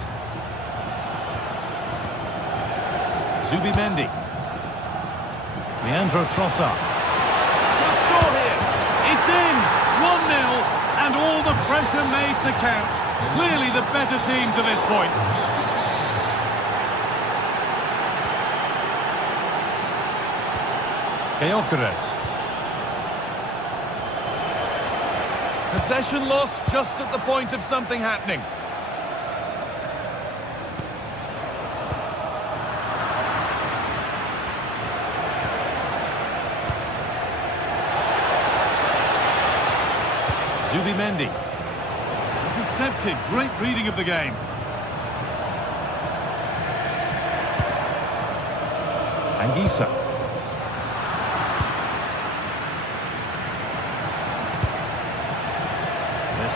Zubimendi. Leandro Trossard. Should score here. It's in. 1-0. And all the pressure made to count. Clearly the better team to this point. Gyökeres. Possession lost just at the point of something happening. Zubimendi. Intercepted. Great reading of the game. Anguissa.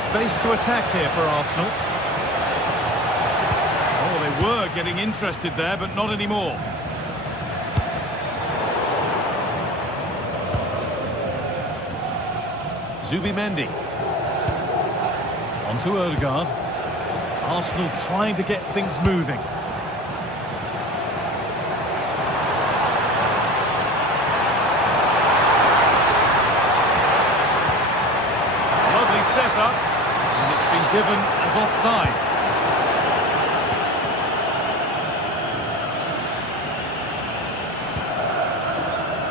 Space to attack here for Arsenal. Oh, they were getting interested there, but not anymore. Zubimendi. On to Odegaard. Arsenal trying to get things moving. Lovely setup. And it's been given as offside.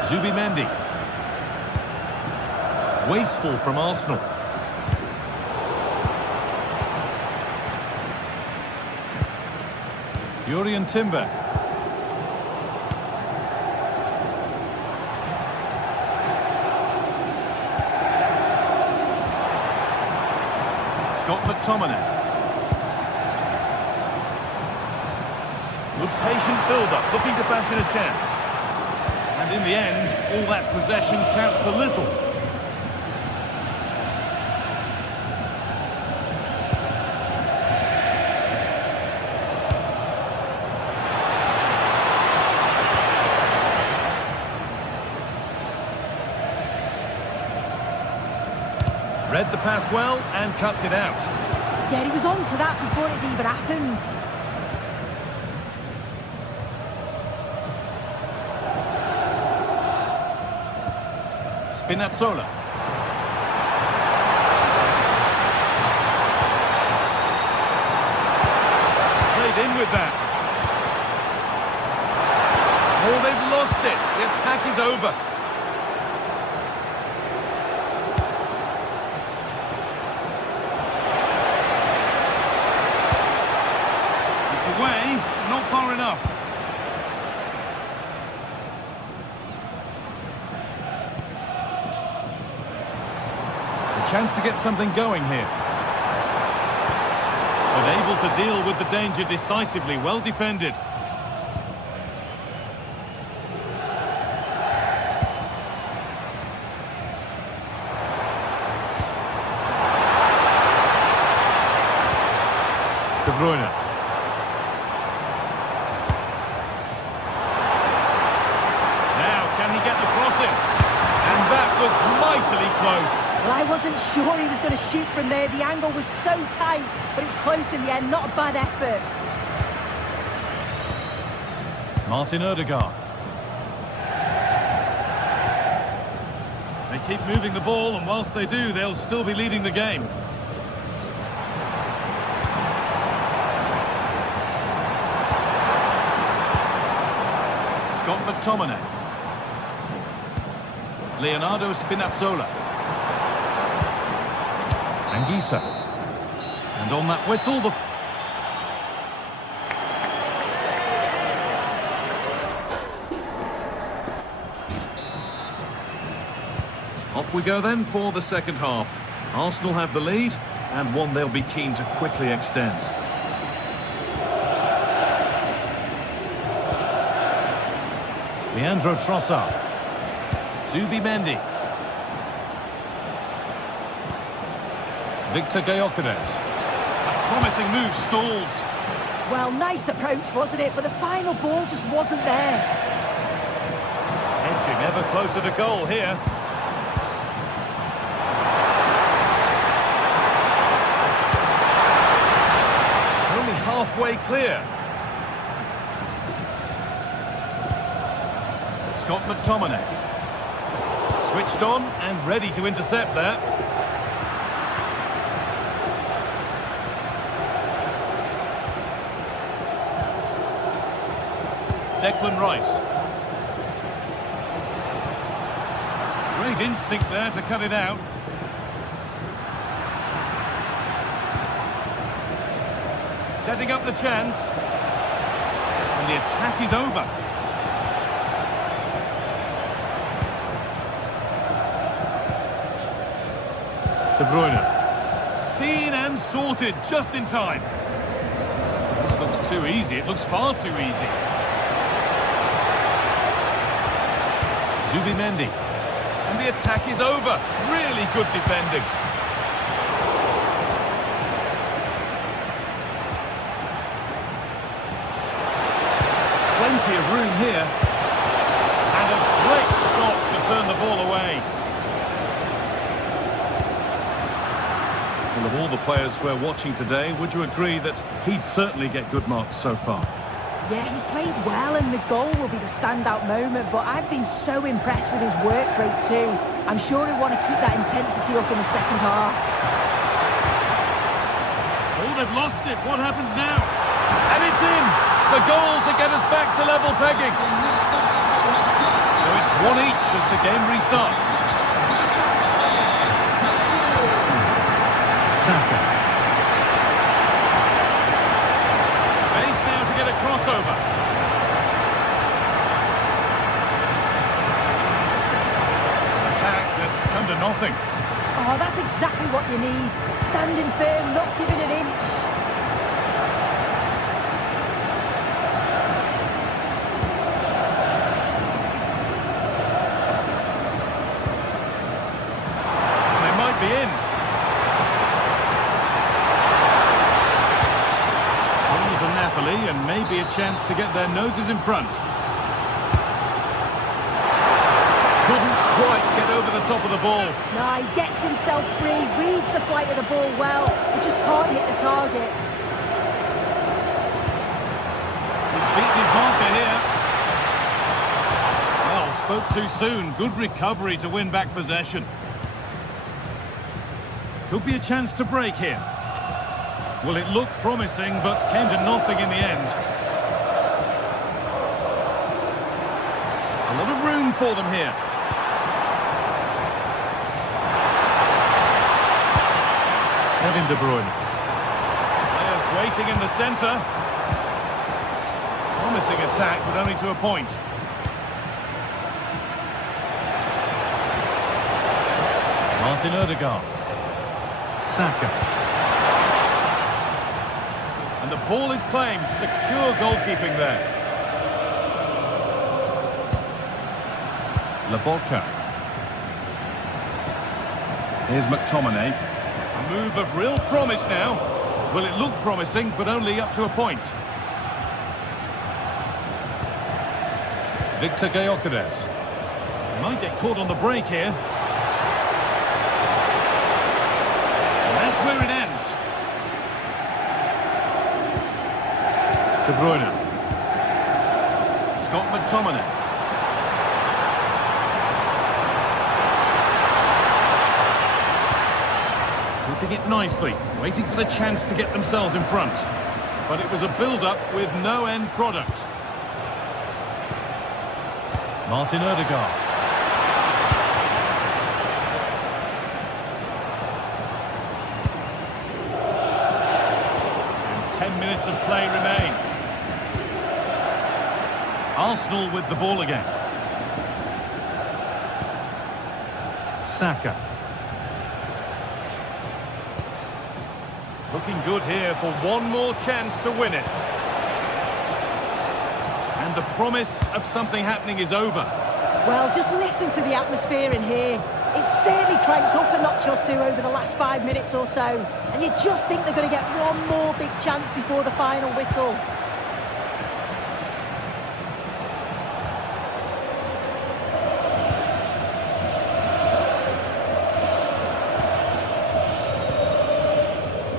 Zubimendi. Wasteful from Arsenal. Jurrien Timber. Scott McTominay. Good patient build-up, looking to fashion a chance. And in the end, all that possession counts for little. Read the pass well and cuts it out. Yeah, he was on to that before it even happened. Spinazzola. Played in with that. Oh, they've lost it. The attack is over. It's away, not far enough. chance to get something going here. But able to deal with the danger decisively, well defended. De Bruyne. Now, can he get the cross in? And that was mightily close. Well, I wasn't sure he was going to shoot from there. The angle was so tight, but it was close in the end. Not a bad effort. Martin Odegaard. They keep moving the ball, and whilst they do, they'll still be leading the game. Scott McTominay. Leonardo Spinazzola. Anguissa. And on that whistle, the... Off we go then for the second half. Arsenal have the lead, and one they'll be keen to quickly extend. Leandro Trossard. Zubimendi. Victor Gyökeres. A promising move stalls. Well, nice approach, wasn't it? But the final ball just wasn't there. Edging ever closer to goal here. It's only halfway clear. Scott McTominay. Switched on and ready to intercept there. Declan Rice. Great instinct there to cut it out. Setting up the chance. And the attack is over. De Bruyne. Seen and sorted just in time. This looks too easy. It looks far too easy. Zubimendi. And the attack is over. Really good defending. Plenty of room here. And a great stop to turn the ball away. Well, of all the players we're watching today, would you agree that he'd certainly get good marks so far? Yeah, he's played well, and the goal will be the standout moment, but I've been so impressed with his work rate too. I'm sure he'll want to keep that intensity up in the second half. Oh, they've lost it. What happens now? And it's in! The goal to get us back to level pegging. So it's 1 each as the game restarts. Saka. Space now to get a crossover. Attack that's come to nothing. Oh, that's exactly what you need. Standing firm, not giving an inch. They might be in. Ball to Napoli, and maybe a chance to get their noses in front. Couldn't quite get over the top of the ball. No, he gets himself free, reads the flight of the ball well, but just can't hit the target. He's beaten his marker here. Well, spoke too soon. Good recovery to win back possession. Could be a chance to break here. Well, it looked promising, but came to nothing in the end. A lot of room for them here. Kevin De Bruyne. Players waiting in the centre. Promising attack, but only to a point. Martin Odegaard. Saka. And the ball is claimed. Secure goalkeeping there. Laborca. Here's McTominay. A move of real promise now. Well, it looked promising, but only up to a point. Victor Gyökeres. Might get caught on the break here. And that's where it ends. De Bruyne. Scott McTominay. Keeping it nicely, waiting for the chance to get themselves in front. But it was a build-up with no end product. Martin Odegaard. And 10 minutes of play remain. Arsenal with the ball again. Saka. Looking good here for one more chance to win it. And the promise of something happening is over. Well, just listen to the atmosphere in here. It's certainly cranked up a notch or two over the last 5 minutes or so. And you just think they're going to get one more big chance before the final whistle.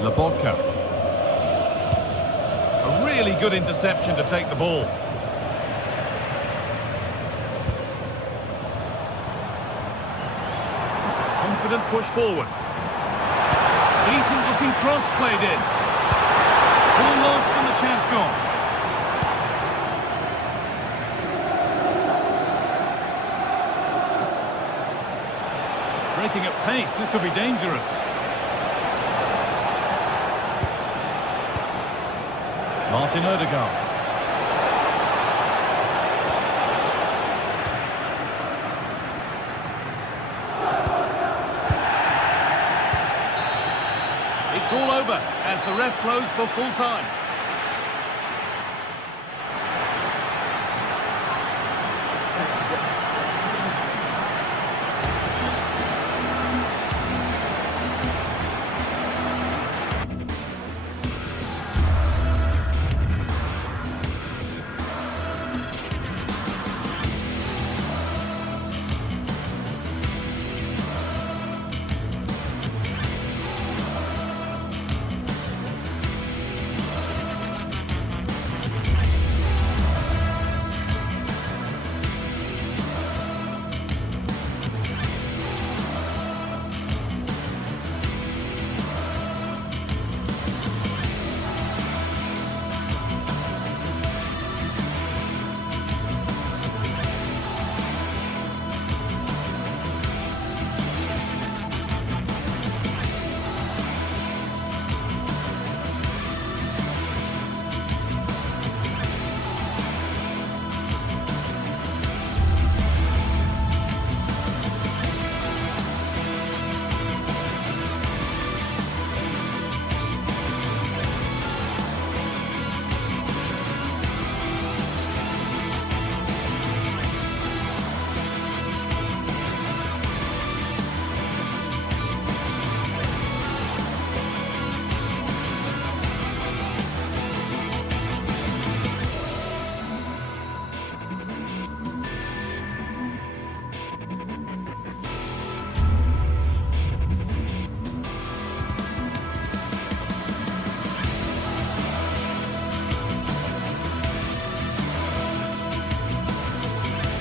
Laborca. A really good interception to take the ball. It's a confident push forward. Decent looking cross played in. Ball lost and the chance gone. Breaking at pace, this could be dangerous. Martin Odegaard. It's all over as the ref blows for full time.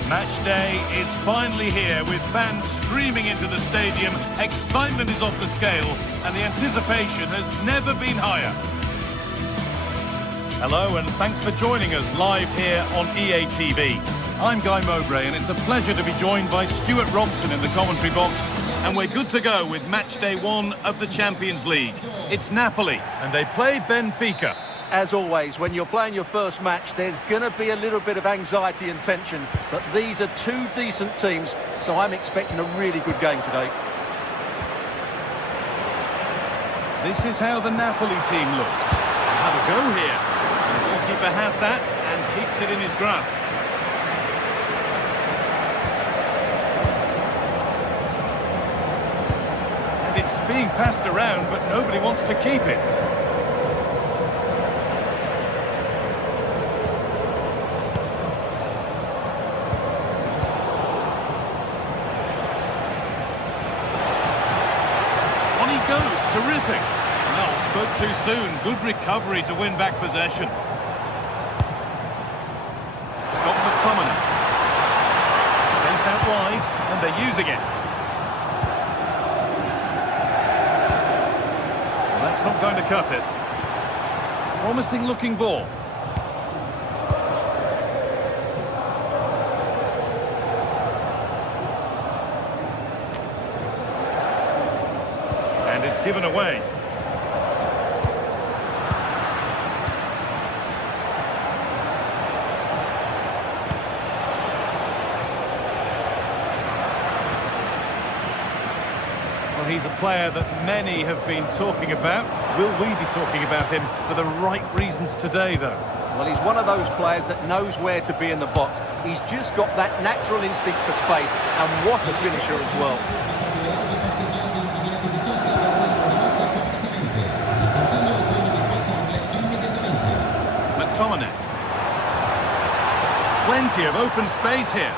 Match day is finally here with fans streaming into the stadium. Excitement is off the scale and the anticipation has never been higher. Hello and thanks for joining us live here on EA TV. I'm Guy Mowbray and it's a pleasure to be joined by Stuart Robson in the commentary box. And we're good to go with match day 1 of the Champions League. It's Napoli and they play Benfica. As always, when you're playing your first match, there's going to be a little bit of anxiety and tension, but these are two decent teams, so I'm expecting a really good game today. This is how the Napoli team looks. Have a go here. The goalkeeper has that and keeps it in his grasp. And it's being passed around, but nobody wants to keep it. On he goes, terrific. Well, spoke too soon. Good recovery to win back possession. Scott McTominay. Space out wide, and they're using it. Well, that's not going to cut it. Promising looking ball. And it's given away. Well, he's a player that many have been talking about. Will we be talking about him for the right reasons today, though? Well, he's one of those players that knows where to be in the box. He's just got that natural instinct for space, and what a finisher as well. McTominay. Plenty of open space here.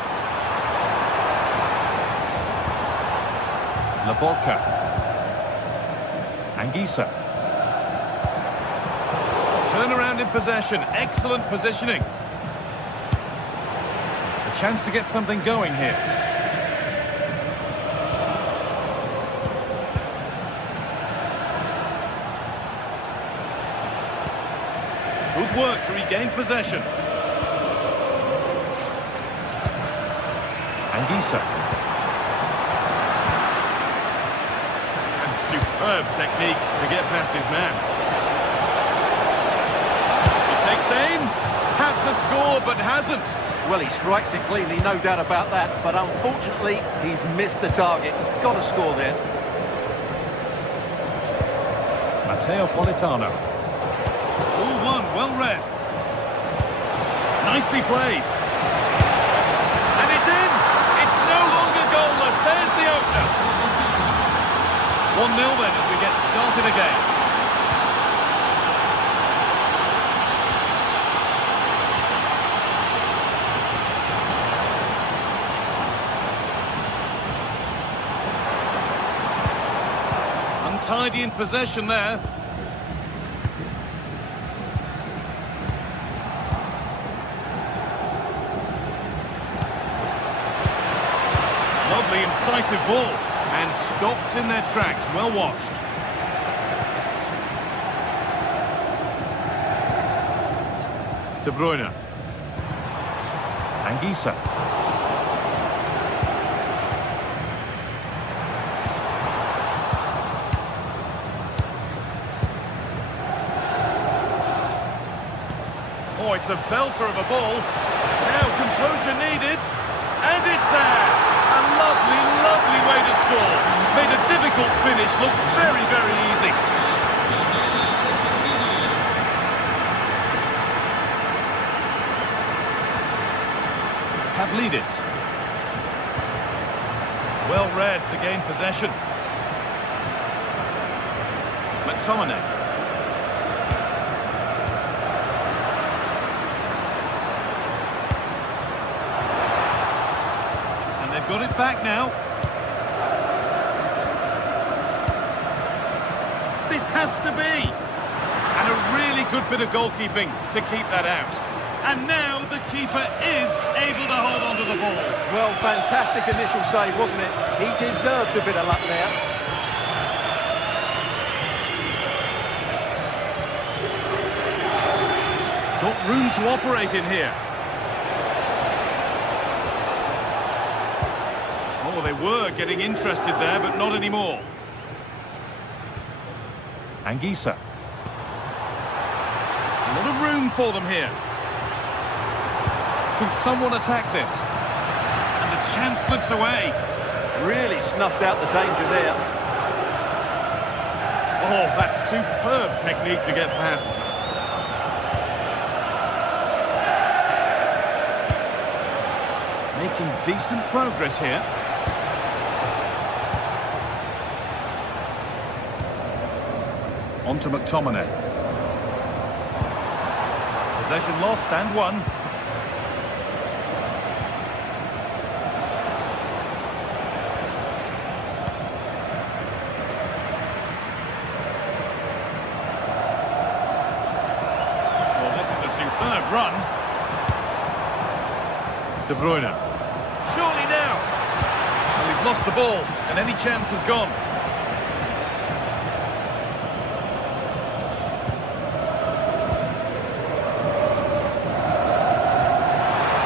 Laborca. Anguissa. Turn around in possession. Excellent positioning. A chance to get something going here. Good work to regain possession. Anguissa. Superb technique to get past his man. He takes aim, had to score but hasn't. Well, he strikes it cleanly, no doubt about that, but unfortunately he's missed the target. He's got to score there. Matteo Politano. All one, well read. Nicely played. And it's in! It's no longer goalless. There's the opener. 1-0 then as we get started again. Untidy in possession there. Lovely incisive ball. And stopped in their tracks. Well watched. De Bruyne. Anguissa. Oh, it's a belter of a ball. Now composure needed. And it's there. A lovely, lovely way to score. Made a difficult finish look very, very easy. Pavlidis. Well read to gain possession. McTominay. Got it back now. This has to be. And a really good bit of goalkeeping to keep that out. And now the keeper is able to hold on to the ball. Well, fantastic initial save, wasn't it? He deserved a bit of luck there. Got room to operate in here. Oh, they were getting interested there, but not anymore. Anguissa. A lot of room for them here. Can someone attack this? And the chance slips away. Really snuffed out the danger there. Oh, that's superb technique to get past. Making decent progress here. On to McTominay. Possession lost and won. Well, this is a superb run. De Bruyne. Surely now. Well, he's lost the ball, and any chance has gone.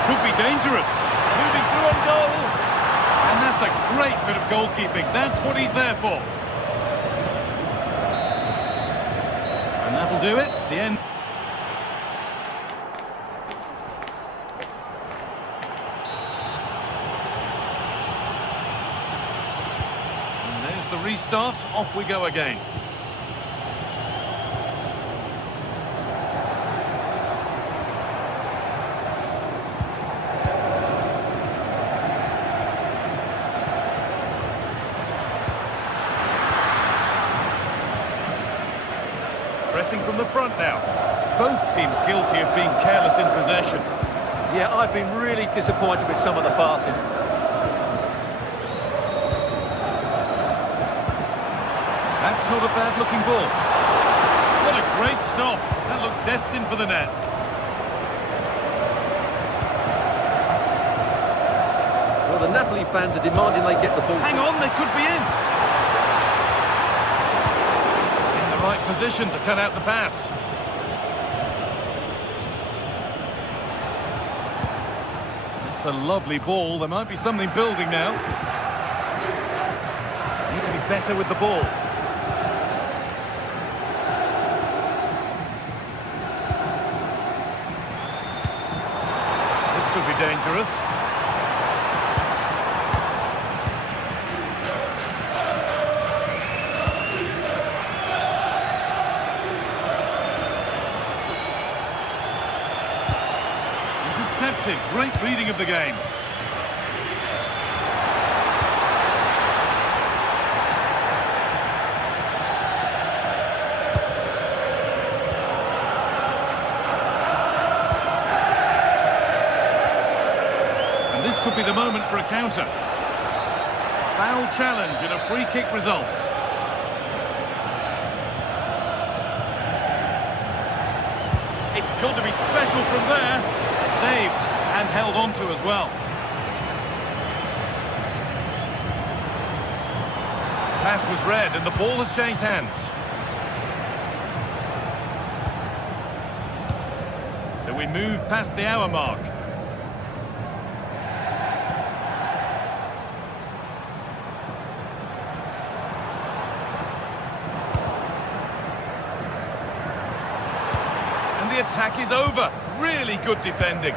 Could be dangerous. Moving through on goal. And that's a great bit of goalkeeping. That's what he's there for. And that'll do it. The end. And there's the restart. Off we go again. Pressing from the front now. Both teams guilty of being careless in possession. Yeah, I've been really disappointed with some of the passing. That's not a bad-looking ball. What a great stop. That looked destined for the net. Well, the Napoli fans are demanding they get the ball. Hang on, they could be in. Right position to cut out the pass. It's a lovely ball. There might be something building now. Need to be better with the ball. This could be dangerous. Great reading of the game. And this could be the moment for a counter. Foul challenge and a free kick results. It's got to be special from there. Saved. And held on to as well. Pass was read and the ball has changed hands. So we move past the hour mark. And the attack is over. Really good defending.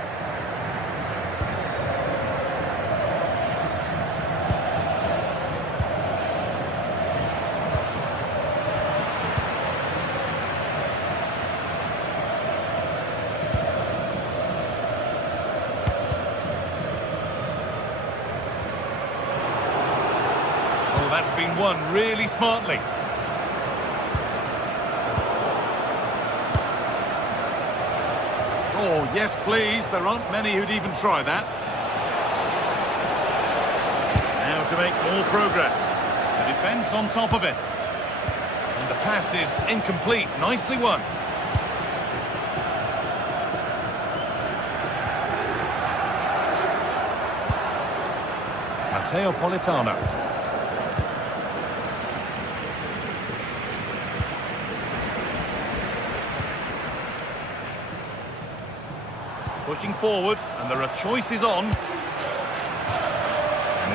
That's been won really smartly. Oh, yes, please. There aren't many who'd even try that. Now to make more progress. The defence on top of it. And the pass is incomplete. Nicely won. Matteo Politano. Pushing forward, and there are choices on. And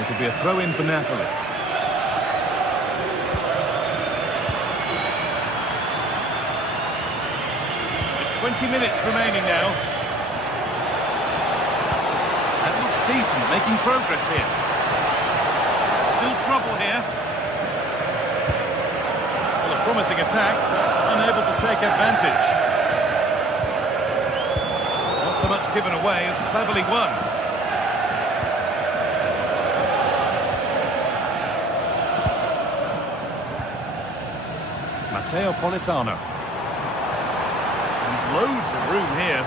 it'll be a throw-in for Napoli. Just 20 minutes remaining now. That looks decent, making progress here. Still trouble here. Well, a promising attack, but unable to take advantage. Not so much given away as cleverly won. Matteo Politano. And loads of room here.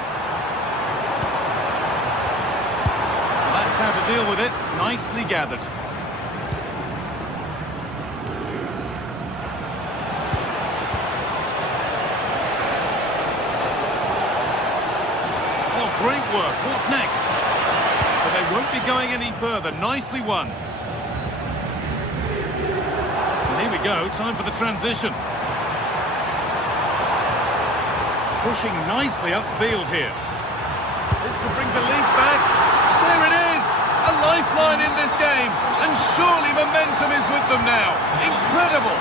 That's how to deal with it. Nicely gathered. Oh, great work. What's next? But they won't be going any further. Nicely won. And here we go. Time for the transition. Pushing nicely upfield here. This could bring belief back. There it is! A lifeline in this game. And surely momentum is with them now. Incredible!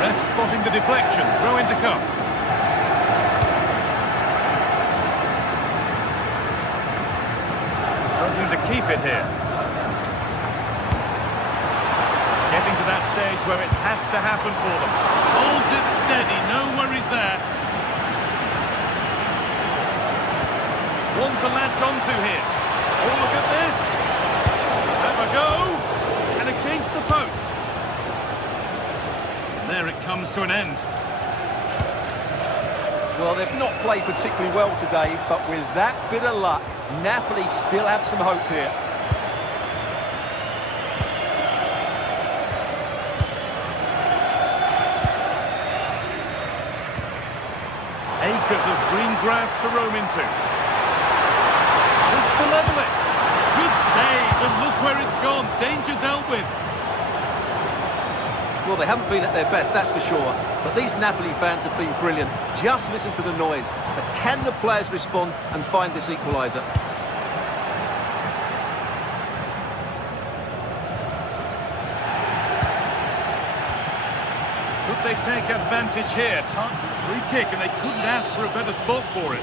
Ref spotting the deflection. Throw in to come. To keep it here. Getting to that stage where it has to happen for them. Holds it steady, no worries there. One to latch onto here. Oh, look at this. Have a go. And against the post. And there it comes to an end. Well, they've not played particularly well today, but with that bit of luck, Napoli still have some hope here. Acres of green grass to roam into. This to level it. Good save, and look where it's gone. Danger dealt with. Well, they haven't been at their best, that's for sure. But these Napoli fans have been brilliant. Just listen to the noise. But can the players respond and find this equaliser? Could they take advantage here? Free kick, and they couldn't ask for a better spot for it.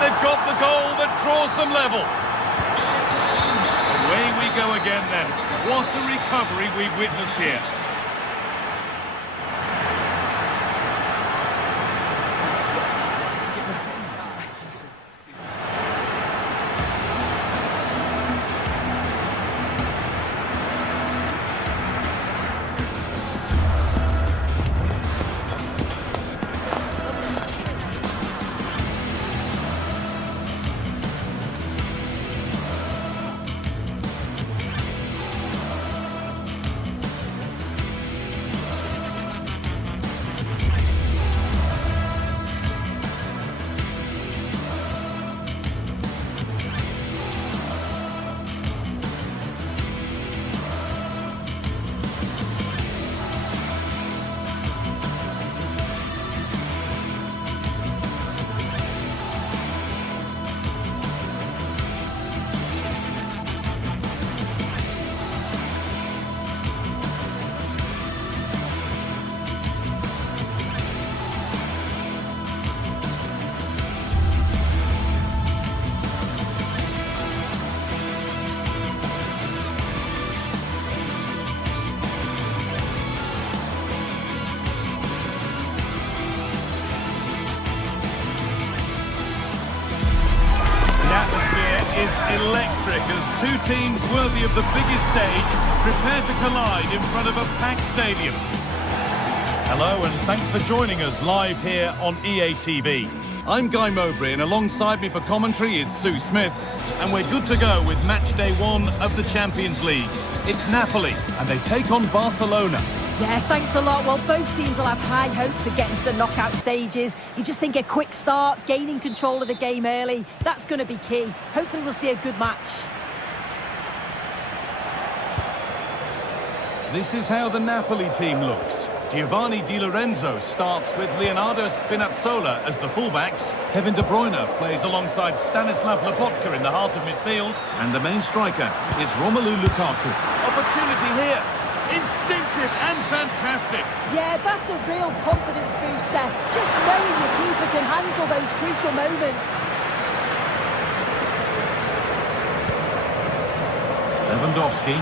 They've got the goal that draws them level. Away we go again then. What a recovery we've witnessed here. Electric as two teams worthy of the biggest stage prepare to collide in front of a packed stadium. Hello and thanks for joining us live here on EA TV. I'm Guy Mowbray and alongside me for commentary is Sue Smith, and we're good to go with match day 1 of the Champions League. It's Napoli and they take on Barcelona. Yeah, thanks a lot. Well, both teams will have high hopes of getting to the knockout stages. You just think a quick start, gaining control of the game early, that's going to be key. Hopefully we'll see a good match. This is how the Napoli team looks. Giovanni Di Lorenzo starts with Leonardo Spinazzola as the fullbacks. Kevin De Bruyne plays alongside Stanislav Lobotka in the heart of midfield. And the main striker is Romelu Lukaku. Opportunity here. Instinctive and fantastic. Yeah, that's a real confidence booster. Just knowing your keeper can handle those crucial moments. Lewandowski.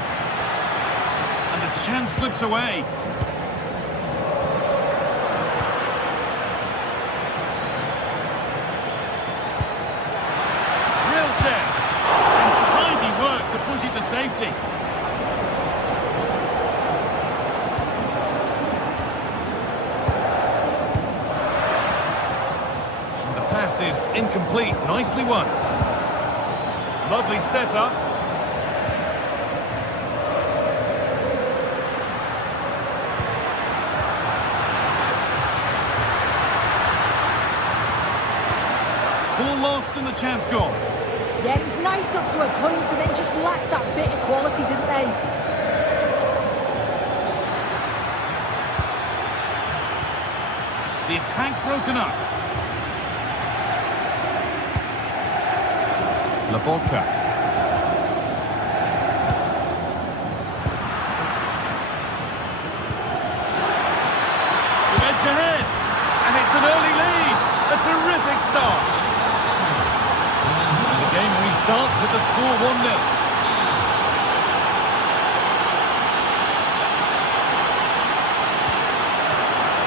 And the chance slips away. Real chance. And tidy work to push it to safety. And the pass is incomplete. Nicely won. Lovely setup. Ball lost and the chance gone. Yeah, it was nice up to a point and then just lacked that bit of quality, didn't they? The attack broken up. Lobotka. To edge ahead. And it's an early lead. A terrific start. The game restarts with the score 1-0.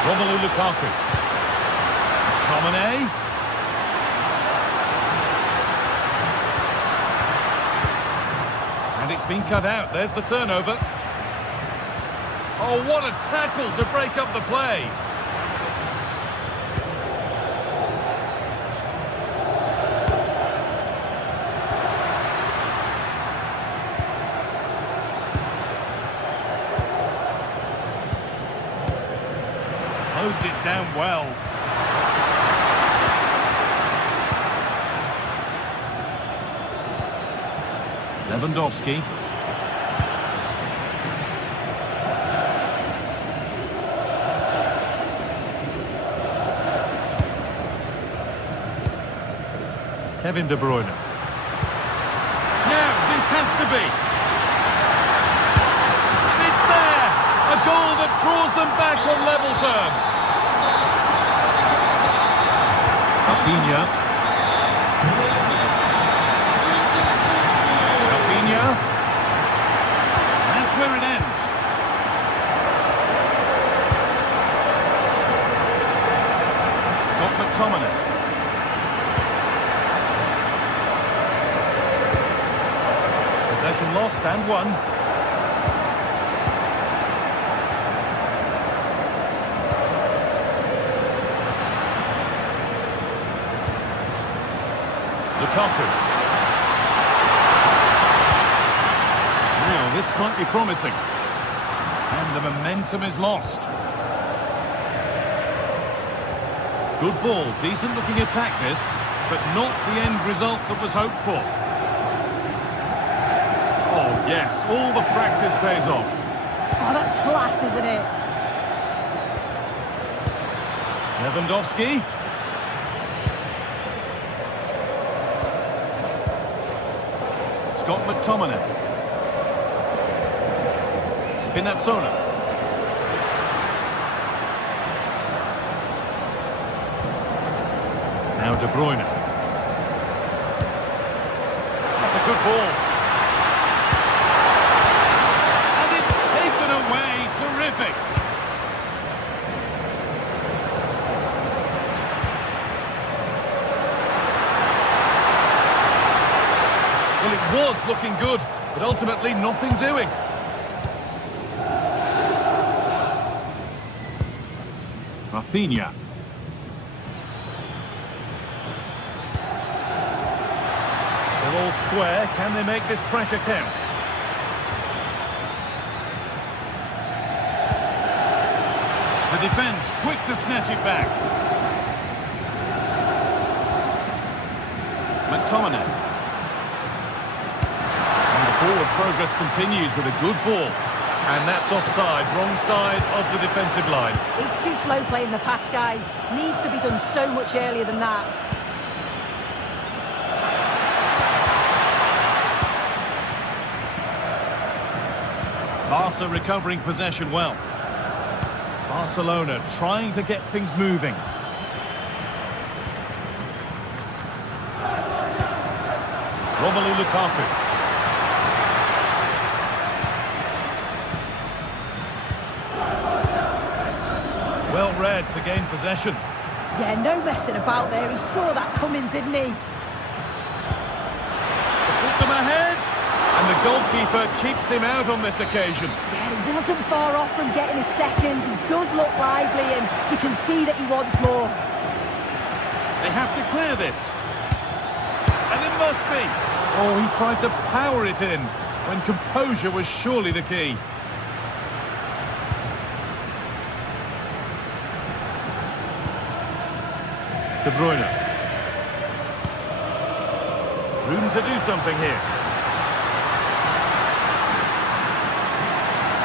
Romelu Lukaku. McTominay. And it's been cut out. There's the turnover. Oh, what a tackle to break up the play. Closed it down well. Lewandowski. Kevin De Bruyne. Now, this has to be. And it's there! A goal that draws them back on level terms. Rafinha. Rafinha. That's where it ends. Scott McTominay. Possession lost and won. Lukaku. Now, this might be promising. And the momentum is lost. Good ball, decent looking attack this, but not the end result that was hoped for. Oh yes, all the practice pays off. Oh, that's class, isn't it? Lewandowski. Scott McTominay. Spinazzola. Now De Bruyne. That's a good ball. And it's taken away. Terrific. Well, it was looking good, but ultimately nothing doing. Rafinha. Still all square. Can they make this pressure count? The defence quick to snatch it back. McTominay. And the forward progress continues with a good ball. And that's offside, wrong side of the defensive line. He's too slow playing the pass, guy. Needs to be done so much earlier than that. Barca recovering possession well. Barcelona trying to get things moving. Romelu Lukaku. Well read to gain possession. Yeah, no messing about there. He saw that coming, didn't he? To put them ahead. And the goalkeeper keeps him out on this occasion. Yeah, he wasn't far off from getting his second. He does look lively and you can see that he wants more. They have to clear this. And it must be. Oh, he tried to power it in when composure was surely the key. De Bruyne. Room to do something here.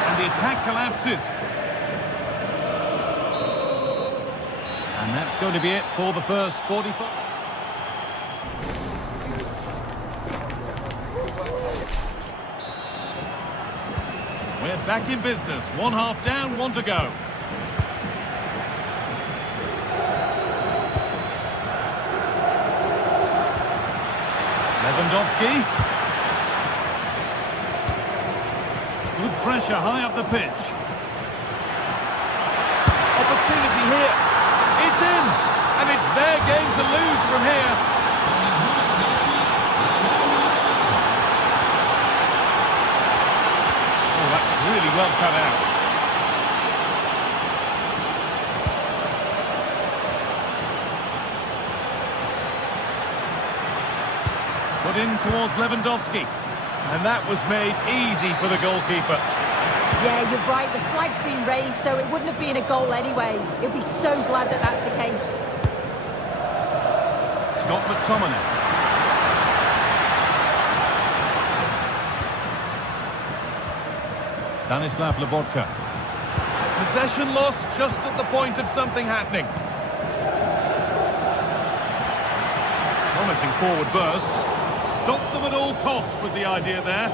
And the attack collapses. And that's going to be it for the first 45. We're back in business. One half down, one to go. Lewandowski. Good pressure high up the pitch. Opportunity here. It's in. And it's their game to lose from here. Oh, that's really well cut out. Put in towards Lewandowski. And that was made easy for the goalkeeper. Yeah, you're right. The flag's been raised, so it wouldn't have been a goal anyway. He'll be so glad that that's the case. Scott McTominay. Stanislav Lobotka. Possession lost just at the point of something happening. Promising forward burst. Stop them at all costs was the idea there.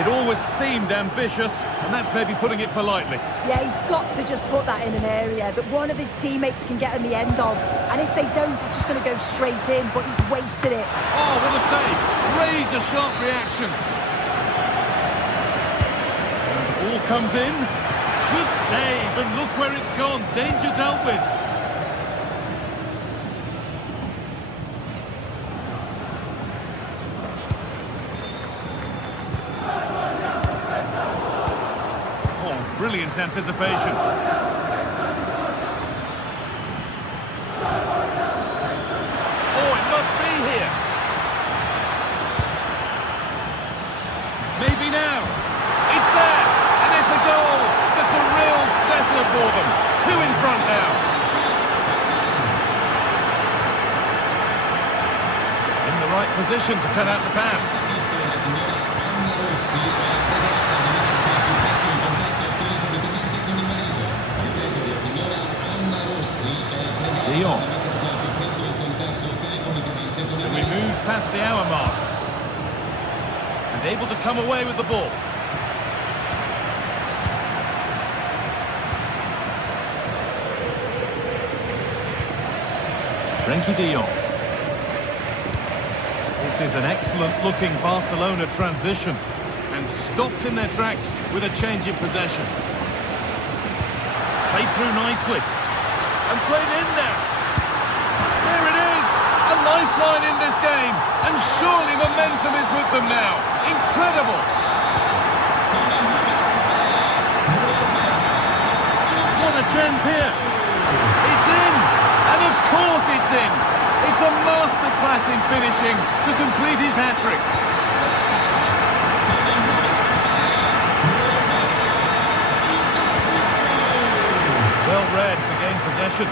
It always seemed ambitious, and that's maybe putting it politely. Yeah, he's got to just put that in an area that one of his teammates can get on the end of. And if they don't, it's just going to go straight in, but he's wasted it. Oh, what a save. Razor-sharp reactions. And the ball comes in. Good save, and look where it's gone. Danger dealt with. Oh, brilliant anticipation. Oh, it must be here. Maybe now. It's there. And it's a goal. That's a real settler for them. Two in front now. In the right position to cut out the pass. De Jong. So we move past the hour mark. And able to come away with the ball. Frenkie de Jong. This is an excellent-looking Barcelona transition. And stopped in their tracks with a change in possession. Played through nicely. And played in there. There it is. A lifeline in this game. And surely momentum is with them now. Incredible. What a chance here. It's in. And of course it's in. It's a masterclass in finishing to complete his hat-trick. possession.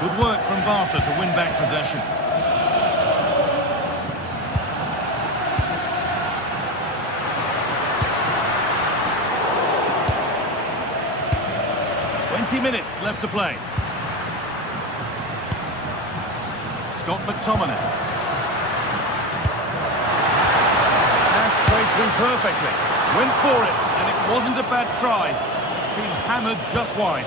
Good work from Barca to win back possession. Minutes left to play. Scott McTominay. Pass played through perfectly. Went for it, and it wasn't a bad try. It's been hammered just wide.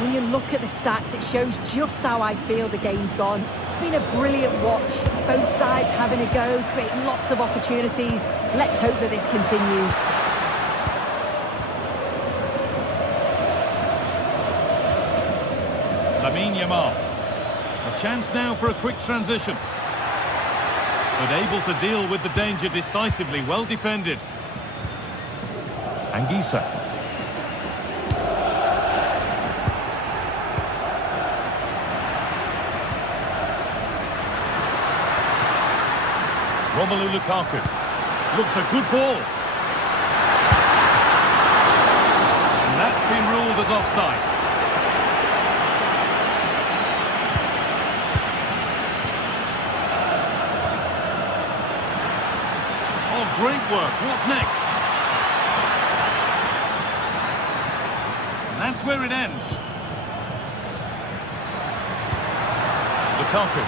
When you look at the stats, it shows just how I feel the game's gone. It's been a brilliant watch. Both sides having a go, creating lots of opportunities. Let's hope that this continues. A chance now for a quick transition. But able to deal with the danger decisively, well defended. Anguissa. Romelu Lukaku. Looks a good ball. And that's been ruled as offside. Great work. What's next? And that's where it ends. Lukaku.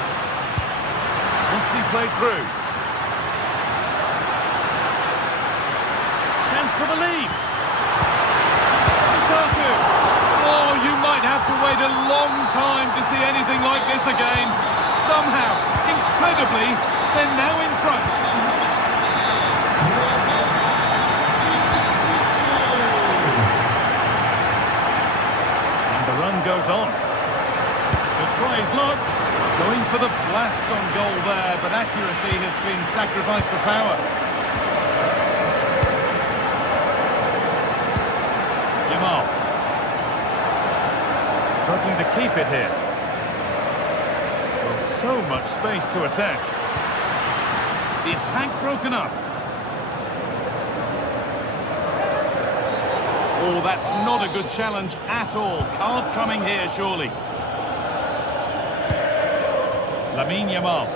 Nicely played through. Chance for the lead. Lukaku. Oh, you might have to wait a long time to see anything like this again. Somehow, incredibly, they're now in front. Goes on to try his luck, going for the blast on goal there, but accuracy has been sacrificed for power. Yamal struggling to keep it here. Well, so much space to attack. The attack broken up. Oh, that's not a good challenge at all. Card coming here, surely. Lamine Yamal.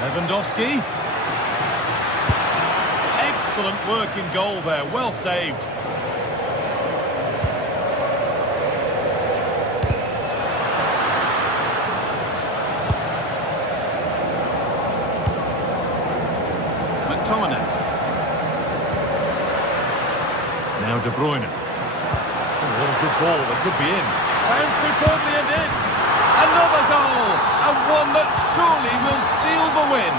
Lewandowski. Excellent work in goal there. Well saved. McTominay. Now De Bruyne. Oh, what a good ball, that could be in. And superbly and in. Another goal, and one that surely will seal the win.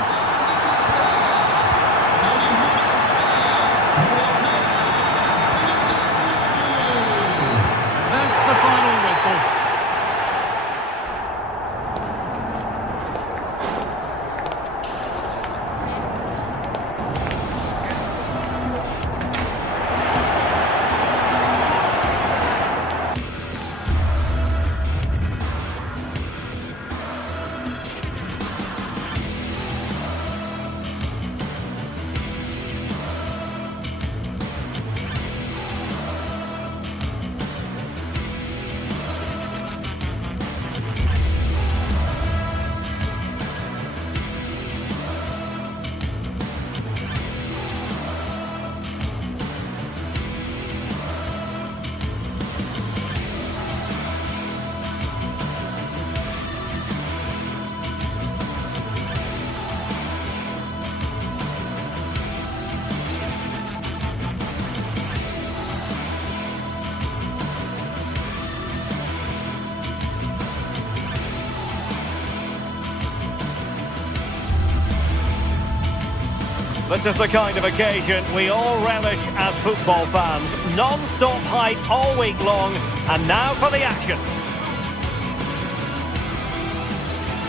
That's the final whistle. This is the kind of occasion we all relish as football fans. Non-stop hype all week long, and now for the action.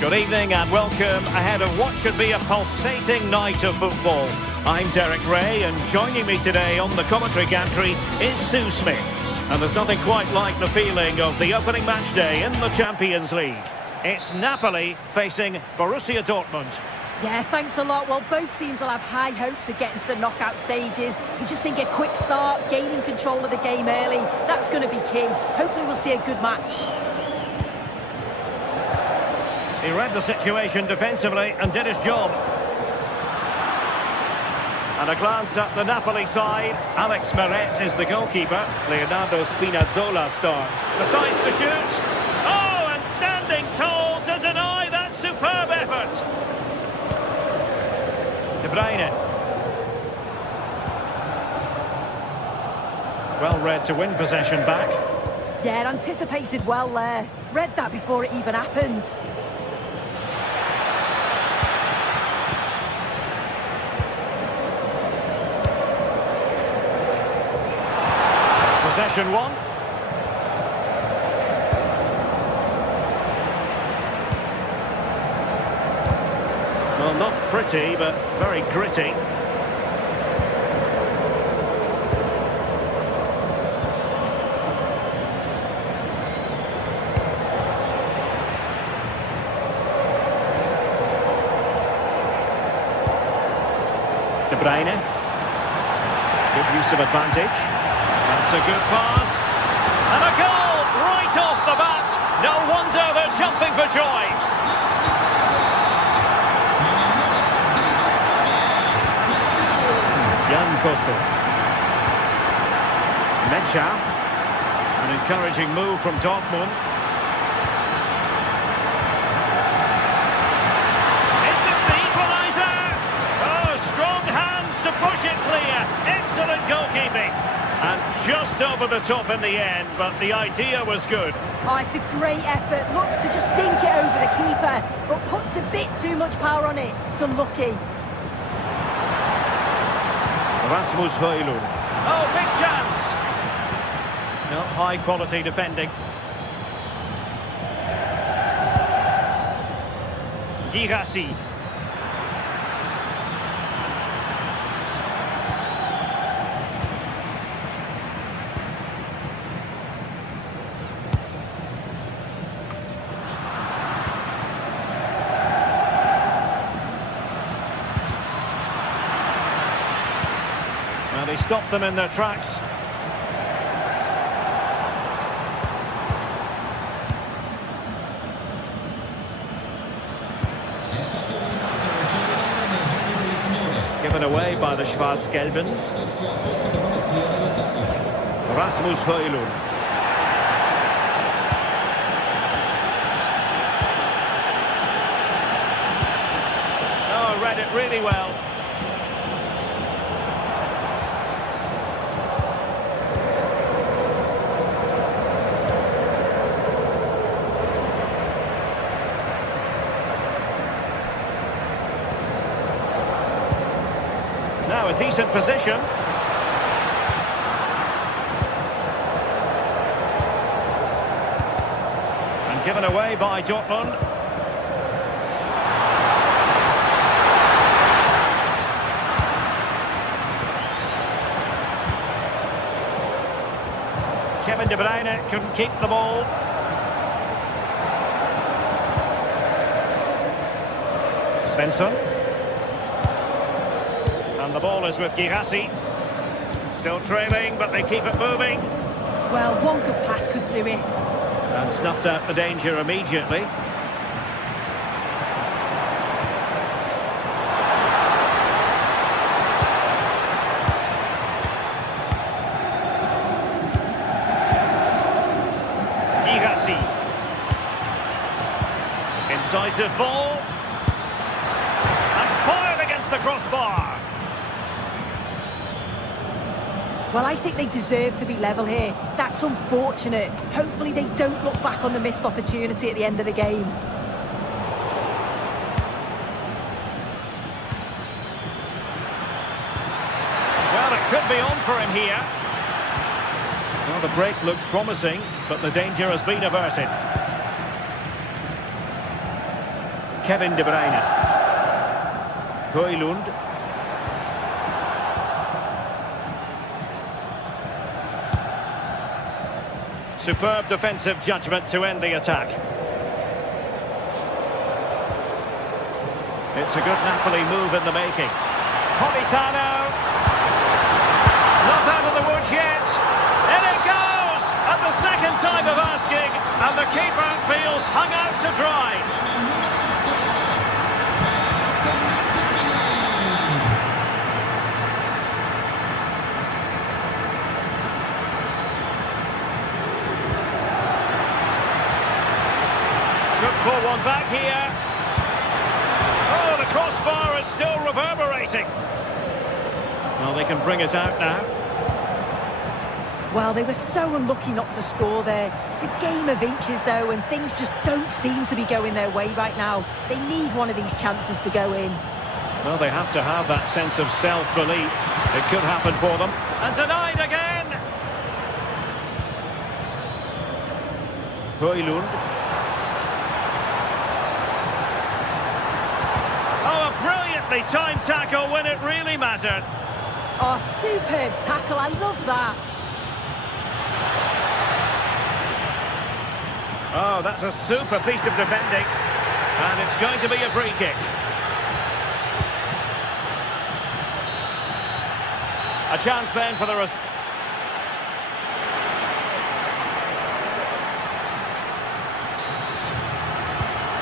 Good evening and welcome ahead of what should be a pulsating night of football. I'm Derek Ray, and joining me today on the commentary gantry is Sue Smith. And there's nothing quite like the feeling of the opening match day in the Champions League. It's Napoli facing Borussia Dortmund. Yeah, thanks a lot. Well, both teams will have high hopes of getting to the knockout stages. You just think a quick start, gaining control of the game early, that's going to be key. Hopefully we'll see a good match. He read the situation defensively and did his job. And a glance at the Napoli side. Alex Meret is the goalkeeper. Leonardo Spinazzola starts. Decides to shoot. Oh, and standing tall to deny that superb effort. De Bruyne. Well read to win possession back. Yeah, anticipated well there. Read that before it even happened. Possession one. Well, not pretty, but very gritty. De Bruyne. Good use of advantage. That's a good pass. And a goal right off the bat. No wonder they're jumping for joy. Jan Koto. Mecha. An encouraging move from Dortmund. Is this the equaliser? Oh, strong hands to push it clear. Excellent goalkeeping. And just over the top in the end, but the idea was good. Oh, it's a great effort. Looks to just dink it over the keeper, but puts a bit too much power on it. It's unlucky. Rasmus Højlund. Oh, big chance. No, high quality defending. Girassi. Well, he stopped them in their tracks. Given away by the Schwarz-Gelben. Rasmus Højlund. Oh, read it really well. Now a decent position. And given away by Dortmund. Kevin De Bruyne couldn't keep the ball. Svensson. And the ball is with Girassi. Still trailing, but they keep it moving. Well, one good pass could do it. And snuffed out the danger immediately. Girassi. Incisive ball. And fired against the crossbar. Well, I think they deserve to be level here. That's unfortunate. Hopefully they don't look back on the missed opportunity at the end of the game. Well, it could be on for him here. Well, the break looked promising, but the danger has been averted. Kevin De Bruyne. Højlund. Superb defensive judgment to end the attack. It's a good Napoli move in the making. Politano. Not out of the woods yet. In it goes! At the second time of asking, and the keeper feels hung out to dry. Good pull one back here. Oh, the crossbar is still reverberating. Well, they can bring it out now. Well, they were so unlucky not to score there. It's a game of inches, though, and things just don't seem to be going their way right now. They need one of these chances to go in. Well, they have to have that sense of self-belief. It could happen for them. And denied again! Højlund. Oh, a brilliantly timed tackle when it really mattered. Oh, superb tackle. I love that. Oh, that's a super piece of defending. And it's going to be a free kick. A chance then for the...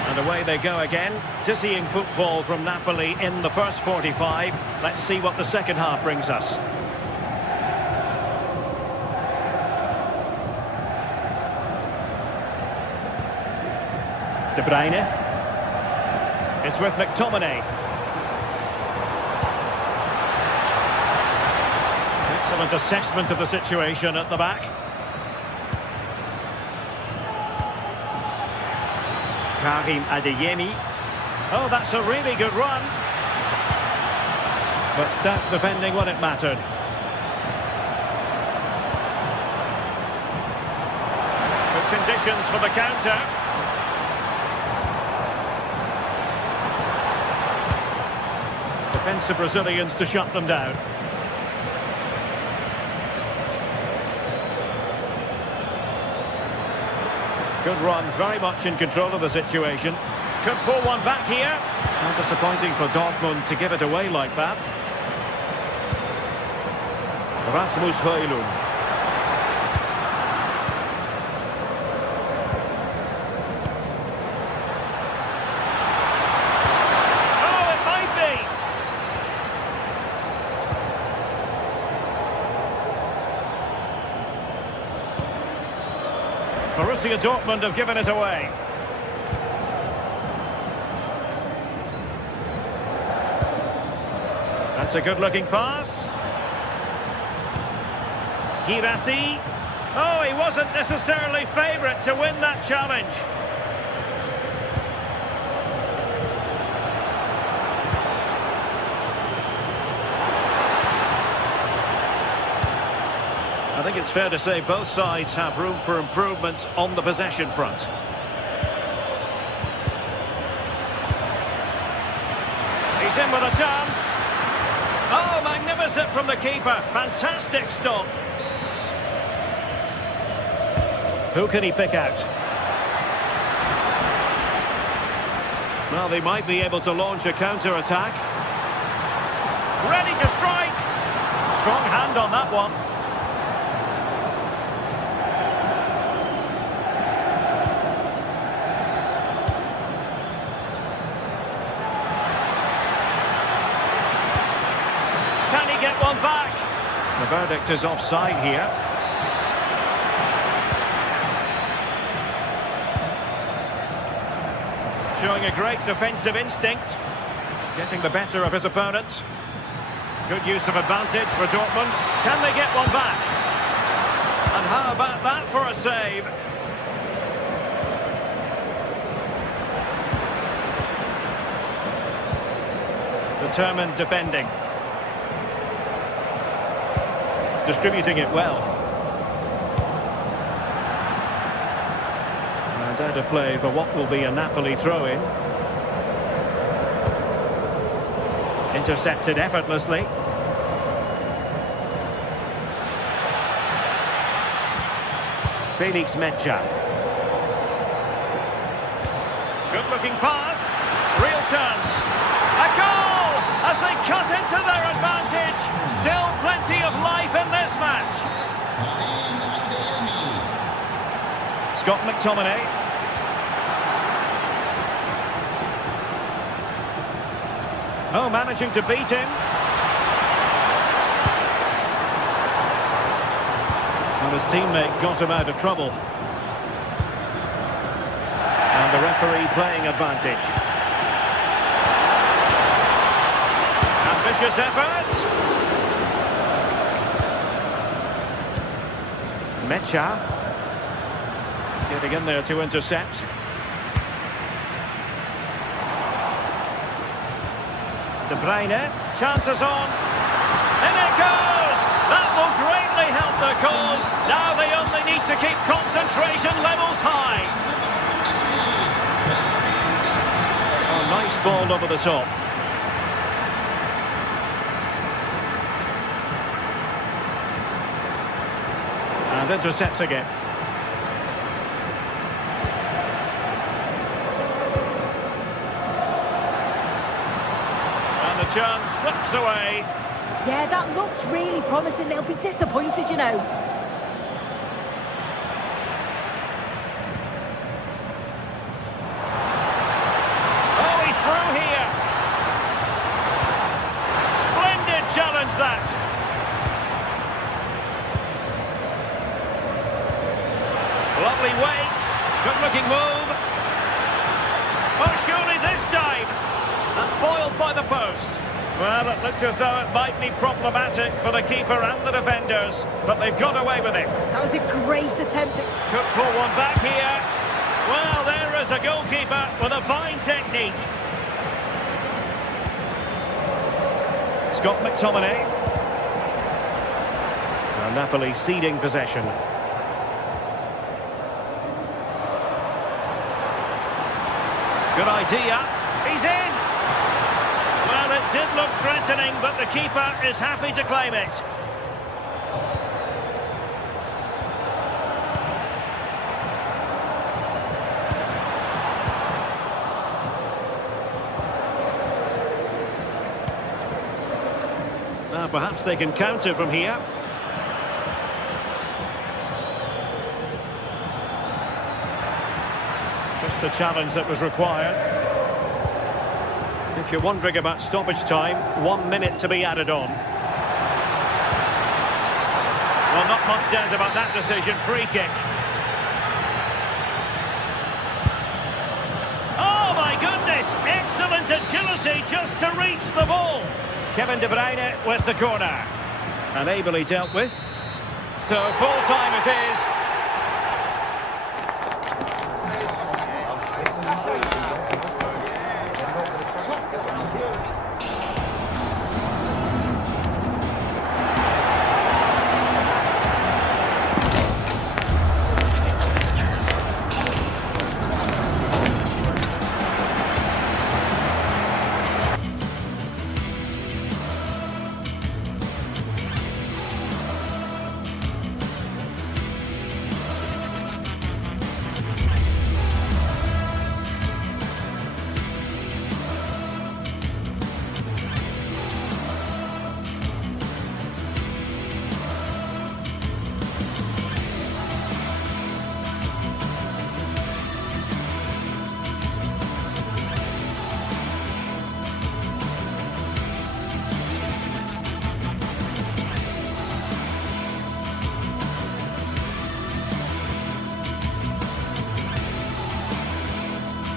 And away they go again. Dizzying football from Napoli in the first 45. Let's see what the second half brings us. De Bruyne. It's with McTominay. Excellent assessment of the situation at the back. Karim Adeyemi. Oh, that's a really good run. But stout defending when it mattered. Good conditions for the counter. Defensive Brazilians to shut them down. Good run, very much in control of the situation. Could pull one back here. Not disappointing for Dortmund to give it away like that. Rasmus Højlund. Oh, it might be! Borussia Dortmund have given it away. That's a good-looking pass. Girassi. Oh, he wasn't necessarily favourite to win that challenge. I think it's fair to say both sides have room for improvement on the possession front. He's in with a chance. Oh, magnificent from the keeper. Fantastic stop. Who can he pick out? Well, they might be able to launch a counter-attack. Ready to strike. Strong hand on that one. Can he get one back? The verdict is offside here. Showing a great defensive instinct. Getting the better of his opponent. Good use of advantage for Dortmund. Can they get one back? And how about that for a save? Determined defending. Distributing it well. And out of play for what will be a Napoli throw-in. Intercepted effortlessly. Felix Mecha. Good-looking pass. Real chance. A goal as they cut into their advantage. Still plenty of life in this match. Scott McTominay. Oh, managing to beat him. And his teammate got him out of trouble. And the referee playing advantage. Ambitious effort. Mecha. Getting in there to intercept. De Bruyne, chances on. In it goes! That will greatly help the cause. Now they only need to keep concentration levels high. Oh, nice ball over the top. And intercepts again. And the chance slips away. Yeah, that looks really promising. They'll be disappointed, you know. Oh, he's through here. Splendid challenge, that. Lovely weight. Good-looking move. Oh, surely this time. And foiled by the post. Well, it looked as though it might be problematic for the keeper and the defenders, but they've got away with it. That was a great attempt. Could pull one back here. Well, there is a goalkeeper with a fine technique. Scott McTominay. And Napoli ceding possession. Good idea. He's in. Well, it did look threatening, but the keeper is happy to claim it. Now, perhaps they can counter from here. Just the challenge that was required. If you're wondering about stoppage time, 1 minute to be added on. Well, not much doubt about that decision. Free kick. Oh, my goodness! Excellent agility just to reach the ball. Kevin De Bruyne with the corner. And ably dealt with. So, full time it is.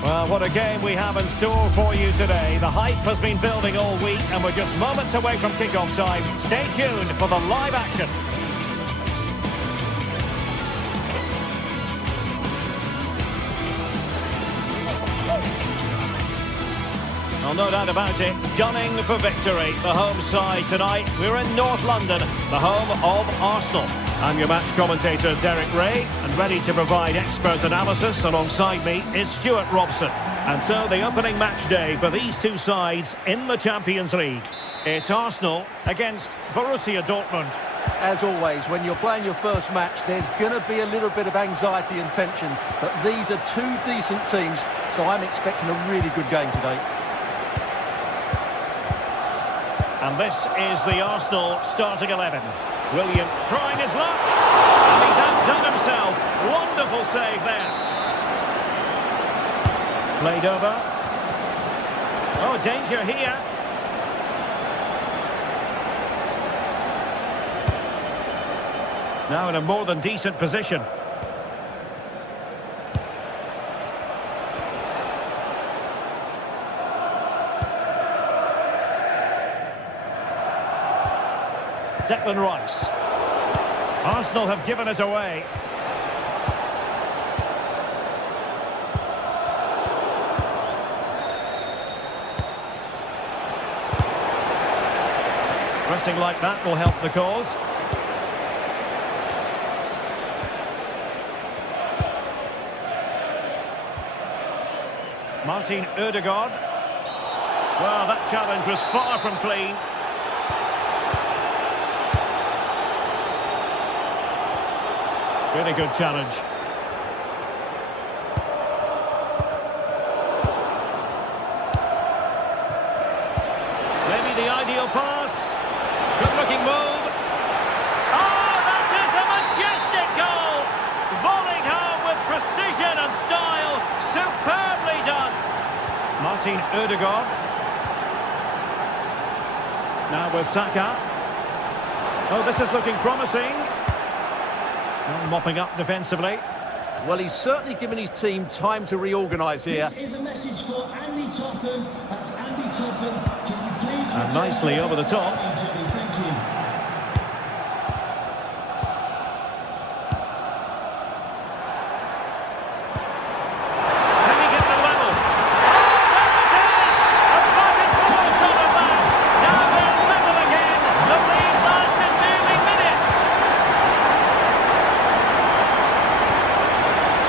Well, what a game we have in store for you today. The hype has been building all week and we're just moments away from kick-off time. Stay tuned for the live action. Well, no doubt about it, gunning for victory. The home side tonight. We're in North London, the home of Arsenal. I'm your match commentator, Derek Ray, and ready to provide expert analysis alongside me is Stuart Robson. And so the opening match day for these two sides in the Champions League. It's Arsenal against Borussia Dortmund. as always, when you're playing your first match, there's going to be a little bit of anxiety and tension. But these are two decent teams, so I'm expecting a really good game today. And this is the Arsenal starting 11. William trying his luck. And he's outdone himself. Wonderful save there. Played over. Oh, danger here. Now in a more than decent position. Declan Rice. Arsenal have given us away. Pressing like that will help the cause. Martin Ødegaard. Well, that challenge was far from clean. Really good challenge. Maybe the ideal pass. Good-looking move. Oh, that is a majestic goal! Volleyed home with precision and style. Superbly done. Martin Ødegaard. Now with Saka. Oh, this is looking promising. Well, mopping up defensively. Well, he's certainly given his team time to reorganise here. This is a message for Andy Topham. That's Andy Topham. Can you please... And nicely over the top. Thank you. Can he get the level? Oh, there it is! A button cross on the bat. Now they're level again. The lead lasted nearly minutes.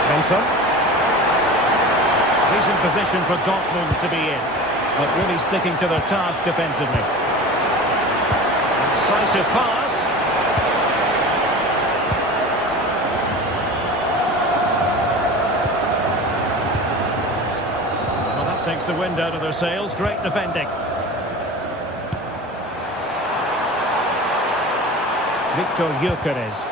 Svensson. Decent position for Dortmund to be in, but really sticking to their task defensively. Decisive pass. Well, that takes the wind out of their sails. Great defending. Victor Gyökeres.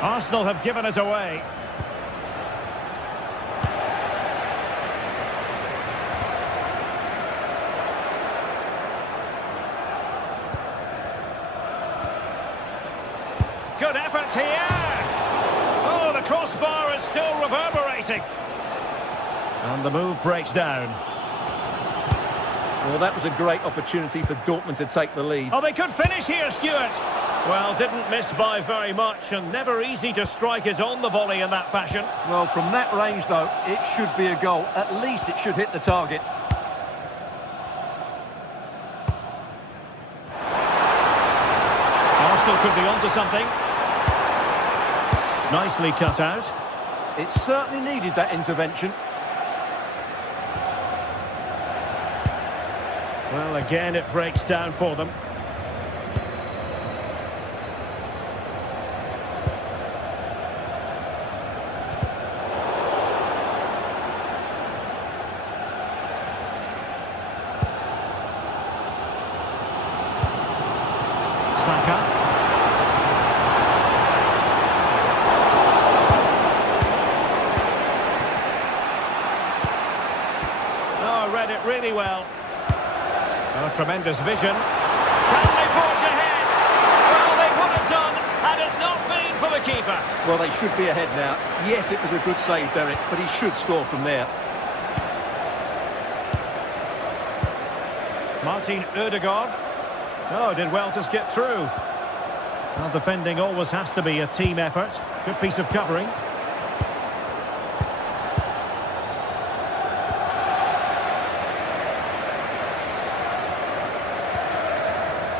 Arsenal have given us away. Good effort here. Oh, the crossbar is still reverberating. And the move breaks down. Well, that was a great opportunity for Dortmund to take the lead. Oh, they could finish here, Stuart. Well, didn't miss by very much, and never easy to strike it on the volley in that fashion. Well, from that range, though, it should be a goal. At least it should hit the target. Arsenal could be onto something. Nicely cut out. It certainly needed that intervention. Well, again, it breaks down for them. Saka. Oh, read it really well. Oh, tremendous vision. Can they forge ahead? Well, they would have done had it not been for the keeper. Well, they should be ahead now. Yes, it was a good save, Derek, but he should score from there. Martin Ødegaard. Oh, did well to skip through. Well, defending always has to be a team effort. Good piece of covering.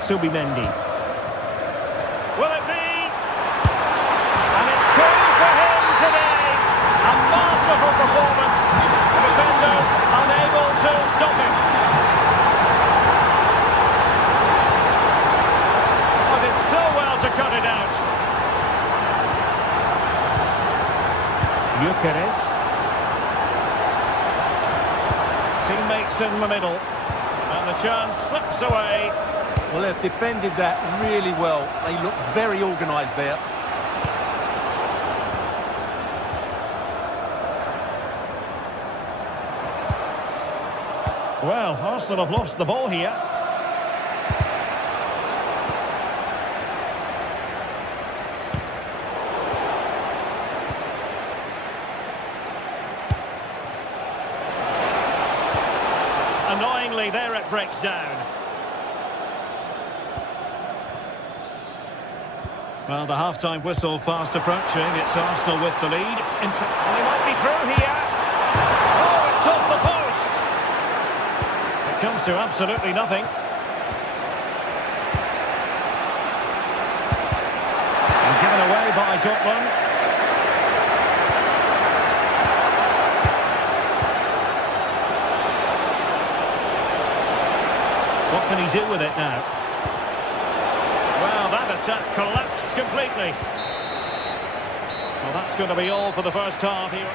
Subimendi. Will it be? And it's true for him today. A master Masterful performance. The defenders unable to stop him. Oh, did so well to cut it out. Gyökeres. Teammates in the middle. And the chance slips away. Well, they've defended that really well. They look very organised there. Well, Arsenal have lost the ball here. Annoyingly, there it breaks down. Well, the half-time whistle fast approaching. It's Arsenal with the lead. Well, he might be through here. Oh, it's off the post. It comes to absolutely nothing. And given away by Dortmund. What can he do with it now? Well, that attack collapsed completely. Well, that's going to be all for the first half here.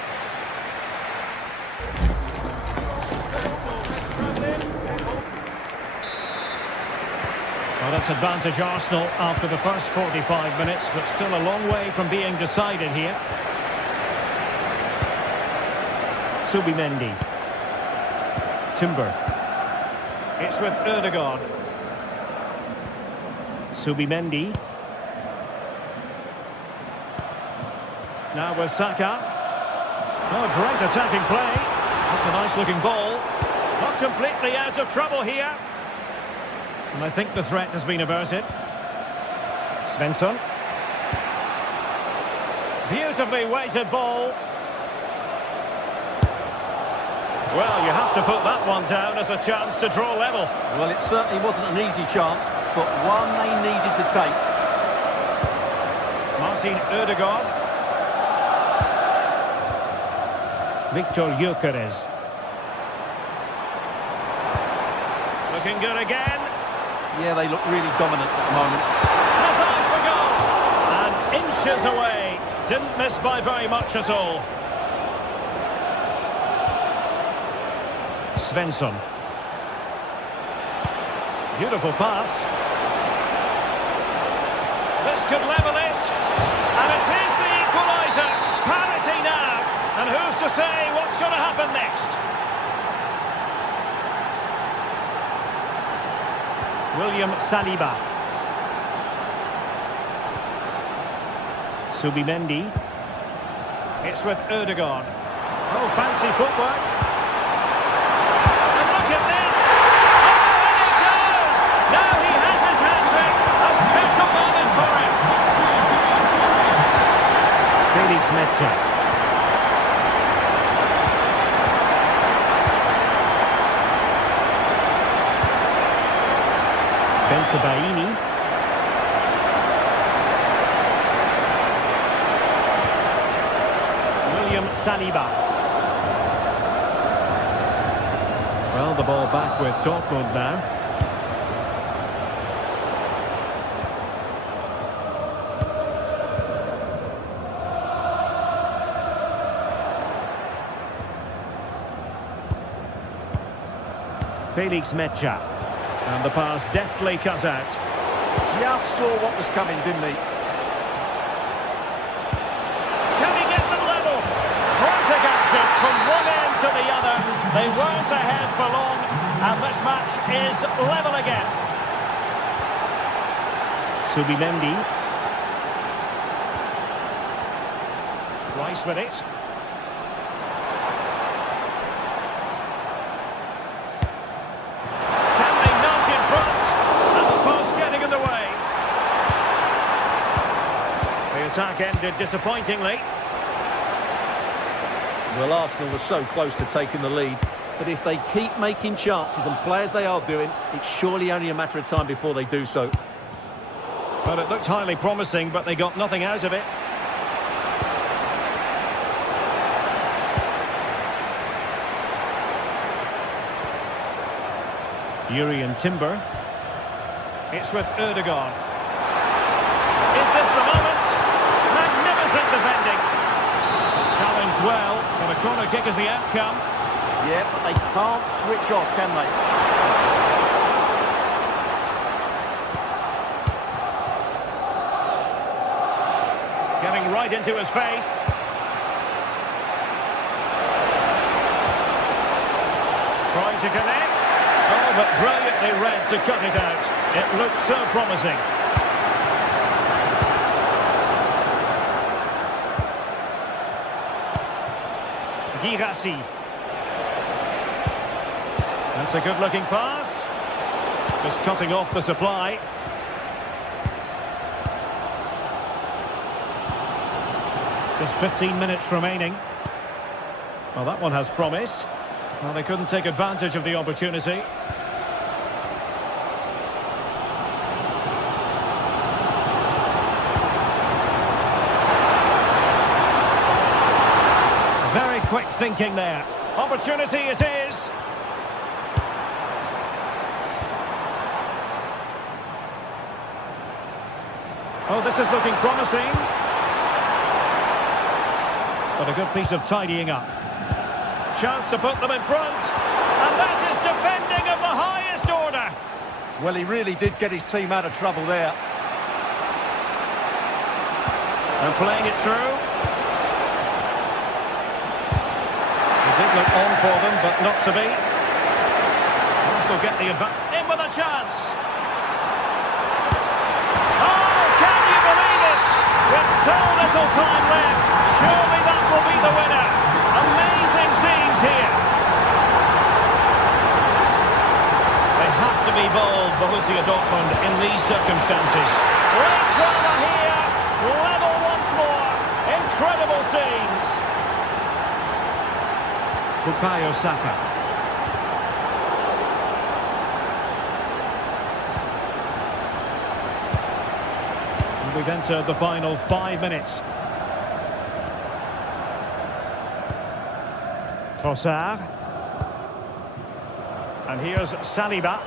Well, that's advantage Arsenal after the first 45 minutes, but still a long way from being decided here. Subimendi. Timber. It's with Ødegaard. Subimendi. Now with Saka. Oh, great attacking play. That's a nice-looking ball. Not completely out of trouble here. And I think the threat has been averted. Svensson. Beautifully weighted ball. Well, you have to put that one down as a chance to draw level. Well, it certainly wasn't an easy chance, but one they needed to take. Martin Ødegaard. Victor Gyökeres. Looking good again. Yeah, they look really dominant at the moment. Has eyes for goal. And inches away. Didn't miss by very much at all. Svensson. Beautiful pass. This could level it. And it is the equaliser. Parity now. And who's to say what's going to happen next? William Saliba. Subimendi. It's with Ødegaard. Oh, fancy footwork. Bensebaini. William Saliba. Well, the ball back with Dortmund now. Felix Mecha. And the pass deftly cut out. Just saw what was coming, didn't he? Can he get them level? Frantic action from one end to the other. They weren't ahead for long, and this match is level again. Subimendi. Rice with it. Attack ended disappointingly. Well, Arsenal were so close to taking the lead, but if they keep making chances and play as they are doing, it's surely only a matter of time before they do so. Well, it looked highly promising, but they got nothing out of it. Jurrien Timber. It's with Erdogan. Is this the moment? Magnificent defending. Challenged well, but a corner kick is the outcome. Yeah, but they can't switch off, can they? Getting right into his face. Trying to connect. Oh, but brilliantly read to cut it out. It looks so promising. Girassi. That's a good-looking pass. Just cutting off the supply. Just 15 minutes remaining. Well, that one has promise. Well, they couldn't take advantage of the opportunity. Very quick thinking there. Opportunity it is. Oh, this is looking promising. But a good piece of tidying up. Chance to put them in front. And that is defending of the highest order. Well, he really did get his team out of trouble there. And playing it through. It did look on for them, but not to be. Also get the advantage. In with a chance. Oh, can you believe it? With so little time left, surely that will be the winner. Amazing scenes here. They have to be bold, Borussia Dortmund, in these circumstances. Great drama here. Level once more. Incredible scenes. Bukayo Saka. We've entered the final 5 minutes. Trossard. And here's Saliba.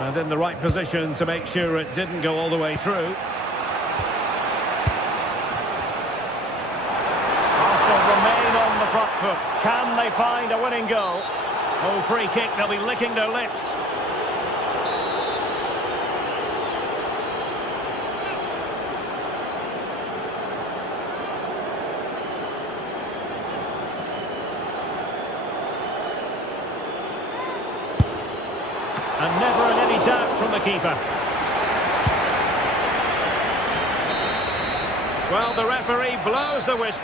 And in the right position to make sure it didn't go all the way through. Front foot. Can they find a winning goal? Oh, free kick, they'll be licking their lips. And never in any doubt from the keeper. Well, the referee blows the whistle.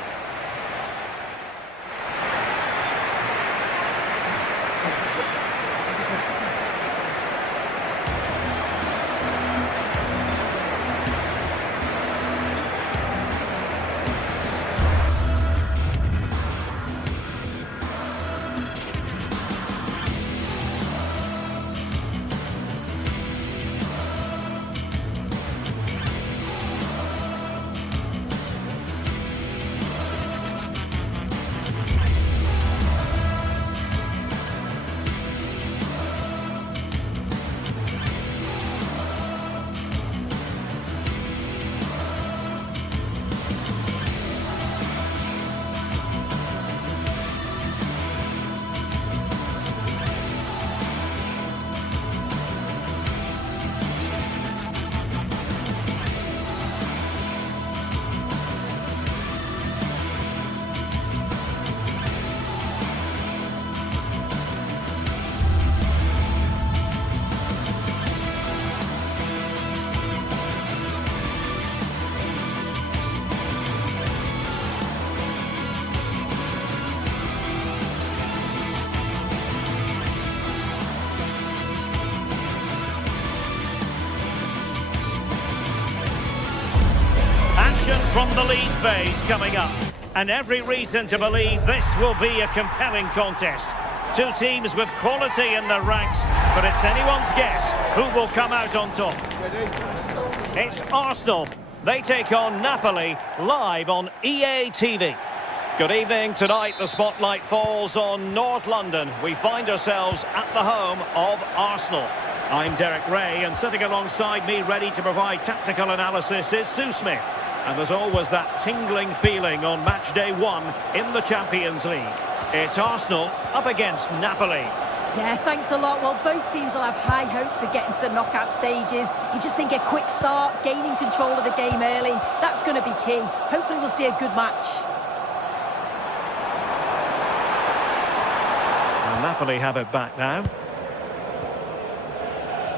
From the league phase coming up, and every reason to believe this will be a compelling contest. Two teams with quality in their ranks, but it's anyone's guess who will come out on top. It's Arsenal. They take on Napoli live on EA TV. Good evening. Tonight the spotlight falls on North London. We find ourselves at the home of Arsenal. I'm Derek Ray, and sitting alongside me ready to provide tactical analysis is Sue Smith. And there's always that tingling feeling on match day 1 in the Champions League. It's Arsenal up against Napoli. Yeah, thanks a lot. Well, both teams will have high hopes of getting to the knockout stages. You just think a quick start, gaining control of the game early, that's going to be key. Hopefully we'll see a good match. And Napoli have it back now.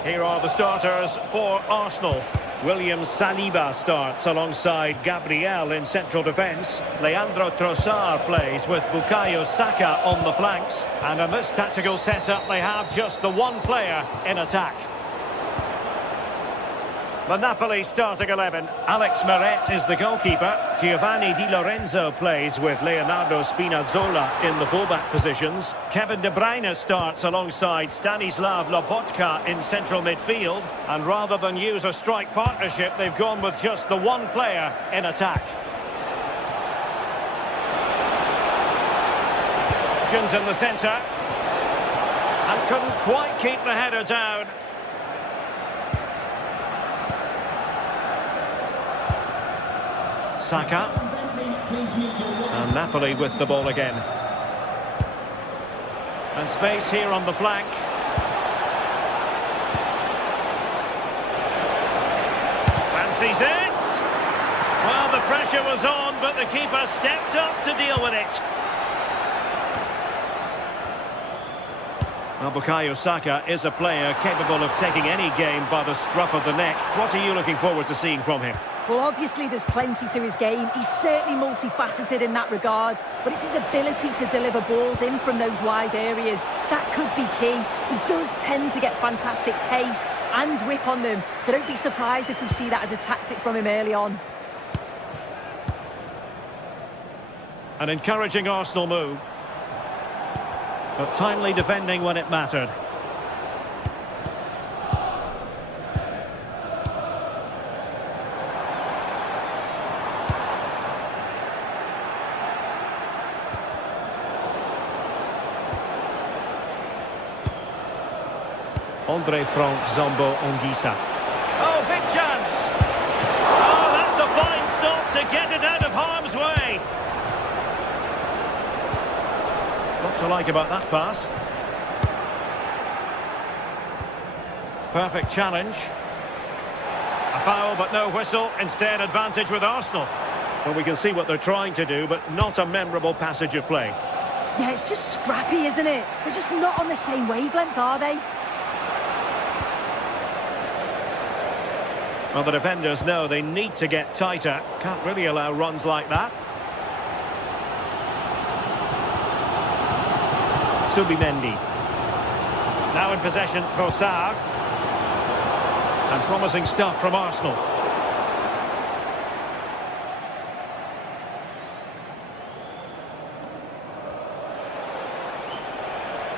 Here are the starters for Arsenal. William Saliba starts alongside Gabriel in central defence. Leandro Trossard plays with Bukayo Saka on the flanks. And in this tactical setup, they have just the one player in attack. The Napoli starting 11. Alex Meret is the goalkeeper. Giovanni Di Lorenzo plays with Leonardo Spinazzola in the fullback positions. Kevin De Bruyne starts alongside Stanislav Lobotka in central midfield. And rather than use a strike partnership, they've gone with just the one player in attack. Options in the centre. And couldn't quite keep the header down. Saka. And Napoli with the ball again. And space here on the flank. Fancies it. Well, the pressure was on, but the keeper stepped up to deal with it. Well, Bukayo Saka is a player capable of taking any game by the scruff of the neck. What are you looking forward to seeing from him? Well, obviously there's plenty to his game. He's certainly multifaceted in that regard, but it's his ability to deliver balls in from those wide areas. That could be key. He does tend to get fantastic pace and whip on them, so don't be surprised if we see that as a tactic from him early on. An encouraging Arsenal move, but timely defending when it mattered. Andre Frank Zombo Ongisa. Oh, big chance! Oh, that's a fine stop to get it out of harm's way. What to like about that pass? Perfect challenge. A foul, but no whistle. Instead, advantage with Arsenal. Well, we can see what they're trying to do, but not a memorable passage of play. Yeah, it's just scrappy, isn't it? They're just not on the same wavelength, are they? Well, the defenders know they need to get tighter. Can't really allow runs like that. Subimendi. Now in possession, Trossard. And promising stuff from Arsenal.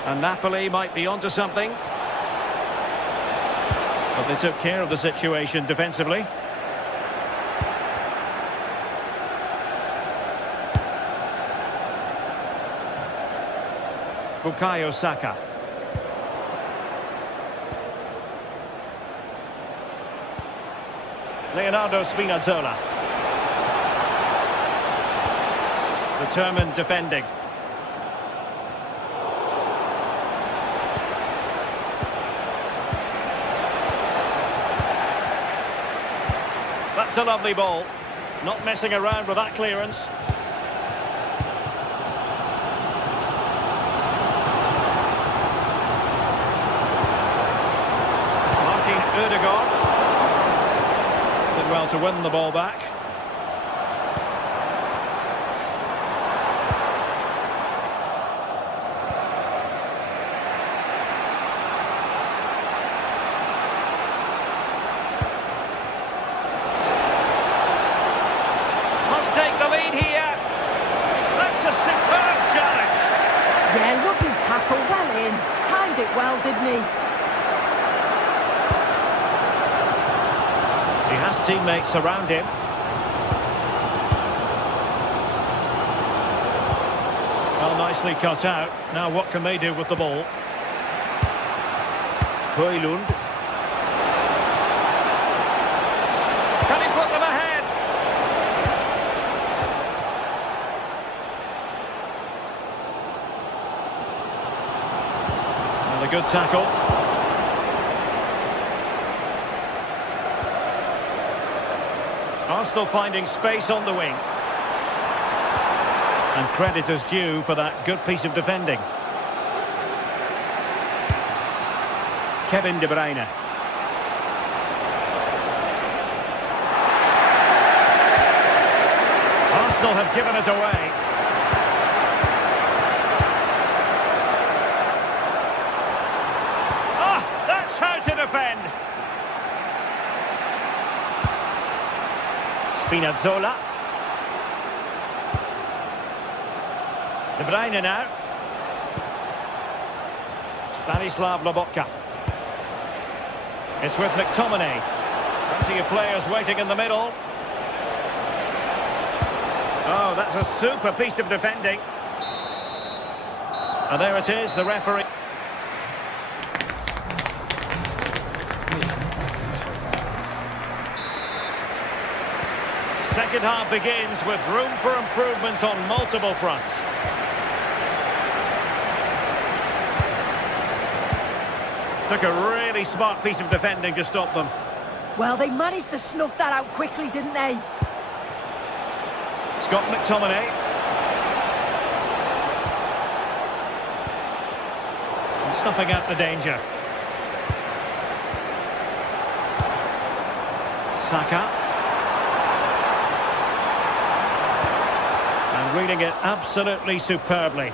And Napoli might be onto something. But they took care of the situation defensively. Bukayo Saka. Leonardo Spinazzola. Determined defending. That's a lovely ball. Not messing around with that clearance. Martin Ødegaard did well to win the ball back. Take the lead here. That's a superb challenge. Yeah, lovely tackle, well in. Timed it well, didn't he? teammates around him. Well, nicely cut out. Now what can they do with the ball? Højlund. Can he put them ahead? And a good tackle. Arsenal finding space on the wing. And credit is due for that good piece of defending. Kevin De Bruyne. Arsenal have given it away. Ah, that's how to defend. Spinazzola. De Bruyne now. Stanislav Lobotka. It's with McTominay. Plenty of players waiting in the middle. Oh, that's a super piece of defending. And there it is, the referee. Second half begins with room for improvement on multiple fronts. Took a really smart piece of defending to stop them. Well, they managed to snuff that out quickly, didn't they? Scott McTominay. And snuffing out the danger. Saka. And reading it absolutely superbly.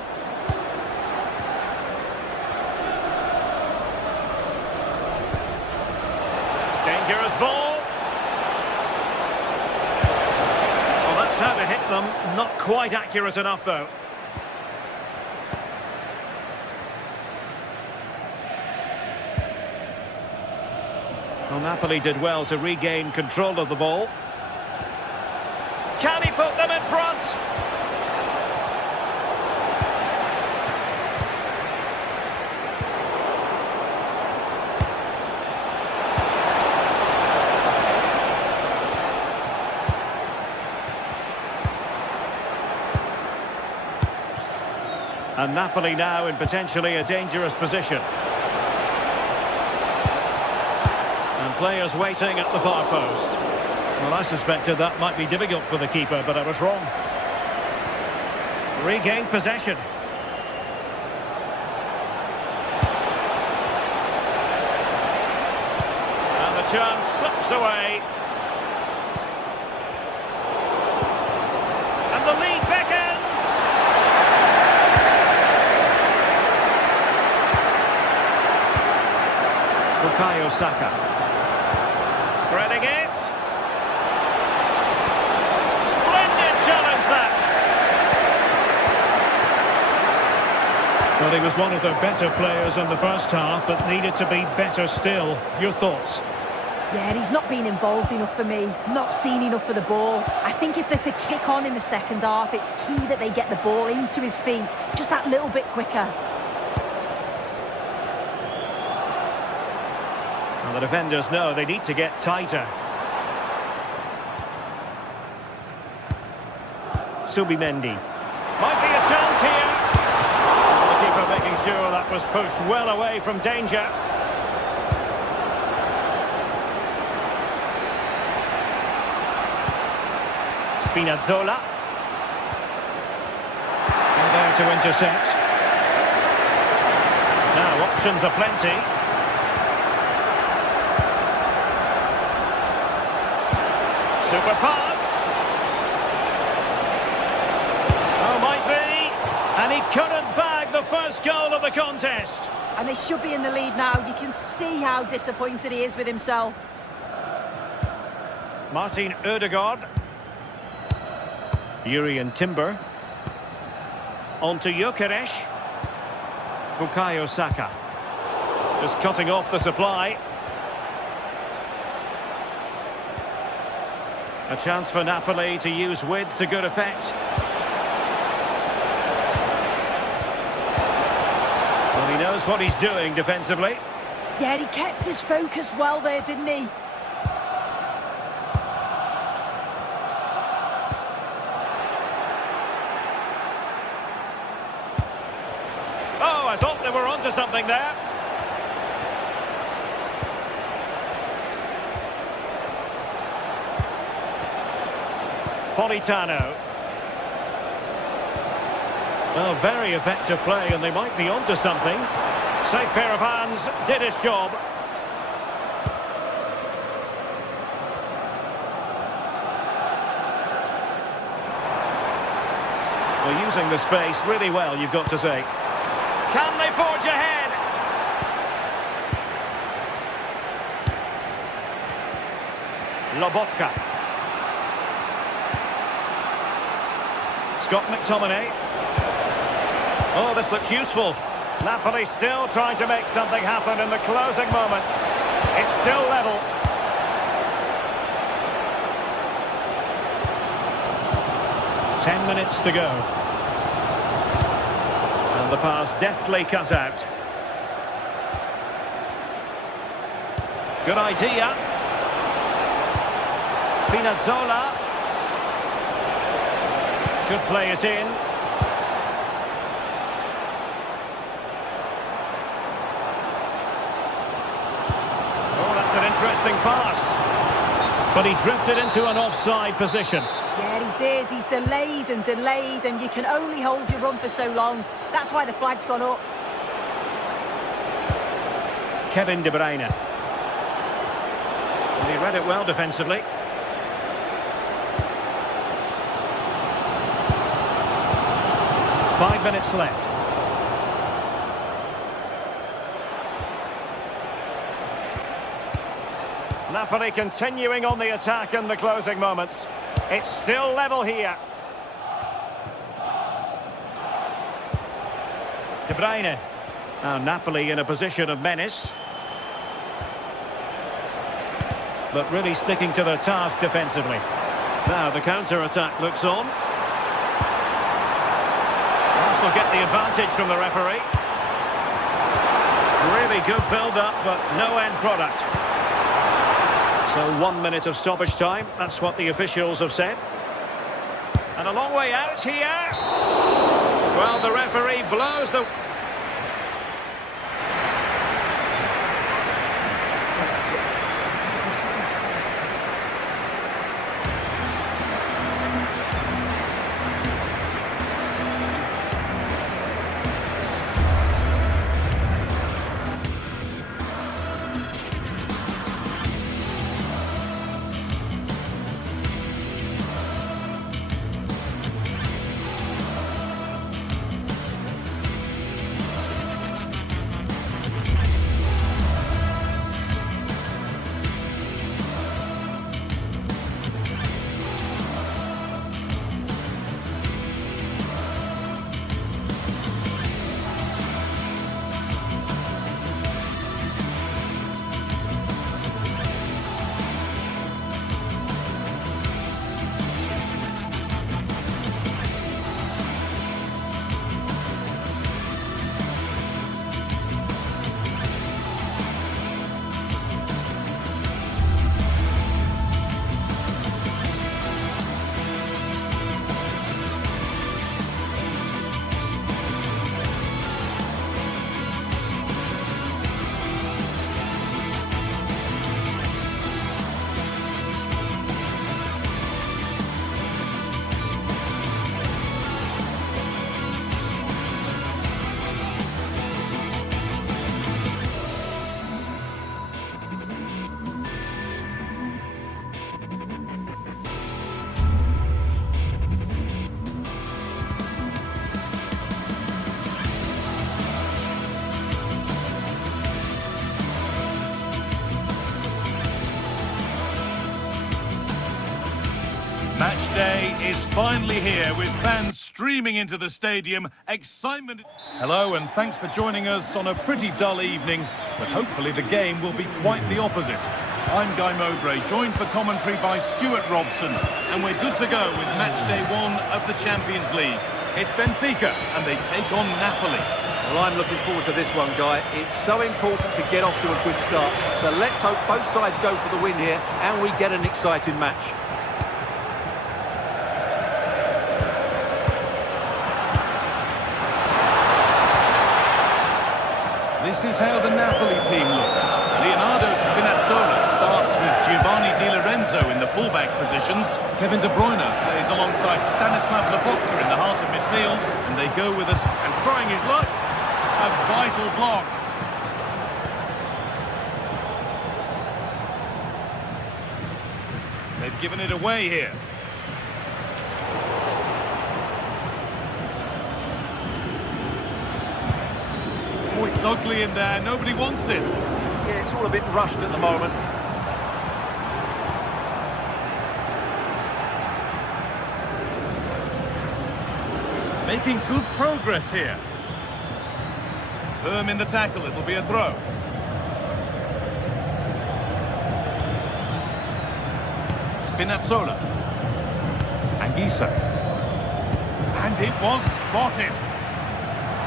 Dangerous ball. Well, that's how to hit them. Not quite accurate enough, though. Well, Napoli did well to regain control of the ball. Can he put them in front? And Napoli now in potentially a dangerous position. And players waiting at the far post. Well, I suspected that might be difficult for the keeper, but I was wrong. Regained possession. And the chance slips away. And the lead beckons. Bukayo Saka. Threading it. Splendid challenge, that. Well, he was one of the better players in the first half, but needed to be better still. Your thoughts? Yeah, he's not been involved enough for me. Not seen enough for the ball. I think if they're to kick on in the second half, it's key that they get the ball into his feet just that little bit quicker. Well, the defenders know they need to get tighter. Subimendi. Might be a chance here. The keeper making sure that was pushed well away from danger. Spinazzola. And there to intercept. Now options are plenty. Super pass. Oh, might be. And he couldn't bag the first goal of the contest. And they should be in the lead now. You can see how disappointed he is with himself. Martin Ødegaard. Jurriën Timber. On to Gyökeres. Bukayo Saka. Just cutting off the supply. A chance for Napoli to use width to good effect. Well, he knows what he's doing defensively. Yeah, he kept his focus well there, didn't he? Oh, I thought they were onto something there. Politano. Well, very effective play, and they might be onto something. Safe pair of hands, did his job. Well, using the space really well, you've got to say. Can they forge ahead? Lobotka. Scott McTominay. Oh, this looks useful. Napoli still trying to make something happen in the closing moments. It's still level. Ten minutes to go. And the pass deftly cut out. Good idea. Spinazzola. Could play it in. Oh, that's an interesting pass. But he drifted into an offside position. Yeah, he did. He's delayed, and you can only hold your run for so long. That's why the flag's gone up. Kevin De Bruyne. And he read it well defensively. Five minutes left. Napoli continuing on the attack in the closing moments. It's still level here. De Bruyne. Now Napoli in a position of menace. But really sticking to their task defensively. Now the counter-attack looks on. Will get the advantage from the referee. Really good build-up, but no end product. So 1 minute of stoppage time. That's what the officials have said. And a long way out here. Well, the referee blows the... Match day is finally here with fans streaming into the stadium. Excitement. Hello and thanks for joining us on a pretty dull evening, but hopefully the game will be quite the opposite. I'm Guy Mowbray, joined for commentary by Stuart Robson, and we're good to go with match day 1 of the Champions League. It's Benfica, and they take on Napoli. Well, I'm looking forward to this one, Guy. It's so important to get off to a good start. So let's hope both sides go for the win here, and we get an exciting match. This is how the Napoli team looks. Leonardo Spinazzola starts with Giovanni Di Lorenzo in the fullback positions. Kevin De Bruyne plays alongside Stanislav Lobotka in the heart of midfield. And they go with us and trying his luck. A vital block. They've given it away here. Oh, it's ugly in there. Nobody wants it. Yeah, it's all a bit rushed at the moment. Making good progress here. Firm in the tackle. It'll be a throw. Spinazzola. Anguissa. And it was spotted.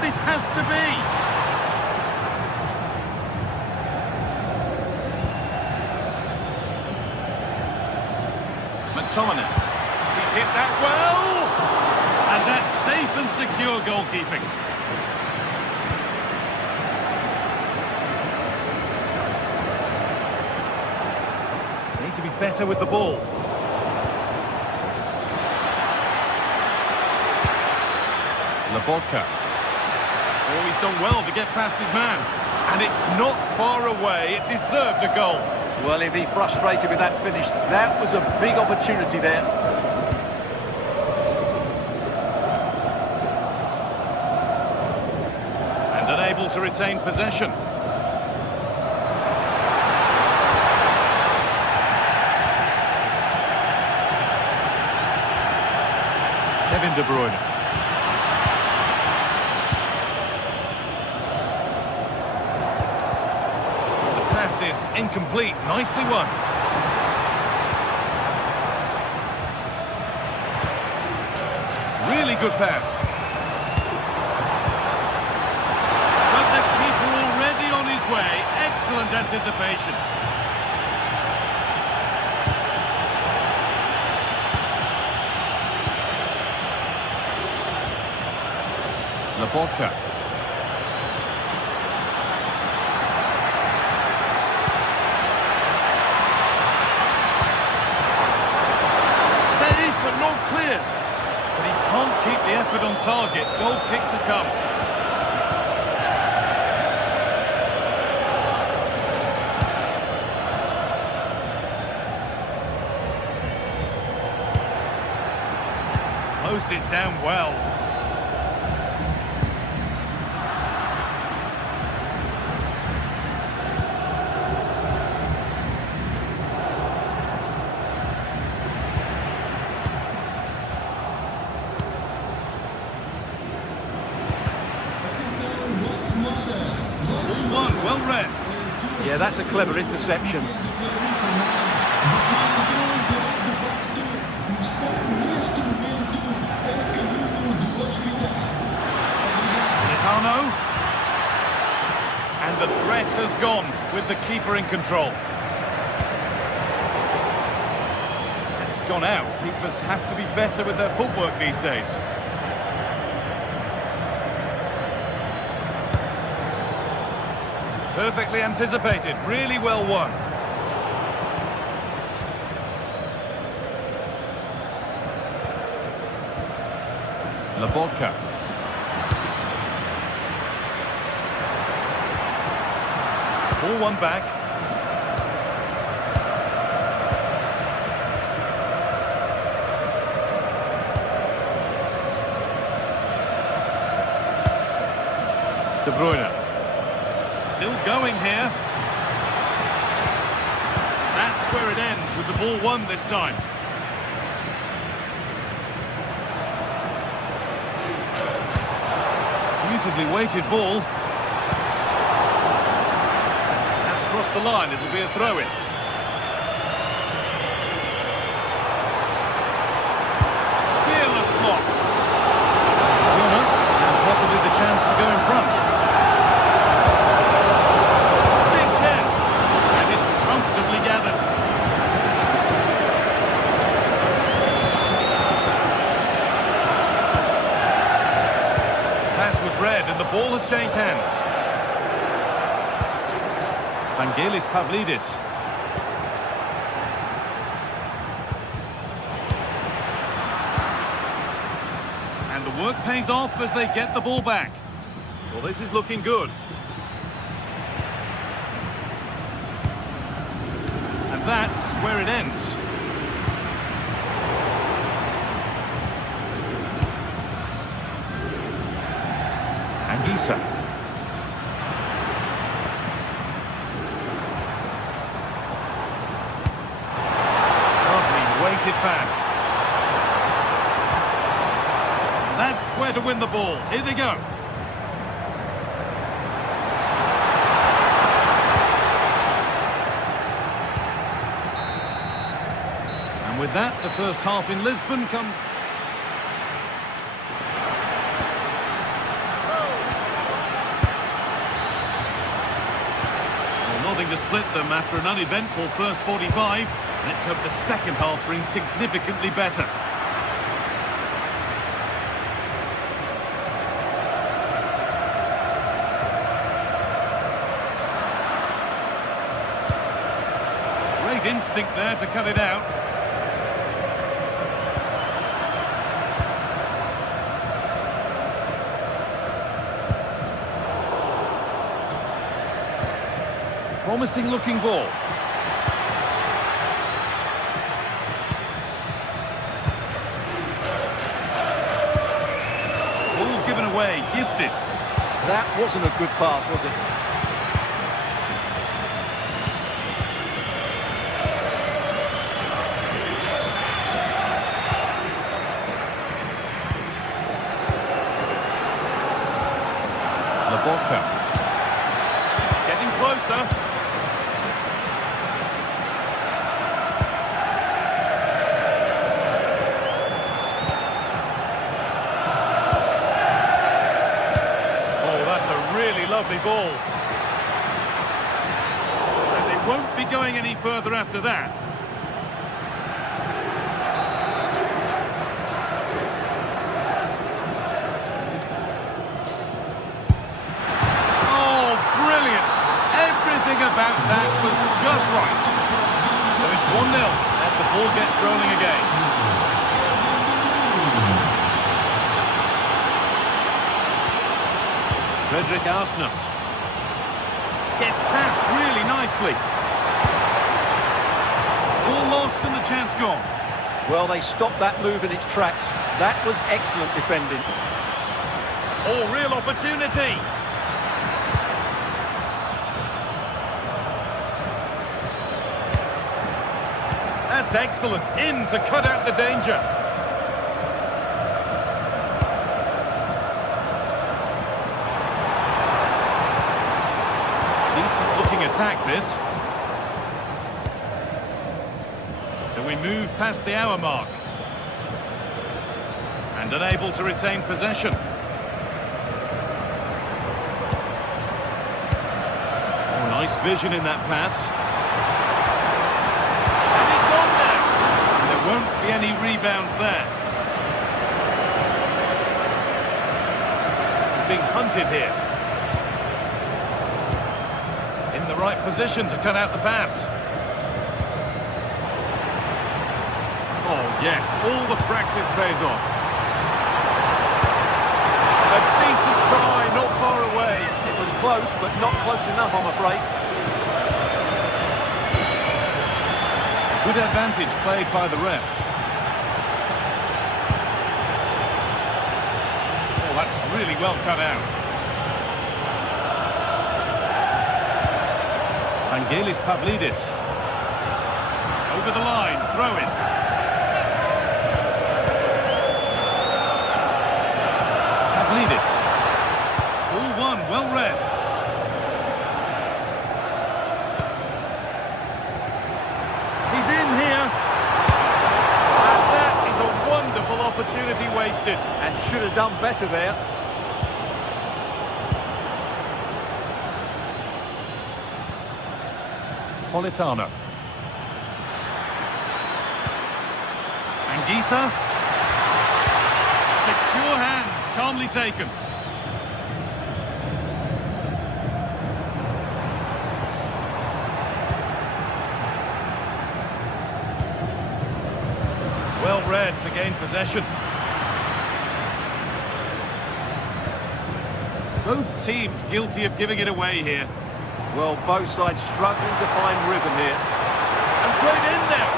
This has to be. McTominay. He's hit that well. And that's safe and secure goalkeeping. Need to be better with the ball. Lobotka. Oh, he's done well to get past his man. And it's not far away. It deserved a goal. Well, he'll be frustrated with that finish. That was a big opportunity there. And unable to retain possession. Kevin De Bruyne. Is incomplete. Nicely won. Really good pass. But the keeper already on his way. Excellent anticipation. Lobotka. Cleared, but he can't keep the effort on target. Goal kick to come. Closed it down well. Well read. Yeah, that's a clever interception. Militano. And the threat has gone with the keeper in control. It's gone out. Keepers have to be better with their footwork these days. Perfectly anticipated, really well won. Lobotka. Ball one back. De Bruyne. Still going here. That's where it ends, with the ball won this time. Beautifully weighted ball. That's crossed the line, it'll be a throw-in. has changed hands. Vangelis Pavlidis. And the work pays off as they get the ball back. Well, this is looking good. And that's where it ends. Anguissa. Lovely weighted pass. That's where to win the ball. Here they go. And with that, the first half in Lisbon comes... Well, nothing to split them after an uneventful first 45. Let's hope the second half brings significantly better. Instinct there to cut it out. Promising looking ball. Ball given away, gifted. That wasn't a good pass, was it? Getting closer. Oh, that's a really lovely ball. And they won't be going any further after that. About that was just right. So it's 1-0 as the ball gets rolling again. Frederick Arsnus gets past really nicely. All lost and the chance gone. Well, they stopped that move in its tracks. That was excellent defending. Oh, real opportunity. That's excellent. In to cut out the danger. Decent looking attack, this. So we move past the hour mark. And unable to retain possession. Oh, nice vision in that pass. Won't be any rebounds there. He's being hunted here. In the right position to cut out the pass. Oh, yes, all the practice pays off. A decent try, not far away. It was close, but not close enough, I'm afraid. Good advantage played by the ref. Oh, that's really well cut out. Vangelis Pavlidis. Over the line, throw in. Pavlidis. All one, well read. He's in here. And that is a wonderful opportunity wasted. And should have done better there. Politano. Anguissa. Secure hands, calmly taken. red to gain possession. Both teams guilty of giving it away here. Well, both sides struggling to find rhythm here. And played in there.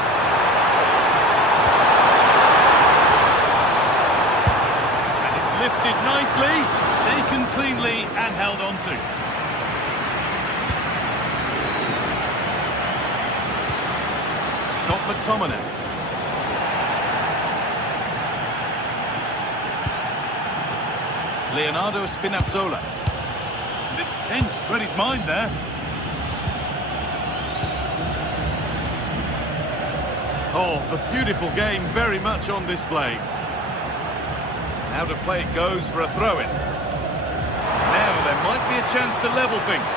And it's lifted nicely, taken cleanly and held on to. Scott McTominay. Leonardo Spinazzola. And it's pinched, read his mind there. Oh, the beautiful game very much on display. Now to play it goes for a throw-in. Now there might be a chance to level things.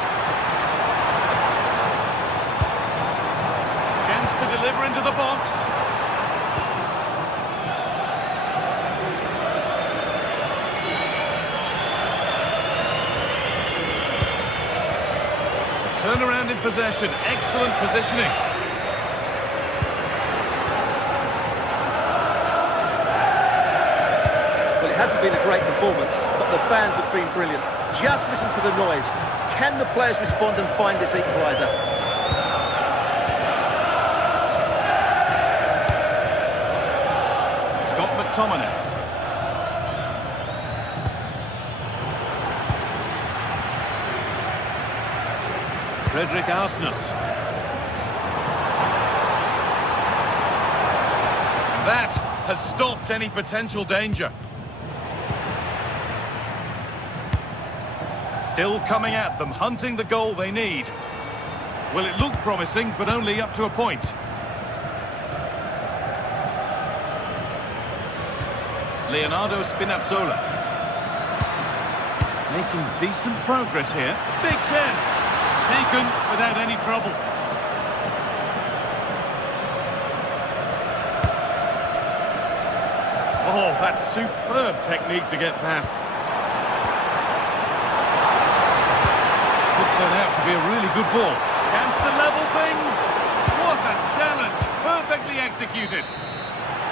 Chance to deliver into the box. Turnaround in possession, excellent positioning. Well, it hasn't been a great performance, but the fans have been brilliant. Just listen to the noise. Can the players respond and find this equaliser? Scott McTominay. Frederick Arsnus. That has stopped any potential danger. Still coming at them, hunting the goal they need. Well, it looked promising, but only up to a point. Leonardo Spinazzola. Making decent progress here. Big chance. Taken without any trouble. Oh, that's superb technique to get past. Could turn out to be a really good ball. Chance to level things. What a challenge. Perfectly executed.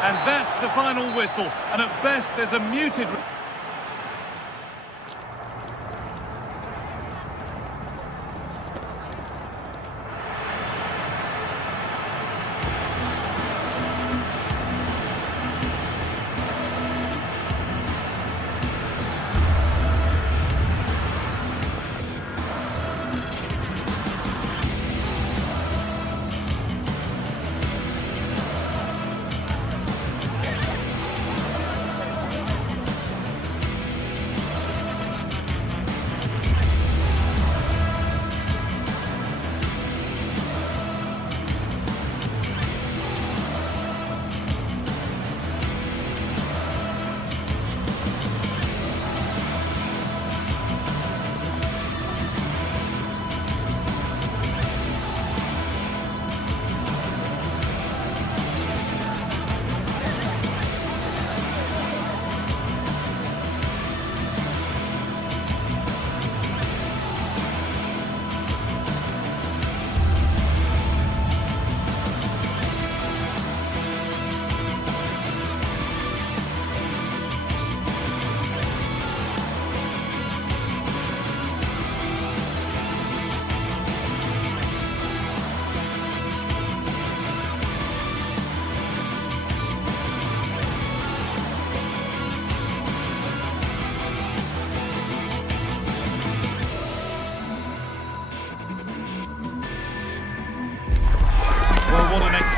And that's the final whistle. And at best, there's a muted...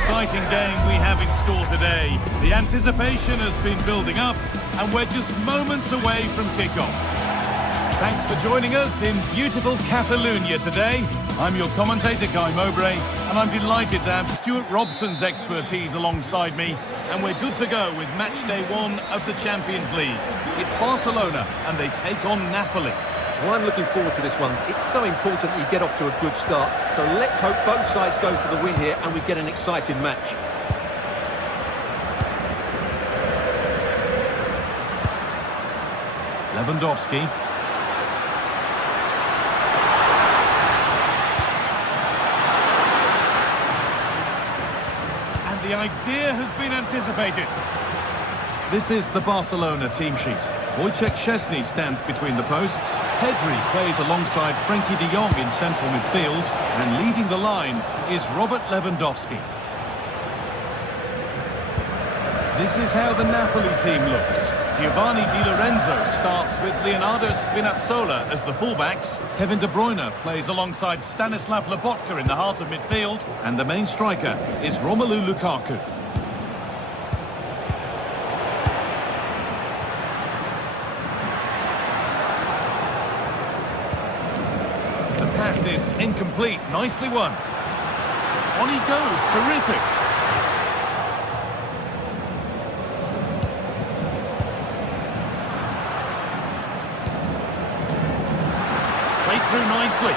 Exciting game we have in store today. The anticipation has been building up and we're just moments away from kickoff. Thanks for joining us in beautiful Catalonia today. I'm your commentator, Guy Mowbray, and I'm delighted to have Stuart Robson's expertise alongside me, and we're good to go with match day 1 of the Champions League. It's Barcelona and they take on Napoli. Well, I'm looking forward to this one. It's so important that you get off to a good start. So let's hope both sides go for the win here and we get an exciting match. Lewandowski. And the idea has been anticipated. This is the Barcelona team sheet. Wojciech Szczesny stands between the posts. Pedri plays alongside Frenkie de Jong in central midfield. And leading the line is Robert Lewandowski. This is how the Napoli team looks. Giovanni Di Lorenzo starts with Leonardo Spinazzola as the fullbacks. Kevin De Bruyne plays alongside Stanislav Lobotka in the heart of midfield. And the main striker is Romelu Lukaku. Pass is incomplete, nicely won. On he goes, terrific. Played through nicely.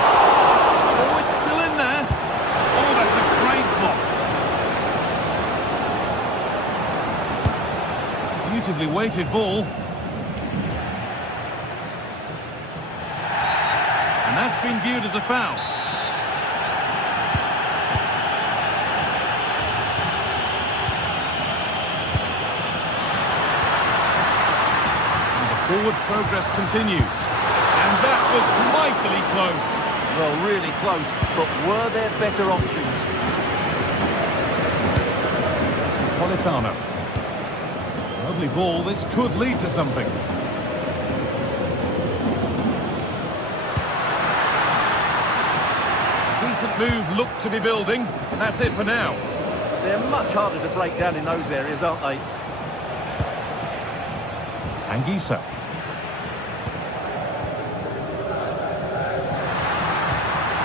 Oh, it's still in there. Oh, that's a great block. Beautifully weighted ball. And that's been viewed as a foul. And the forward progress continues. And that was mightily close. Well, really close, but were there better options? Politano. Lovely ball, this could lead to something. Decent move looked to be building. That's it for now. They're much harder to break down in those areas, aren't they? Anguissa.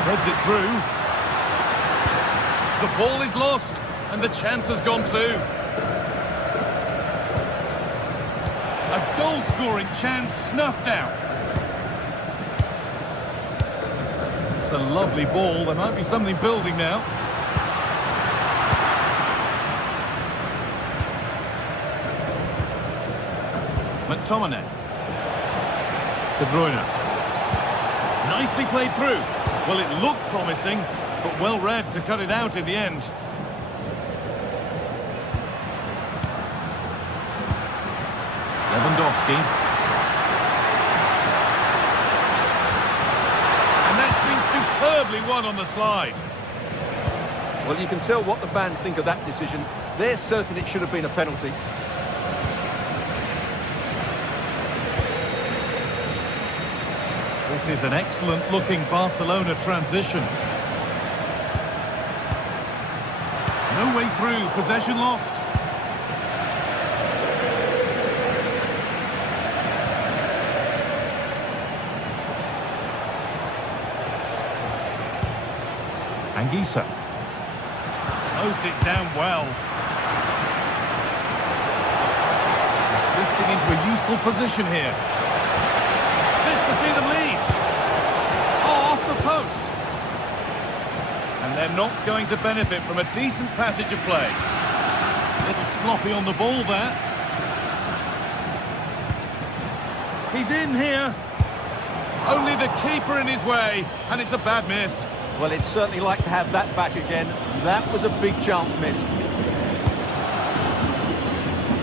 Threads it through. The ball is lost, and the chance has gone too. A goal-scoring chance snuffed out. It's a lovely ball. There might be something building now. McTominay. De Bruyne. Nicely played through. Well, it looked promising, but well read to cut it out in the end. Lewandowski. And that's been superbly won on the slide. Well, you can tell what the fans think of that decision. They're certain it should have been a penalty. This is an excellent-looking Barcelona transition. No way through, possession lost. Anguissa. Closed it down well. He's drifting into a useful position here. This to see them lead. Oh, off the post. And they're not going to benefit from a decent passage of play. A little sloppy on the ball there. He's in here. Only the keeper in his way, and it's a bad miss. Well, he'd certainly like to have that back again. That was a big chance missed.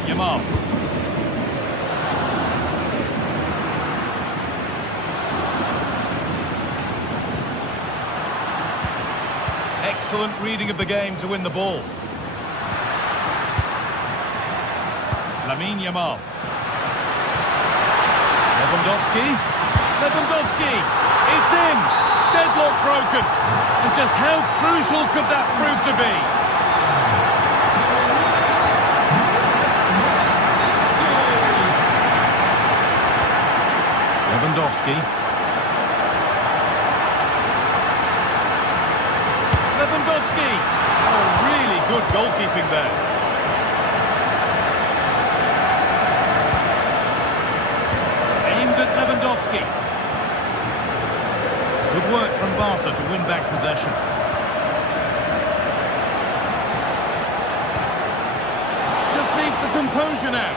Yamal. Excellent reading of the game to win the ball. Lamine Yamal. Lewandowski. Lewandowski. It's in. Deadlock broken. And just how crucial could that prove to be? Lewandowski. Lewandowski. Oh, really good goalkeeping there. Aimed at Lewandowski. Good work from Barca to win back possession. Just needs the composure now.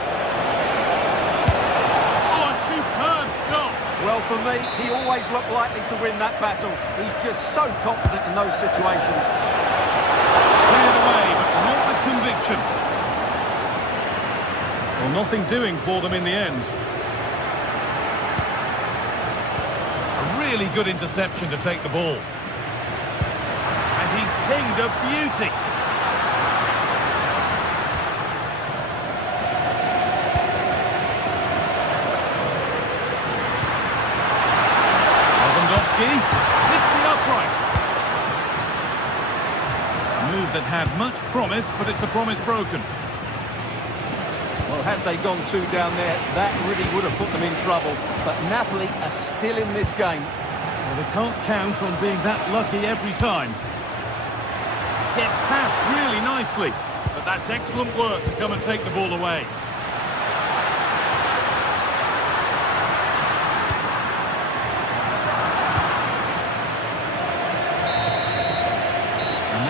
Oh, a superb stop. Well, for me, he always looked likely to win that battle. He's just so confident in those situations. Cleared away, but not with conviction. nothing doing for them in the end. A really good interception to take the ball. And he's pinged a beauty. Hits the upright. A move that had much promise, but it's a promise broken. Well, had they gone two down there, that really would have put them in trouble. But Napoli are still in this game. Well, they can't count on being that lucky every time. Gets past really nicely, but that's excellent work to come and take the ball away.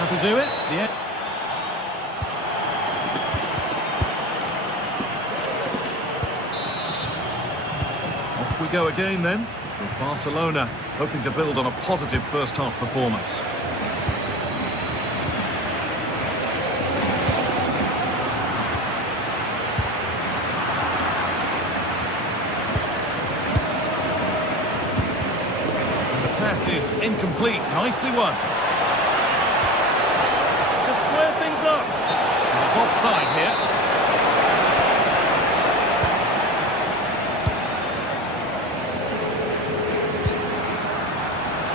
To do it, yeah. Off we go again then, with Barcelona hoping to build on a positive first half performance. And the pass is incomplete, nicely won. Things up. It's offside here.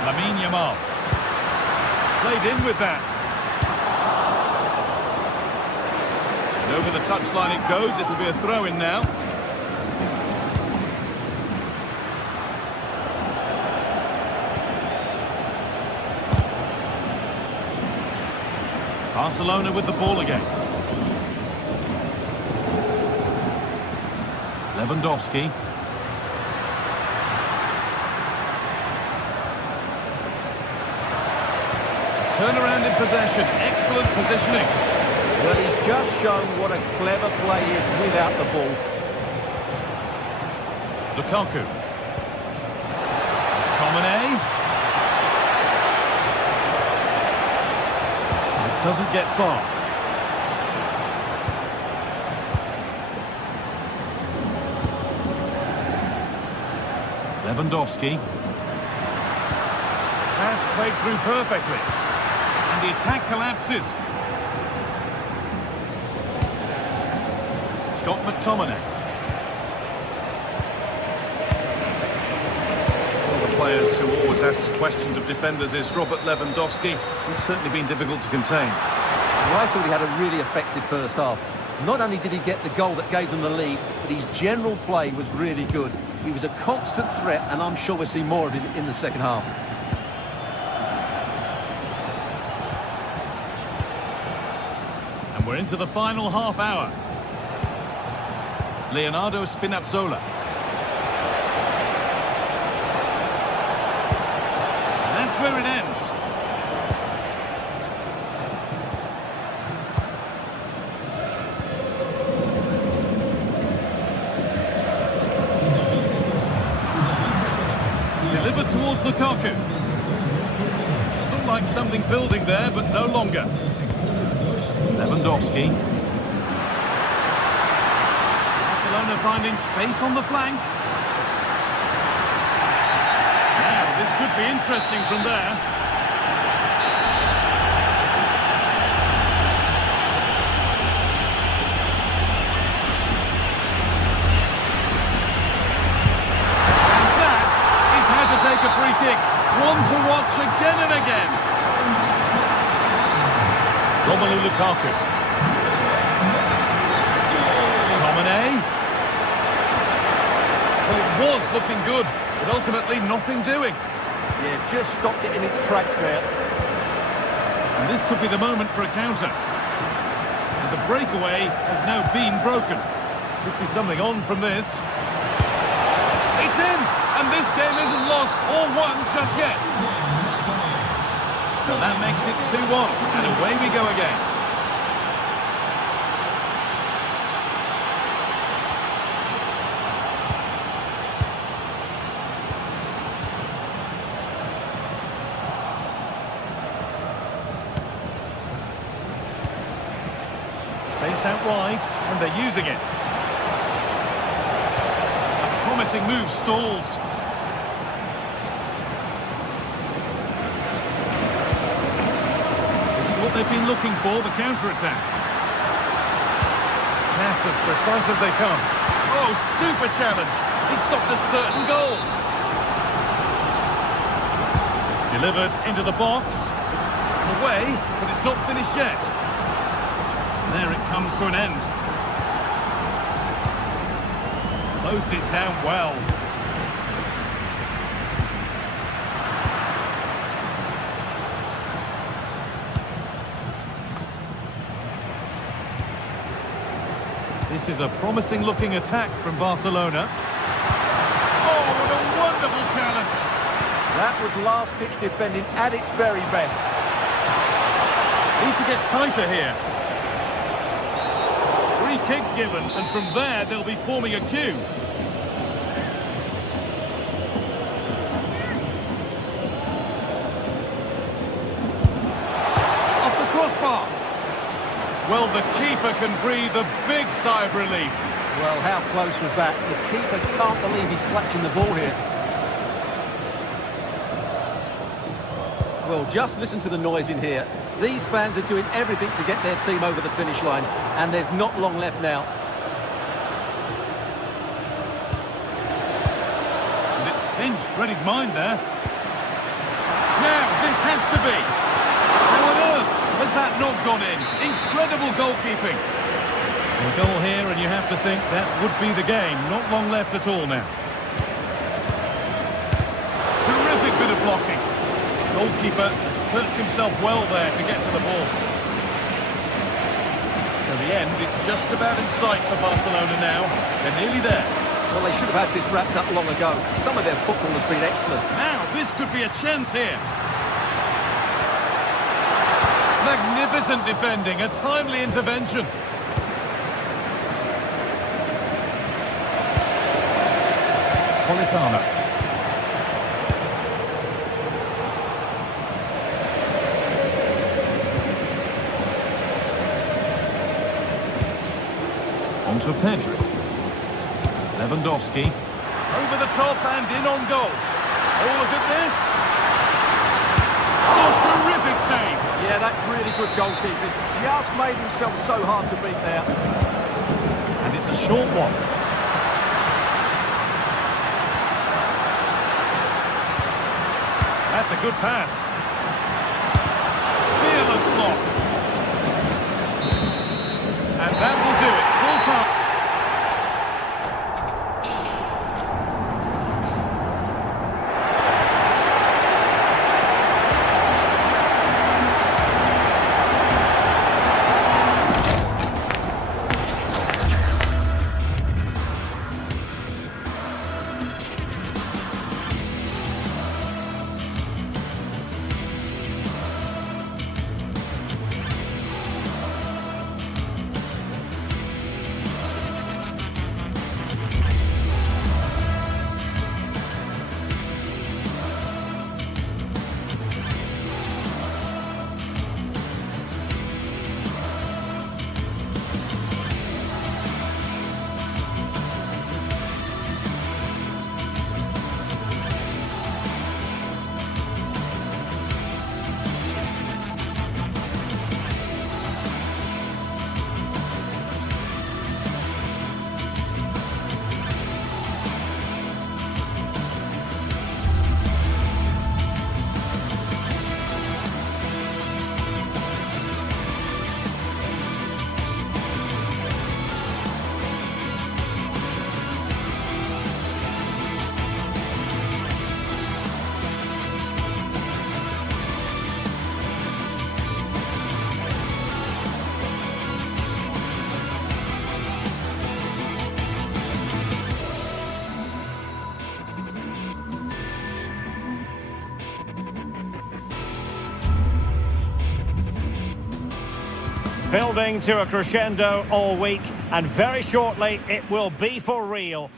Lamine Yamal. Played in with that. And over the touchline it goes. It'll be a throw-in now. Barcelona with the ball again. Lewandowski. Turnaround in possession. Excellent positioning. Well, he's just shown what a clever play is without the ball. Lukaku. Tomine. Doesn't get far. Lewandowski. Pass played through perfectly. And the attack collapses. Scott McTominay. One of the players who always asks questions of defenders is Robert Lewandowski. He's certainly been difficult to contain. Well, I thought he had a really effective first half. Not only did he get the goal that gave them the lead, but his general play was really good. He was a constant threat, and I'm sure we'll see more of him in the second half. And we're into the final half hour. Leonardo Spinazzola. And that's where it ends. Delivered towards Lukaku. Looked like something building there, but no longer. Lewandowski. Barcelona finding space on the flank. Now, this could be interesting from there. Take a free kick, one to watch again and again. Romelu Lukaku. Tomine. Well, it was looking good, but ultimately nothing doing. Yeah, just stopped it in its tracks there. And this could be the moment for a counter. And the breakaway has now been broken. Could be something on from this. It's in! And this game isn't lost or won just yet. So that makes it 2-1, and away we go again. Space out wide, and they're using it. promising move stalls. This is what they've been looking for, the counter-attack. Pass as precise as they come. Oh, super challenge. He stopped a certain goal. Delivered into the box. It's away, but it's not finished yet. There it comes to an end. Closed it down well. This is a promising looking attack from Barcelona. Oh, what a wonderful challenge! That was last-ditch defending at its very best. Need to get tighter here. Free kick given, and from there they'll be forming a queue. Off the crossbar. Well, the keeper can breathe a big sigh of relief. Well, how close was that? The keeper can't believe he's clutching the ball here. Well, just listen to the noise in here. These fans are doing everything to get their team over the finish line, and there's not long left now. And it's pinched Reddy's mind there. Now, this has to be. How on earth has that not gone in? Incredible goalkeeping. A goal here, and you have to think that would be the game. Not long left at all now. Terrific bit of blocking. Goalkeeper asserts himself well there to get to the ball. So the end is just about in sight for Barcelona now. They're nearly there. Well, they should have had this wrapped up long ago. Some of their football has been excellent. Now, this could be a chance here. Magnificent defending, a timely intervention. Politano. On to Pedri. Lewandowski. Over the top and in on goal. Oh, look at this. Oh, terrific save. Yeah, that's really good goalkeeping. Just made himself so hard to beat there. And it's a short one. That's a good pass. Fearless block. And that will do it. Full time. Building to a crescendo all week, and very shortly it will be for real.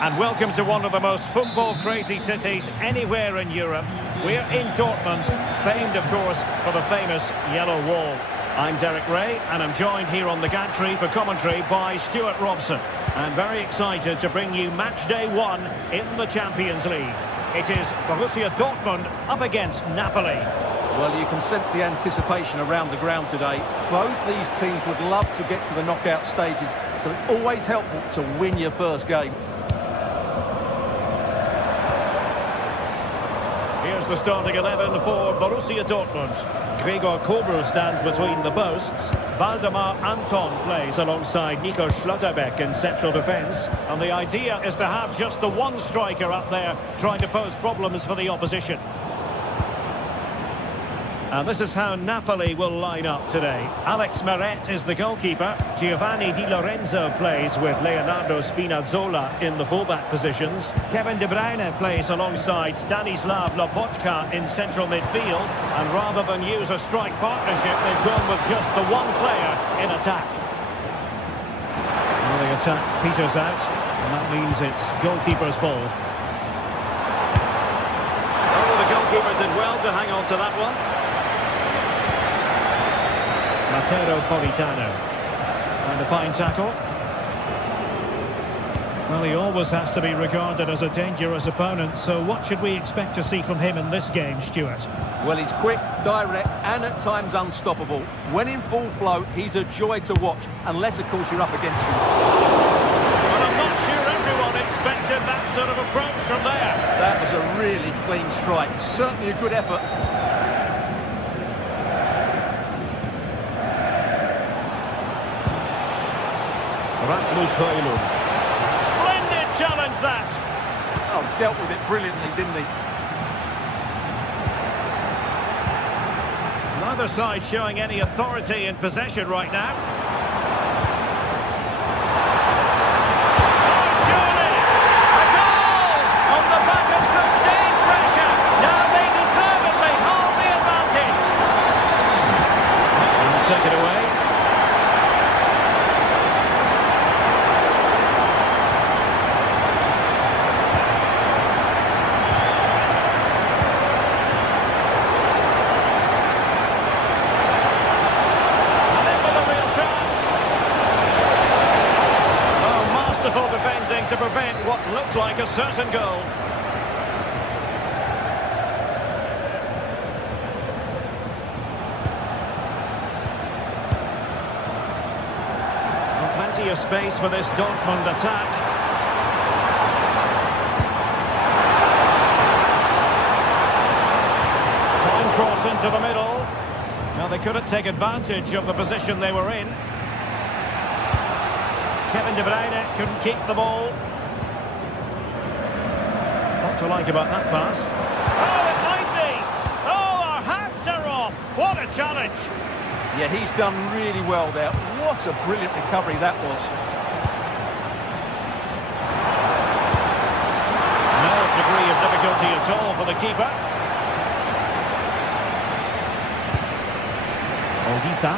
And welcome to one of the most football-crazy cities anywhere in Europe. We're in Dortmund, famed, of course, for the famous Yellow Wall. I'm Derek Ray, and I'm joined here on the gantry for commentary by Stuart Robson. I'm very excited to bring you match day 1 in the Champions League. It is Borussia Dortmund up against Napoli. Well, you can sense the anticipation around the ground today. Both these teams would love to get to the knockout stages, so it's always helpful to win your first game. Here's the starting 11 for Borussia Dortmund. Gregor Kobel stands between the posts. Waldemar Anton plays alongside Nico Schlotterbeck in central defence. And the idea is to have just the one striker up there trying to pose problems for the opposition. And this is how Napoli will line up today. Alex Meret is the goalkeeper. Giovanni Di Lorenzo plays with Leonardo Spinazzola in the fullback positions. Kevin De Bruyne plays alongside Stanislav Lobotka in central midfield. And rather than use a strike partnership, they've gone with just the one player in attack. Well, the attack peters out, and that means it's goalkeeper's ball. Oh, the goalkeeper did well to hang on to that one. Matteo Politano. And a fine tackle. Well, he always has to be regarded as a dangerous opponent, so what should we expect to see from him in this game, Stuart? Well, he's quick, direct, and at times unstoppable. When in full flow, he's a joy to watch, unless, of course, you're up against him. Well, I'm not sure everyone expected that sort of approach from there. That was a really clean strike. Certainly a good effort. Rasmus Højlund. Splendid challenge, that! Oh, dealt with it brilliantly, didn't he? Neither side showing any authority in possession right now. Oh, surely! A goal! On the back of sustained pressure. Now they deservedly hold the advantage. And take it away. To prevent what looked like a certain goal. And plenty of space for this Dortmund attack. Fine cross into the middle. Now they couldn't take advantage of the position they were in. Kevin De Bruyne couldn't keep the ball. What to like about that pass? Oh, it might be! Oh, our hats are off! What a challenge! Yeah, he's done really well there. What a brilliant recovery that was. No degree of difficulty at all for the keeper. Olgisa.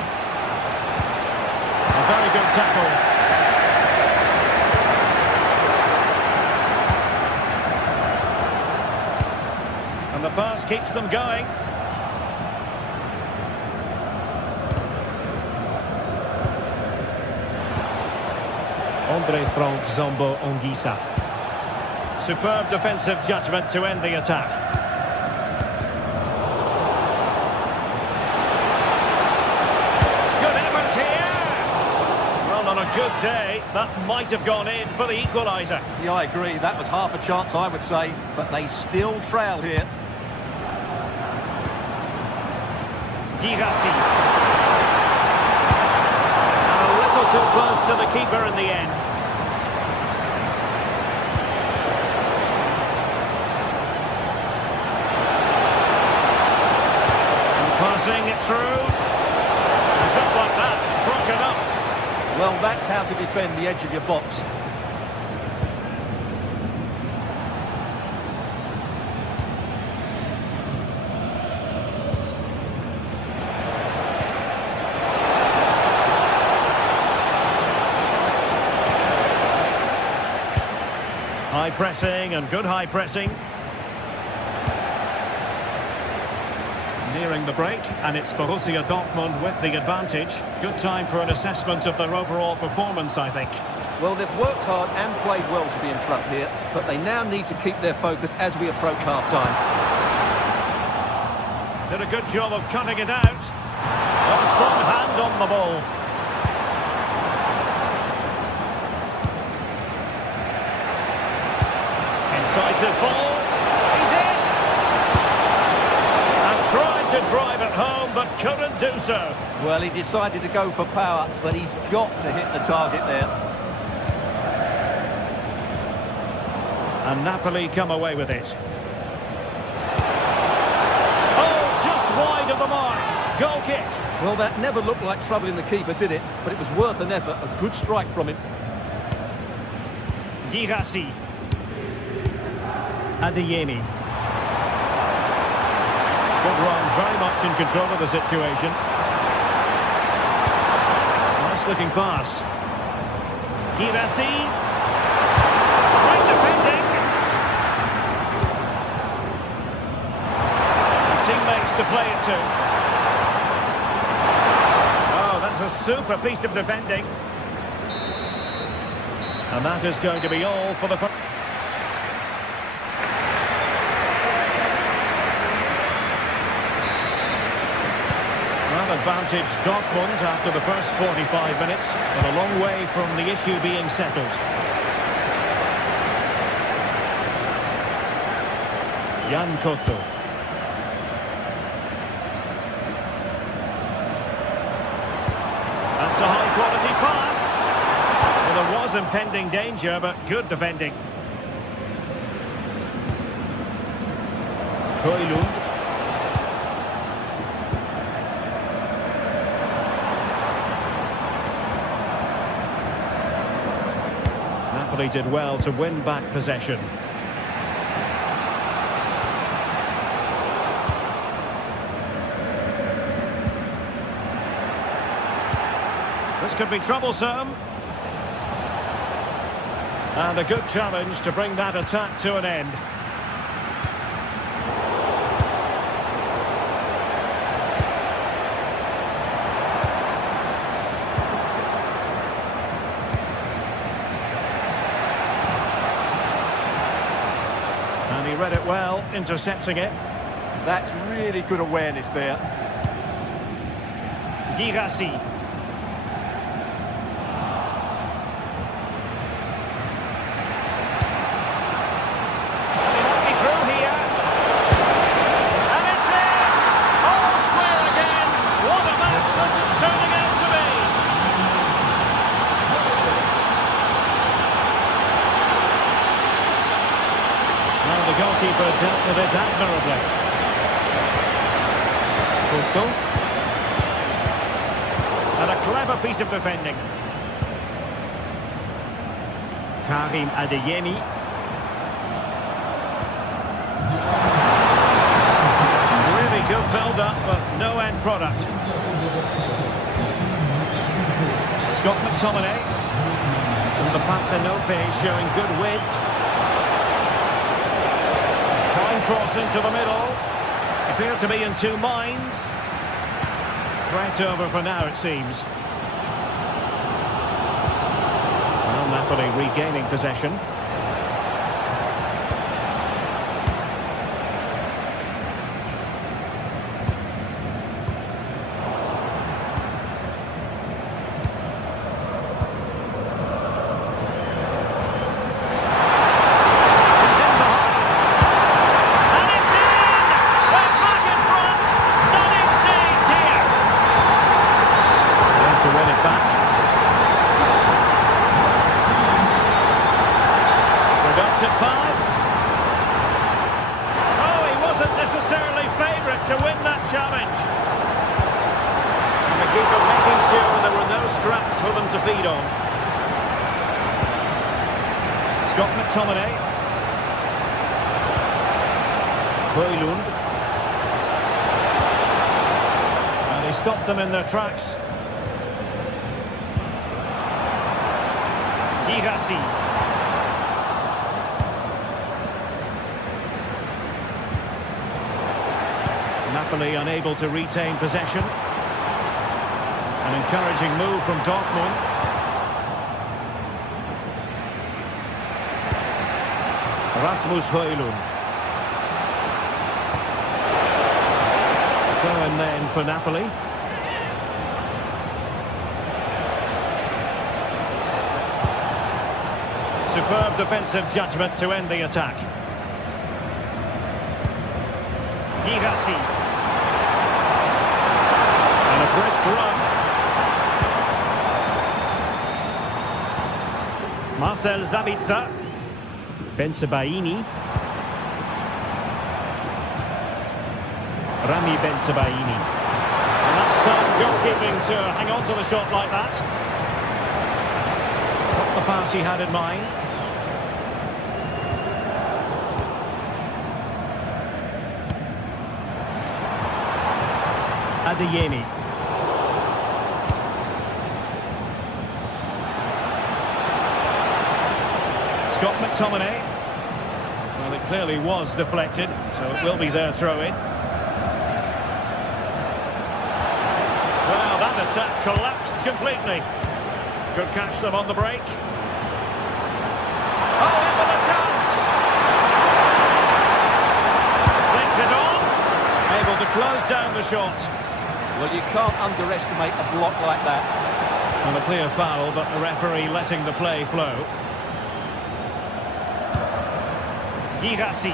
A very good tackle. The pass keeps them going. Andre Frank Zombo Ongisa. Superb defensive judgment to end the attack. Good effort here. Well, on a good day, that might have gone in for the equaliser. Yeah, I agree. That was half a chance, I would say. But they still trail here. Girassi. And a little too close to the keeper in the end. And passing it through. And just like that, broken up. Well, that's how to defend the edge of your box. High pressing and good high pressing. Nearing the break, and it's Borussia Dortmund with the advantage. Good time for an assessment of their overall performance, I think. Well, they've worked hard and played well to be in front here, but they now need to keep their focus as we approach half-time. Did a good job of cutting it out. A strong hand on the ball. Incisive ball. He's in! And tried to drive it home, but couldn't do so. Well, he decided to go for power, but he's got to hit the target there. And Napoli come away with it. Oh, just wide of the mark. Goal kick. Well, that never looked like troubling the keeper, did it? But it was worth an effort. A good strike from him. Girassi. Adeyemi. Good run, very much in control of the situation. Nice looking pass. Girassi. Great defending. Teammates to play it to. Oh, that's a super piece of defending. And that is going to be all for the first. Well, advantage Dortmund after the first 45 minutes, but a long way from the issue being settled. Jan Cotto. That's a high-quality pass. Well, there was impending danger, but good defending. Højlund. Napoli did well to win back possession. This could be troublesome. And a good challenge to bring that attack to an end. And he read it well, intercepting it. That's really good awareness there. Girassi. The goalkeeper dealt with it admirably. Couto. And a clever piece of defending. Karim Adeyemi. Really good build-up, but no end product. Scott McTominay. From the Partenope showing good width. Cross into the middle. Appear to be in two minds. Threat over for now, it seems. Well, Napoli regaining possession. Pass. Oh, he wasn't necessarily favourite to win that challenge. And the keeper making sure there were no scraps for them to feed on. Scott McTominay. Højlund. And he stopped them in their tracks. Girassi. Napoli Napoli unable to retain possession. An encouraging move from Dortmund. Rasmus Højlund. Going then for Napoli. Superb defensive judgment to end the attack. Girassi. And a brisk run. Marcel Sabitzer. Bensebaini. Rami Bensebaini. And that's goalkeeping to hang on to the shot like that. Not the pass he had in mind. Adeyemi. Scott McTominay. Well, it clearly was deflected, so it will be their throw-in. Well, that attack collapsed completely. Could catch them on the break. Oh, in with a chance! Takes it on. Able to close down the shot. Well, you can't underestimate a block like that. And a clear foul, but the referee letting the play flow. Girassi.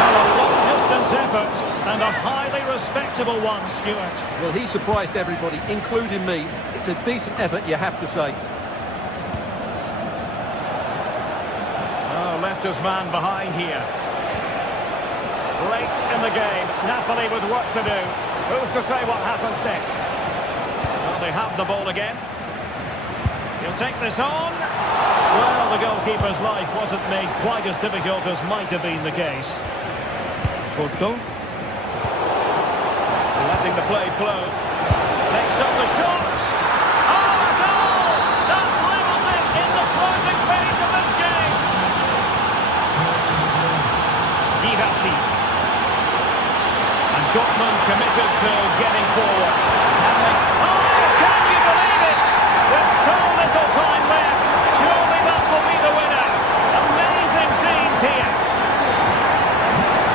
And a long-distance effort, and a highly respectable one, Stuart. Well, he surprised everybody, including me. It's a decent effort, you have to say. Oh, left his man behind here. Late in the game, Napoli with work to do. Who's to say what happens next? Well, they have the ball again. He'll take this on. Well, the goalkeeper's life wasn't made quite as difficult as might have been the case. Porto. Letting the play flow. Takes up the shot. Oh, a goal! That levels it in the closing phase of this game. Girassi. And Dortmund committed to getting forward. Oh, can you believe it? With so little time left, surely that will be the winner. Amazing scenes here.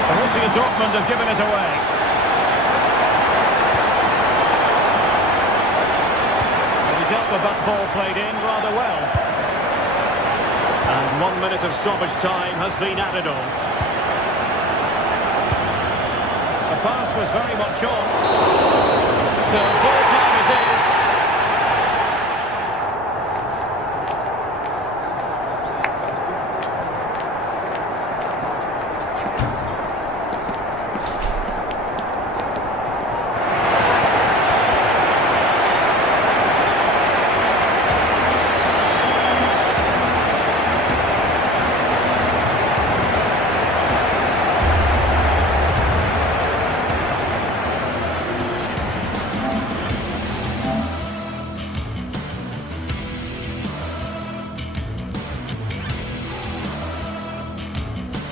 Borussia Dortmund have given it away. Well, he dealt with that ball played in rather well. And 1 minute of stoppage time has been added on. The pass was very much on. So,